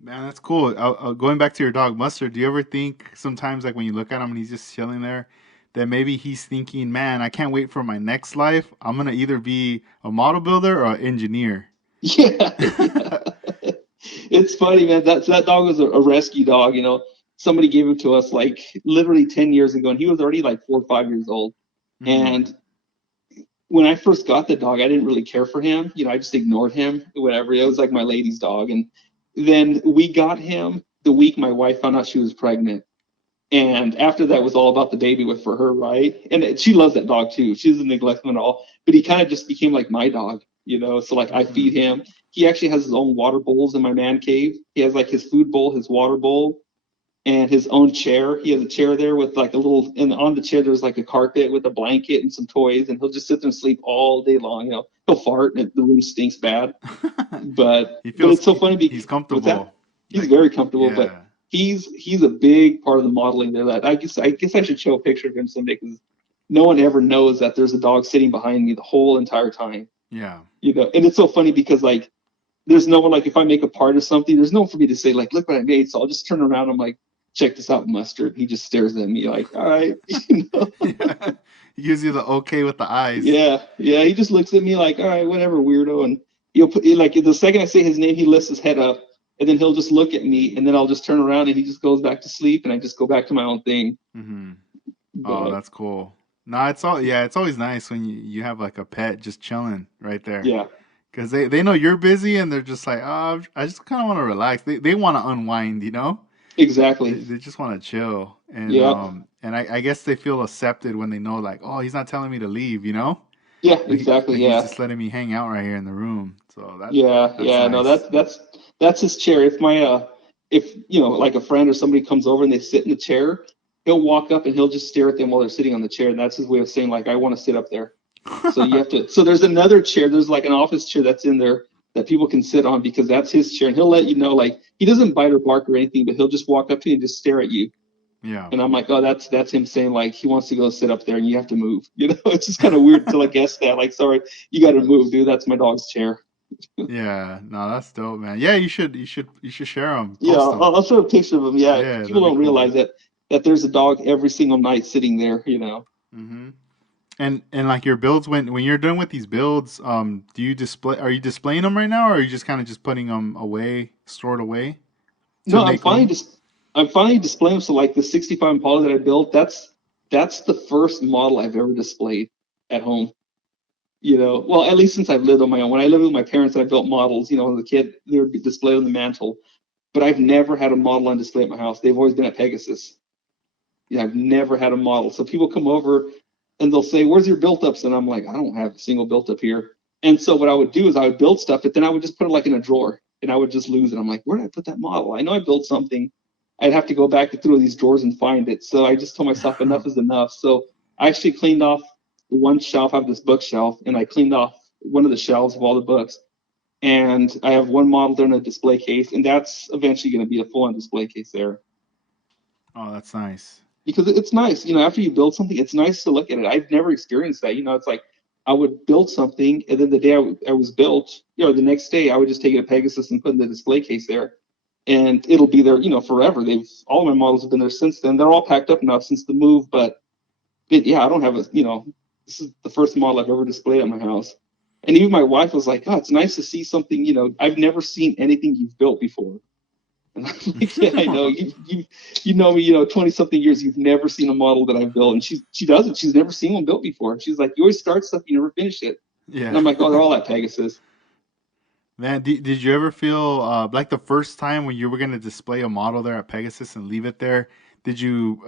Man, that's cool. Going back to your dog, Mustard, do you ever think sometimes, like when you look at him and he's just chilling there, that maybe he's thinking, man, I can't wait for my next life. I'm going to either be a model builder or an engineer. Yeah, yeah. It's funny, man. That dog was a rescue dog. Somebody gave him to us like literally 10 years ago, and he was already like 4 or 5 years old. Hmm. And when I first got the dog, I didn't really care for him. I just ignored him, whatever. It was like my lady's dog. And then we got him the week my wife found out she was pregnant. And after that was all about the baby with for her, right? And she loves that dog too. She doesn't neglect him at all. But he kind of just became like my dog. So like I Hmm. feed him. He actually has his own water bowls in my man cave. He has like his food bowl, his water bowl, and his own chair. He has a chair there with like a little, and on the chair there's like a carpet with a blanket and some toys, and he'll just sit there and sleep all day long. He'll fart and the room stinks bad, but He but feels it's so funny he's with that. comfortable. He's Like, very comfortable, but yeah. he's a big part of the modeling there. That I guess I should show a picture of him someday because no one ever knows that there's a dog sitting behind me the whole entire time. Yeah. And it's so funny because like there's no one like if I make a part of something, there's no one for me to say like, look what I made. So I'll just turn around. I'm like, check this out, Mustard. He just stares at me like, all right, Yeah. He gives you the okay with the eyes. yeah. He just looks at me like, all right, whatever, weirdo. And he'll put like the second I say his name, he lifts his head up, and then he'll just look at me, and then I'll just turn around, and he just goes back to sleep, and I just go back to my own thing. Mm-hmm. Oh, But that's cool. No, it's always nice when you have like a pet just chilling right there. yeah, Because they know you're busy and they're just like, oh, I just kind of want to relax. They want to unwind, you know? They, exactly. they just want to chill. Yeah, And I guess they feel accepted when they know, like, oh, he's not telling me to leave, you know? yeah, exactly. He's Yeah, just letting me hang out right here in the room. So that's yeah. No, nice. that's his chair. If like a friend or somebody comes over and they sit in the chair, he'll walk up and he'll just stare at them while they're sitting on the chair, and that's his way of saying like, I want to sit up there. So you have to. So there's another chair. There's like an office chair that's in there that people can sit on because that's his chair, and he'll let you know like he doesn't bite or bark or anything, but he'll just walk up to you and just stare at you. Yeah. And I'm like, oh, that's him saying like he wants to go sit up there, and you have to move. It's just kind of weird to like guess that. Like, sorry, you got to move, dude. That's my dog's chair. Yeah. No, that's dope, man. Yeah, you should share them, Yeah, post them. I'll show a picture of him. Yeah, Yeah, people that'd be don't cool. realize that there's a dog every single night sitting there. Hmm. And like your builds when you're done with these builds, do you display? Are you displaying them right now, or are you just kind of just putting them away, stored away to No, make room? I'm finally displaying them. So like the 65 Impala that I built, that's the first model I've ever displayed at home. Well, at least since I've lived on my own. When I lived with my parents and I built models, as a kid, they would be displayed on the mantle. But I've never had a model on display at my house. They've always been at Pegasus. I've never had a model. So people come over and they'll say, "Where's your built ups?" And I'm like, "I don't have a single built up here." And so what I would do is I would build stuff, but then I would just put it like in a drawer and I would just lose it. I'm like, "Where did I put that model? I know I built something." I'd have to go back through these drawers and find it. So I just told myself enough is enough. So I actually cleaned off one shelf. I have this bookshelf, and I cleaned off one of the shelves of all the books. And I have one model there in a display case, and that's eventually going to be a full-on display case there Oh, that's nice. because it's nice. After you build something, it's nice to look at it. I've never experienced that. It's like I would build something, and then the day I was built, the next day I would just take it to Pegasus and put in the display case there, and it'll be there, forever. All of my models have been there since then. They're all packed up now since the move, but yeah, I don't have this is the first model I've ever displayed at my house. And even my wife was like, "Oh, it's nice to see something. I've never seen anything you've built before." And I'm like, "Yeah, I know. You know me. 20 something years. You've never seen a model that I've built." And she doesn't. She's never seen one built before. She's like, "You always start stuff, you never finish it." And Yeah. I'm like, "Oh, they're all at Pegasus." Man, did you ever feel like the first time when you were gonna display a model there at Pegasus and leave it there? Did you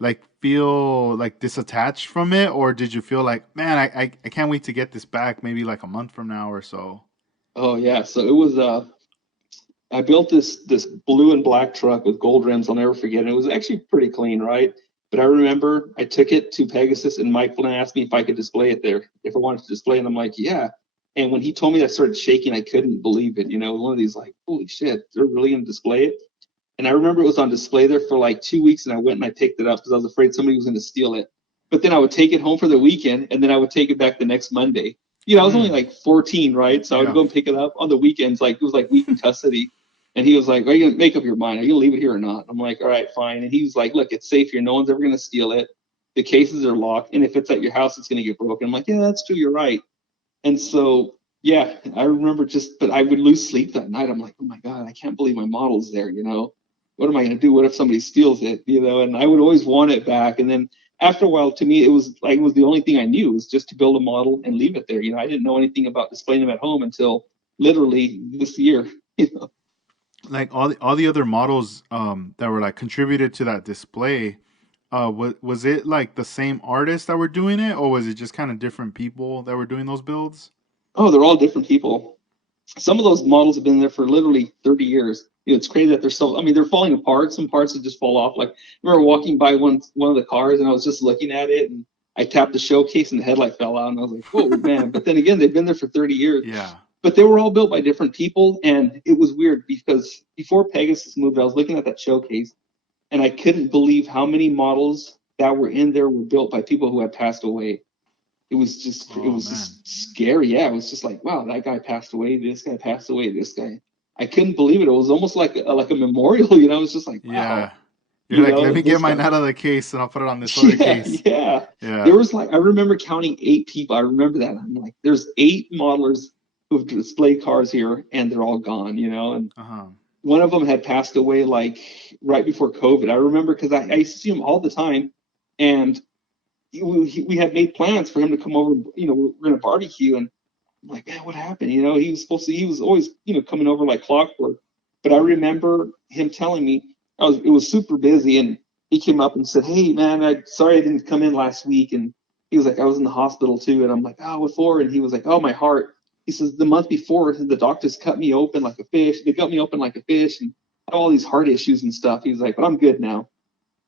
like feel like disattached from it, or did you feel like, man, I can't wait to get this back, maybe like a month from now or so? Oh yeah. So it was I built this blue and black truck with gold rims. I'll never forget it. It was actually pretty clean, right? But I remember I took it to Pegasus, and Mike Flynn asked me if I could display it there, if I wanted to display it. And I'm like, yeah. And when he told me that, I started shaking. I couldn't believe it. One of these like, holy shit, they're really gonna display it. And I remember it was on display there for like 2 weeks, and I went and I picked it up because I was afraid somebody was gonna steal it. But then I would take it home for the weekend, and then I would take it back the next Monday. I was only Mm, like 14, right? So I would yeah. go and pick it up on the weekends, like it was like weekend custody. And he was like, "Are you gonna make up your mind? Are you gonna leave it here or not?" I'm like, "All right, fine." And he was like, "Look, it's safe here. No one's ever gonna steal it. The cases are locked, and if it's at your house, it's gonna get broken." I'm like, "Yeah, that's true. You're right." And so, yeah, I remember but I would lose sleep that night. I'm like, "Oh my god, I can't believe my model's there." What am I gonna do? What if somebody steals it? And I would always want it back. And then after a while, to me, it was the only thing I knew was just to build a model and leave it there. I didn't know anything about displaying them at home until literally this year. You know? Like all the other models that were like contributed to that display, was it like the same artists that were doing it, or was it just kind of different people that were doing those builds? Oh, they're all different people. Some of those models have been there for literally 30 years. It's crazy that they're so. I mean, they're falling apart. Some parts would just fall off. Like I remember walking by one of the cars, and I was just looking at it, and I tapped the showcase, and the headlight fell out, and I was like, "Whoa, man!" But then again, they've been there for 30 years. Yeah. but they were all built by different people, and it was weird because before Pegasus moved, I was looking at that showcase, and I couldn't believe how many models that were in there were built by people who had passed away. It Oh was man. just scary. Yeah, it was just like, wow, that guy passed away. This guy passed away. This guy. I couldn't believe it. It was almost like a memorial. You know, it was just like, wow. Yeah. You're You like, let know, me get this mine guy. out of the case and I'll put it on this other Yeah, case. yeah. Yeah. There was like I remember counting 8 people. I remember that. I'm like, there's 8 modelers who've displayed cars here, and they're all gone. You know, and Uh-huh. one of them had passed away like right before COVID. I remember because I used to see him all the time, and we had made plans for him to come over. You know, we're gonna barbecue, and I'm like, man, what happened? You know, he was supposed to. He was always coming over like clockwork. But I remember him telling me it was super busy, and he came up and said, hey man, I sorry I didn't come in last week, and he was like, I was in the hospital too, and I'm like, oh, what for? And he was like, oh, my heart. He says the month before the doctors cut me open like a fish. They cut me open like a fish, and I had all these heart issues and stuff. He was like, but I'm good now.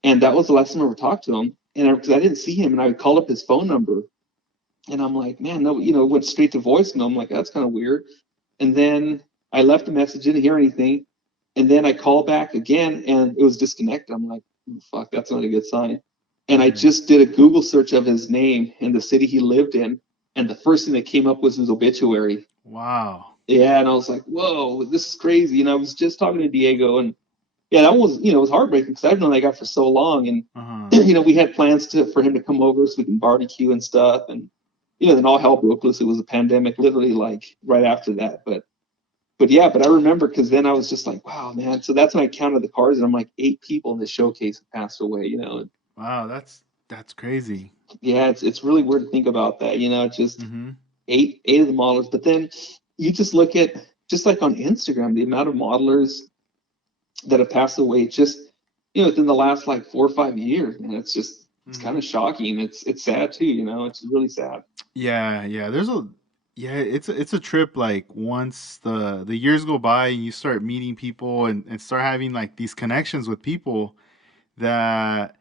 And that was the last time I ever talked to him. And because I didn't see him, and I would call up his phone number, and I'm like, man, no, it went straight to voicemail. I'm like, that's kind of weird. And then I left a message, didn't hear anything. And then I called back again, and it was disconnected. I'm like, fuck, that's not a good sign. And I Mm. just did a Google search of his name and the city he lived in. And the first thing that came up was his obituary. Wow. Yeah. And I was like, whoa, this is crazy. And I was just talking to Diego, and yeah, that was, it was heartbreaking because I've known that guy for so long. And, Uh-huh. we had plans for him to come over so we can barbecue and stuff. And, then all hell broke loose. It was a pandemic literally like right after that. But yeah, but I remember because then I was just like, wow, man. So that's when I counted the cars, and I'm like, 8 people in this showcase have passed away. And Wow, that's crazy. yeah, it's really weird to think about that. Just Mm-hmm. eight of the modelers. But then you just look at just like on Instagram, the amount of modelers that have passed away just within the last like 4 or 5 years, man. It's kind Mm-hmm. of shocking. It's sad too. It's really sad. Yeah, yeah. It's a trip like once the years go by and you start meeting people and start having like these connections with people that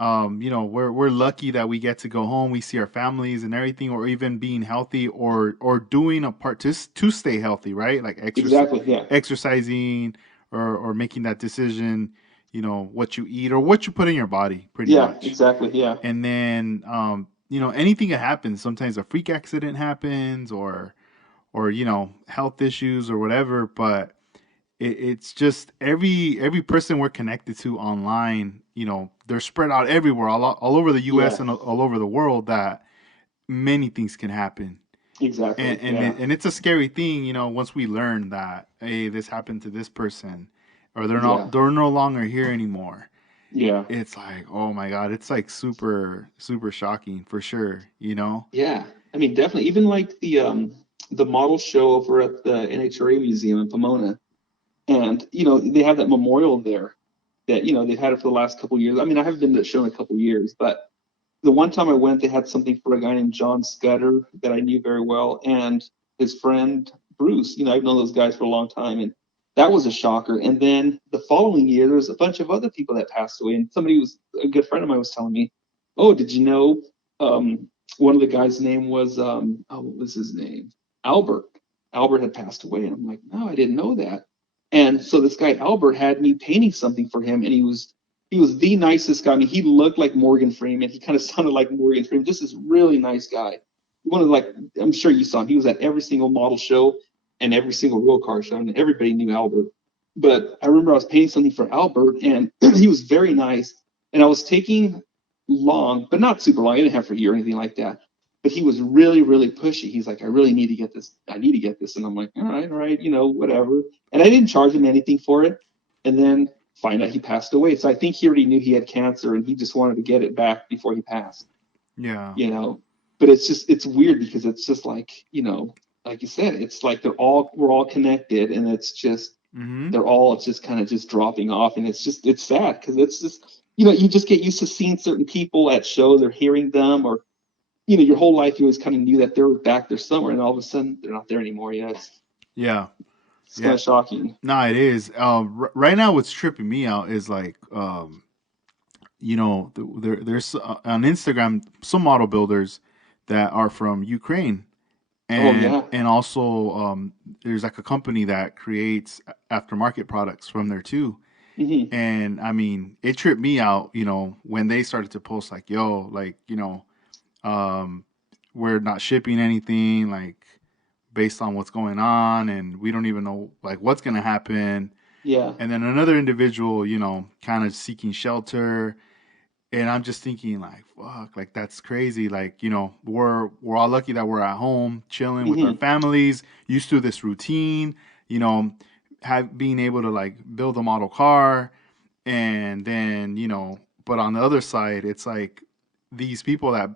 we're lucky that we get to go home, we see our families and everything, or even being healthy or doing a part to stay healthy, right? Like Exactly. Yeah. exercising or making that decision, what you eat or what you put in your body pretty Yeah. much. Exactly. Yeah. And then anything that happens, sometimes a freak accident happens or health issues or whatever, but it's just every person we're connected to online, they're spread out everywhere, all over the US Yeah. and all over the world, that many things can happen. Exactly. Yeah. And it's a scary thing, once we learn that, hey, this happened to this person, or Yeah. they're no longer here anymore. Yeah. It's like, oh my God, it's like super, super shocking for sure. Yeah. I mean, definitely. Even like the model show over at the NHRA Museum in Pomona, and they have that memorial there that they've had it for the last couple of years. I mean, I haven't been to the show in a couple of years, but the one time I went, they had something for a guy named John Scudder that I knew very well, and his friend Bruce. I've known those guys for a long time, and that was a shocker. And then the following year, there was a bunch of other people that passed away, and somebody was a good friend of mine was telling me, "Oh, did you know one of the guys' name was what was his name? Albert. Albert had passed away." And I'm like, "No, I didn't know that." And so this guy Albert had me painting something for him, and he was the nicest guy. I mean, he looked like Morgan Freeman. He kind of sounded like Morgan Freeman. Just this really nice guy. One of like, I'm sure you saw him. He was at every single model show and every single real car show, and everybody knew Albert. But I remember I was painting something for Albert, and he was very nice. And I was taking long, but not super long. I didn't have for a year or anything like that. But he was really, really pushy. He's like, I really need to get this. I need to get this. And I'm like, all right, whatever. And I didn't charge him anything for it. And then find out he passed away. So I think he already knew he had cancer, and he just wanted to get it back before he passed. Yeah. But it's weird because it's just like, like you said, it's like we're all connected, and it's just Mm-hmm. they're all just kind of just dropping off, and it's sad because it's just you just get used to seeing certain people at shows or hearing them, or your whole life you always kind of knew that they're back there somewhere, and all of a sudden they're not there anymore. Yeah. It's kind Yeah. of shocking. No, it is. Right now, what's tripping me out is like, there's on Instagram some model builders that are from Ukraine, Oh and yeah. also there's like a company that creates aftermarket products from there too. Hmm. And I mean, it tripped me out, when they started to post like, yo, like, um, we're not shipping anything, like, based on what's going on, and we don't even know like what's gonna happen. Yeah. And then another individual, kind of seeking shelter, and I'm just thinking like, fuck, like that's crazy. Like, we're all lucky that we're at home chilling with our Hmm. families, used to this routine, you know, have being able to like build a model car, and then, but on the other side, it's like these people that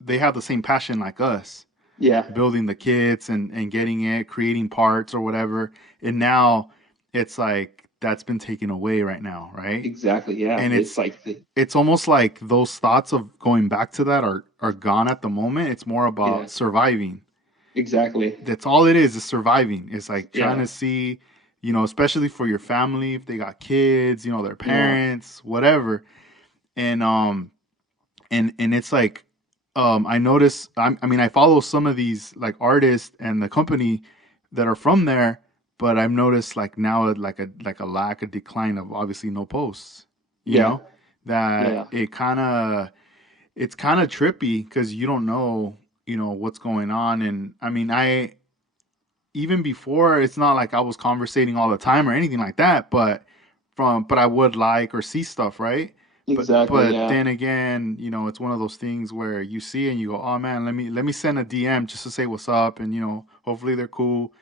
they have the same passion like us, Yeah. building the kits and getting it, creating parts or whatever. And now it's like that's been taken away right now, right? Exactly. Yeah. And It's it's like the it's almost like those thoughts of going back to that are gone at the moment. It's more yeah. about surviving. Exactly. That's all it is surviving. It's like trying Yeah. to see, especially for your family, if they got kids, their Yeah. parents, whatever. And and it's like I notice I mean I follow some of these like artists and the company that are from there, but I've noticed like now like a lack, a decline of obviously no posts, you Yeah. know, that Yeah. it's kind of trippy because you don't know, what's going on. And I mean, I even before, it's not like I was conversating all the time or anything like that, but I would like or see stuff, right? Exactly. But Yeah. then again, it's one of those things where you see and you go, "Oh man, let me send a DM just to say what's up," and hopefully they're cool.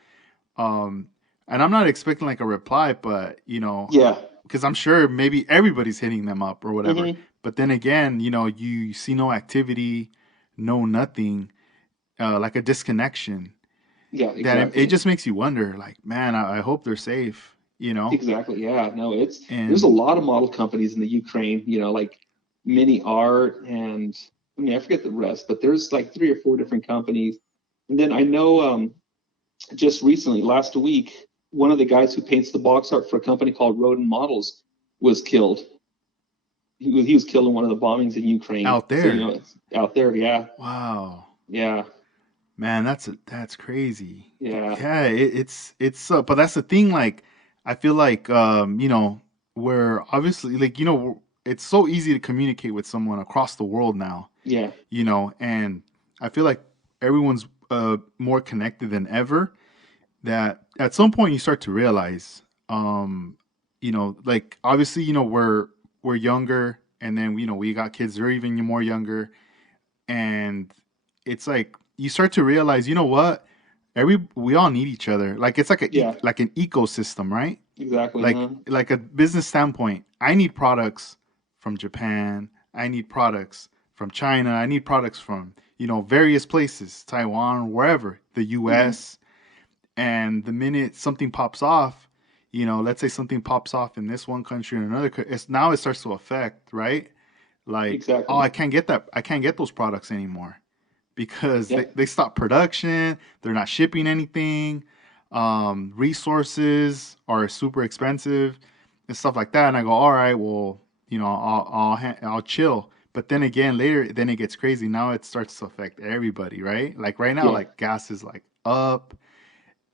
Um, and I'm not expecting like a reply, but Yeah. because I'm sure maybe everybody's hitting them up or whatever. Hmm. But then again, you see no activity, no nothing, like a disconnection. Yeah. That it Exactly. just makes you wonder, like, man, I hope they're safe. Exactly. Yeah. No, there's a And lot of model companies in the Ukraine, like Mini Art and I mean I forget the rest, but there's like three or four different companies. And then I know just recently, last week, one of the guys who paints the box art for a company called Rodin Models was killed. He was killed in one of the bombings in Ukraine. out So there, it's out there. Yeah. wow, Yeah. man, that's crazy. Yeah. Yeah, it's but that's the thing. Like, I feel like where obviously like it's so easy to communicate with someone across the world now. Yeah. And I feel like everyone's more connected than ever. That at some point you start to realize, like obviously we're younger, and then we got kids they're even more younger, and it's like you start to realize, what, we all need each other. Like it's like Yeah. like an ecosystem, right? Exactly. Like Huh? like a business standpoint, I need products from Japan, I need products from China, I need products from various places, Taiwan, wherever, the Hmm. US. And the minute something pops off, let's say something pops off in this one country and another it's now it starts to affect, right? Like, oh, Exactly. I can't get those products anymore because Yeah. they stopped production, they're not shipping anything, resources are super expensive and stuff like that. And I go, all right, well, I'll chill. But then again, later, then it gets crazy. Now it starts to affect everybody, right? Like right now, Yeah. like gas is like up,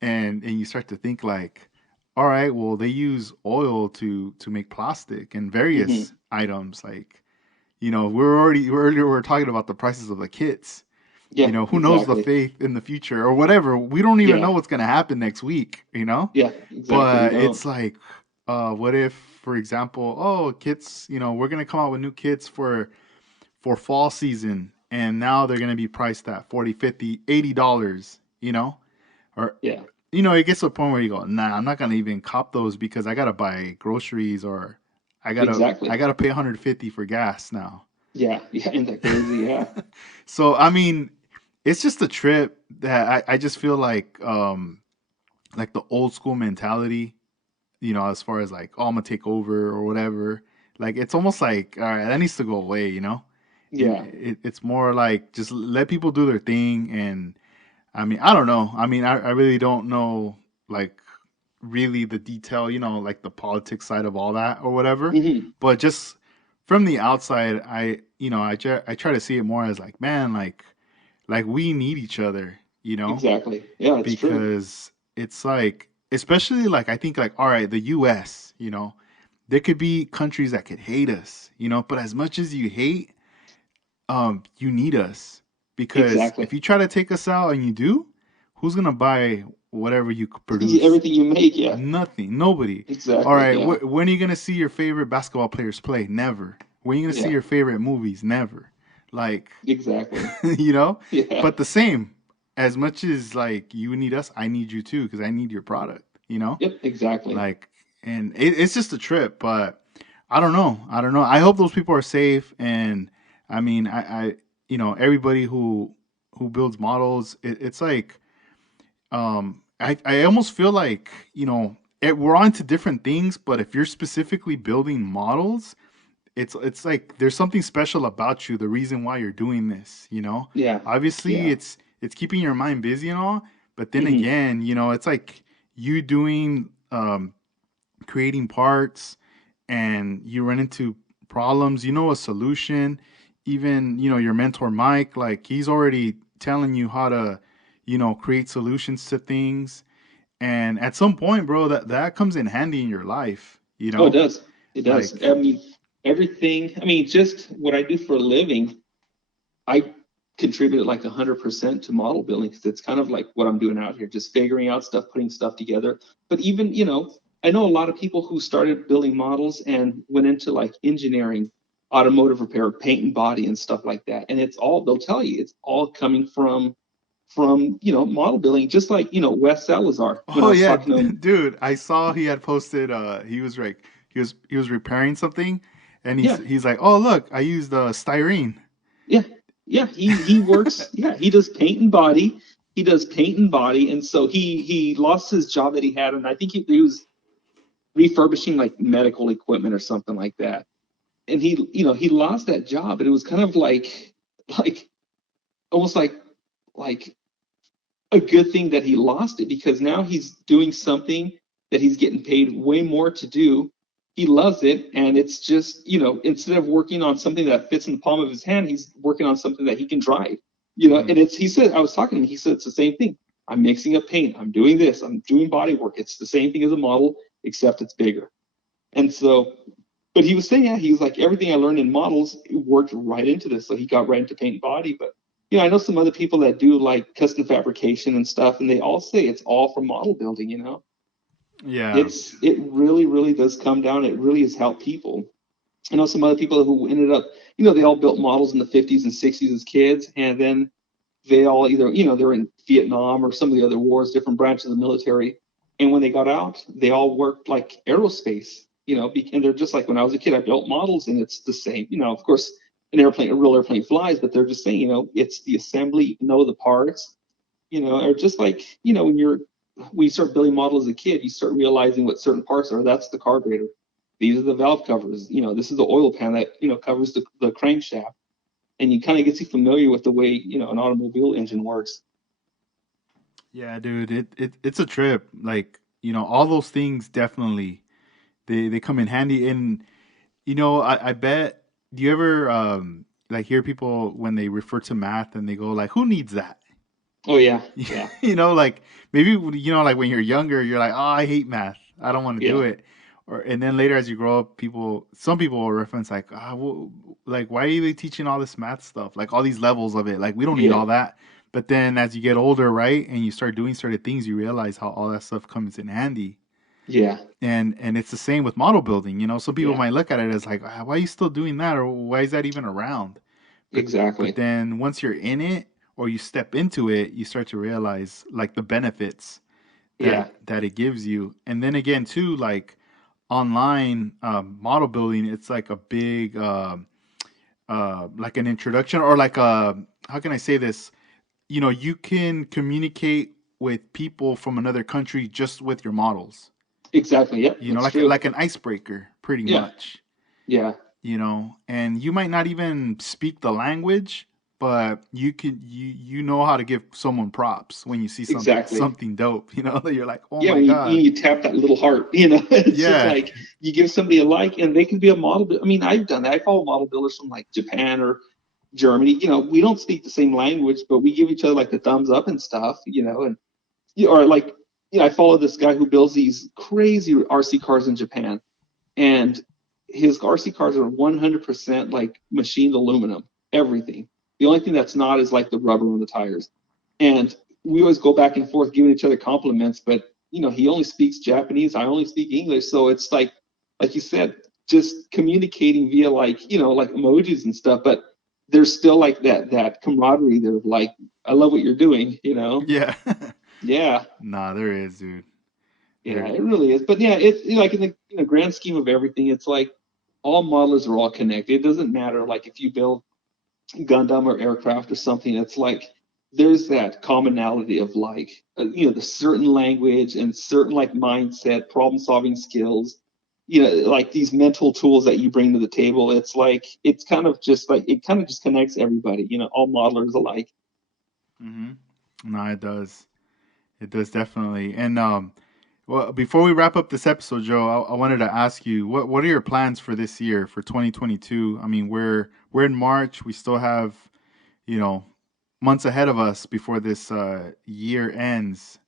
and you start to think like, all right, well, they use oil to make plastic and various Hmm. items. Like, we're talking about the prices of the kits. Yeah. Who knows the Exactly. faith in the future or whatever. We don't even know Yeah. what's gonna happen next week. Yeah. Exactly. We But don't. it's like, what if, for example, oh, kits, we're gonna come out with new kits for fall season, and now they're gonna be priced at 40, 50, $80, or Yeah. it gets to a point where you go, nah, I'm not gonna even cop those because I gotta buy groceries, or I Exactly. gotta pay 150 for gas now. Yeah. Yeah. Isn't that crazy? Yeah. So I mean, it's just a trip that I just feel like the old school mentality, as far as like, oh, I'm gonna take over or whatever. Like it's almost like, all right, that needs to go away. And Yeah. it's more like just let people do their thing. And I mean, I don't know. I mean, I really don't know, like, really the detail, like the politics side of all that or whatever. Hmm. But just from the outside, I try to see it more as like, man, like we need each other. you know, Exactly. Yeah, it's true. because it's like, especially like, I think like, all right, the US, there could be countries that could hate us, but as much as you hate, you need us, because Exactly. if you try to take us out and you do, who's gonna buy whatever you produce? Everything you make, yeah. Nothing. Nobody. All Exactly. right. Yeah. When are you gonna see your favorite basketball players play? Never. When are you gonna see Yeah. your favorite movies? Never. Like, Exactly. you know. Yeah. But the same. As much as like you need us, I need you too, because I need your product. Yep. Exactly. Like, and it's just a trip. But I don't know. I don't know. I hope those people are safe. And I mean, everybody who builds models, it's like I almost feel like, we're on to different things, but if you're specifically building models, it's like there's something special about you, the reason why you're doing this. Yeah. Obviously Yeah. it's keeping your mind busy and all, but then Hmm. again, it's like you doing creating parts, and you run into problems, a solution. Even, your mentor Mike, like he's already telling you how to, create solutions to things. And at some point, bro, that comes in handy in your life. Oh, it does. It does. Like, I mean, everything. I mean, just what I do for a living, I contributed like 100% to model building because it's kind of like what I'm doing out here, just figuring out stuff, putting stuff together. But even, I know a lot of people who started building models and went into like engineering, automotive repair, paint and body and stuff like that. And it's all, they'll tell you, it's all coming from, model building, just like, Wes Salazar, when I oh was yeah, talking to him. dude, I saw he had posted. He was repairing something, and he's Yeah. he's like, oh look, I used styrene. Yeah. Yeah. He works, yeah, he does paint and body. He does paint and body. And so he lost his job that he had. And I think he was refurbishing like medical equipment or something like that. And he lost that job. And it was kind of like almost like a good thing that he lost it because now he's doing something that he's getting paid way more to do. He loves it, and it's just instead of working on something that fits in the palm of his hand, he's working on something that he can drive. Mhm. And it's he said I was talking to him. He said it's the same thing. I'm mixing up paint. I'm doing this. I'm doing body work. It's the same thing as a model, except it's bigger. And so, but he was saying, yeah, he was like, everything I learned in models worked right into this. So he got right into paint and body. But, I know some other people that do like custom fabrication and stuff, and they all say it's all from model building. Yeah. It really, really does come down. It really has helped people. I know some other people who ended up, they all built models in the 50s and 60s as kids, and then they all either, they're in Vietnam or some of the other wars, different branches of the military. And when they got out, they all worked like aerospace, and they're just like when I was a kid, I built models and it's the same. Of course, a real airplane flies, but they're just saying, it's the assembly, the parts, or just like, when you start building models as a kid, you start realizing what certain parts are. That's the carburetor. These are the valve covers. This is the oil pan that, covers the crankshaft, and you kind of get you familiar with the way an automobile engine works. Yeah, dude, it's a trip. Like, all those things definitely they come in handy. And I bet, do you ever like hear people when they refer to math and they go like, who needs that? Oh yeah, yeah, Like maybe, like when you're younger, you're like, oh, I hate math. I don't want to do yeah, it. And then later as you grow up, some people will reference like, like why are they teaching all this math stuff? Like all these levels of it. Like we don't need yeah, all that. But then as you get older, right, and you start doing certain things, you realize how all that stuff comes in handy. yeah, And it's the same with model building. Some people yeah, might look at it as like, why are you still doing that, or why is that even around? But exactly. then once you're in it or you step into it, you start to realize like the benefits Yeah, that it gives you. And then again too, like online model building, it's like a big like an introduction, or like a, how can I say this? You can communicate with people from another country just with your models. exactly. Yep, that's Like true. like an icebreaker, pretty Yeah, much. yeah, And you might not even speak the language, but you know how to give someone props when you see exactly. something dope. That you're like, oh Yeah, my when god, you tap that little heart, it's just yeah, like you give somebody a like, and they could be a model. I mean, I've done that. I follow model builders from like Japan or Germany. We don't speak the same language, but we give each other like the thumbs up and stuff. And or like I follow this guy who builds these crazy RC cars in Japan, and his RC cars are 100% like machined aluminum, everything. The only thing that's not is like the rubber on the tires. And we always go back and forth giving each other compliments, but he only speaks Japanese, I only speak English. So it's like you said, just communicating via like emojis and stuff, but there's still like that camaraderie there of like, I love what you're doing. Yeah. Yeah. Nah, there is, dude. Yeah, There. it really is. But yeah, it's like in the grand scheme of everything, it's like all modelers are all connected. It doesn't matter like if you build Gundam or aircraft or something. It's like there's that commonality of like the certain language and certain like mindset, problem solving skills. Like these mental tools that you bring to the table. It's like it's kind of just like it kind of just connects everybody. All modelers alike. Hmm. No, it does. It does definitely. And well, before we wrap up this episode, Joe, I wanted to ask you what are your plans for this year for 2022? I mean, we're in March. We still have you know months ahead of us before this year ends.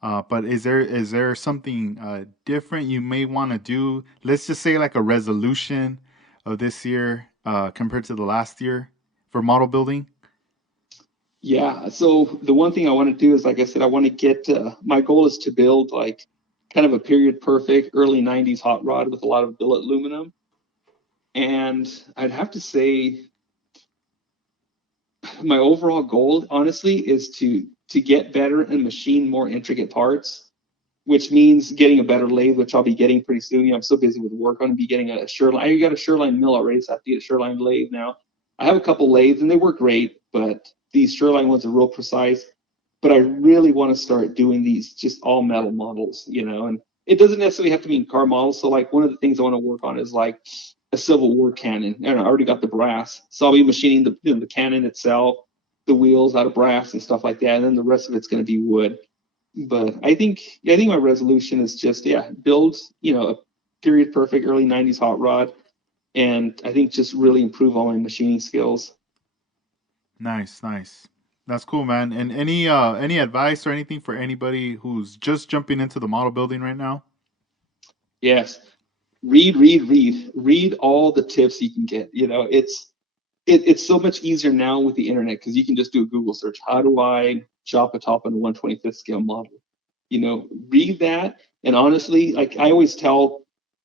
But is there something different you may want to do? Let's just say like a resolution of this year compared to the last year for model building. Yeah. So the one thing I want to do is, like I said, I want to get. My goal is to build like kind of a period perfect early '90s hot rod with a lot of billet aluminum. And I'd have to say my overall goal, honestly, is to get better and machine more intricate parts, which means getting a better lathe, which I'll be getting pretty soon. I'm so busy with work. I'm gonna be getting a Sherline. I got a Sherline mill already, so I have to get a Sherline lathe now. I have a couple lathes and they work great, but these Sherline ones are real precise. But I really want to start doing these just all metal models. And it doesn't necessarily have to be car models. So like one of the things I want to work on is like a Civil War cannon, and I already got the brass, so I'll be machining the cannon itself, the wheels out of brass and stuff like that, and then the rest of it's going to be wood. But I think my resolution is just build a period perfect early '90s hot rod, and I think just really improve all my machining skills. Nice, nice. That's cool, man. And any advice or anything for anybody who's just jumping into the model building right now? Yes, read all the tips you can get. It's so much easier now with the internet because you can just do a Google search. How do I chop a top on a 1/25th scale model? Read that. And honestly, like I always tell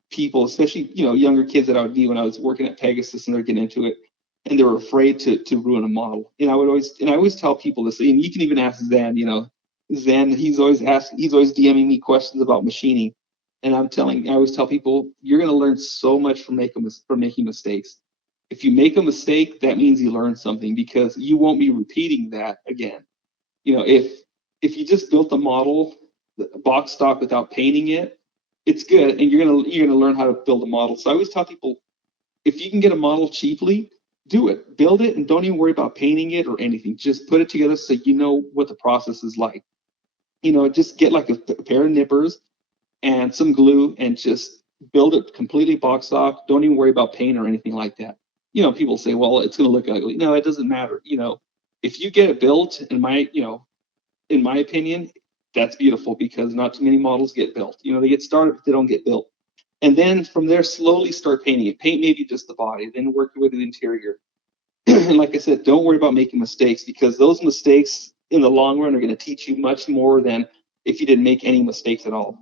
people, especially younger kids that I would be when I was working at Pegasus and they're getting into it, and they were afraid to ruin a model. And I always tell people this, and you can even ask Zen. Zen, he's always DMing me questions about machining, and I always tell people you're going to learn so much from making mistakes. If you make a mistake, that means you learned something because you won't be repeating that again. If you just built a model box stock without painting it, it's good, and you're gonna learn how to build a model. So I always tell people if you can get a model cheaply, do it, build it, and don't even worry about painting it or anything. Just put it together so you know what the process is like. Just get like a pair of nippers and some glue and just build it completely box stock. Don't even worry about paint or anything like that. People say, well, it's going to look ugly. No, it doesn't matter. If you get it built, in my opinion, that's beautiful because not too many models get built. They get started, but they don't get built. And then from there, slowly start painting it. Paint maybe just the body, then work with the interior. And like I said, don't worry about making mistakes because those mistakes in the long run are going to teach you much more than if you didn't make any mistakes at all.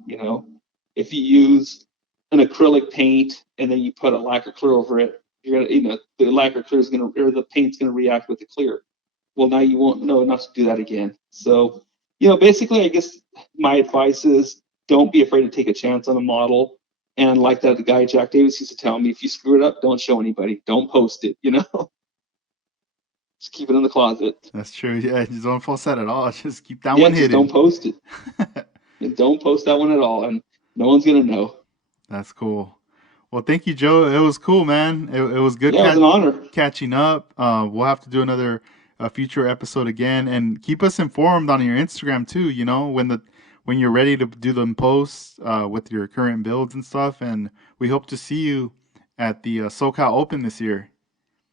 If you use an acrylic paint and then you put a lacquer clear over it, you're gonna, the lacquer clear is gonna, or the paint's gonna react with the clear. Well, now you won't know not to do that again. So, basically, I guess my advice is don't be afraid to take a chance on a model. And like that, the guy Jack Davis used to tell me, if you screw it up, don't show anybody, don't post it. Just keep it in the closet. That's true. Yeah, just don't post that at all. Just keep that Yeah, one just don't hidden. post it. And don't post that one at all, and no one's gonna know. That's cool. Well, thank you, Joe. It was cool, man. It was good Yeah, it was an honor. catching up. We'll have to do another future episode again, and keep us informed on your Instagram too. When you're ready to do them posts with your current builds and stuff. And we hope to see you at the SoCal Open this year.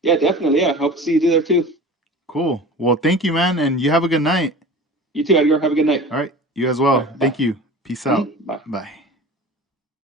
Yeah, definitely. Yeah, hope to see you do there too. Cool. Well, thank you, man, and you have a good night. You too, Edgar. Have a good night. All right. You as All well. right, bye. Thank you. Peace out. Bye. Bye.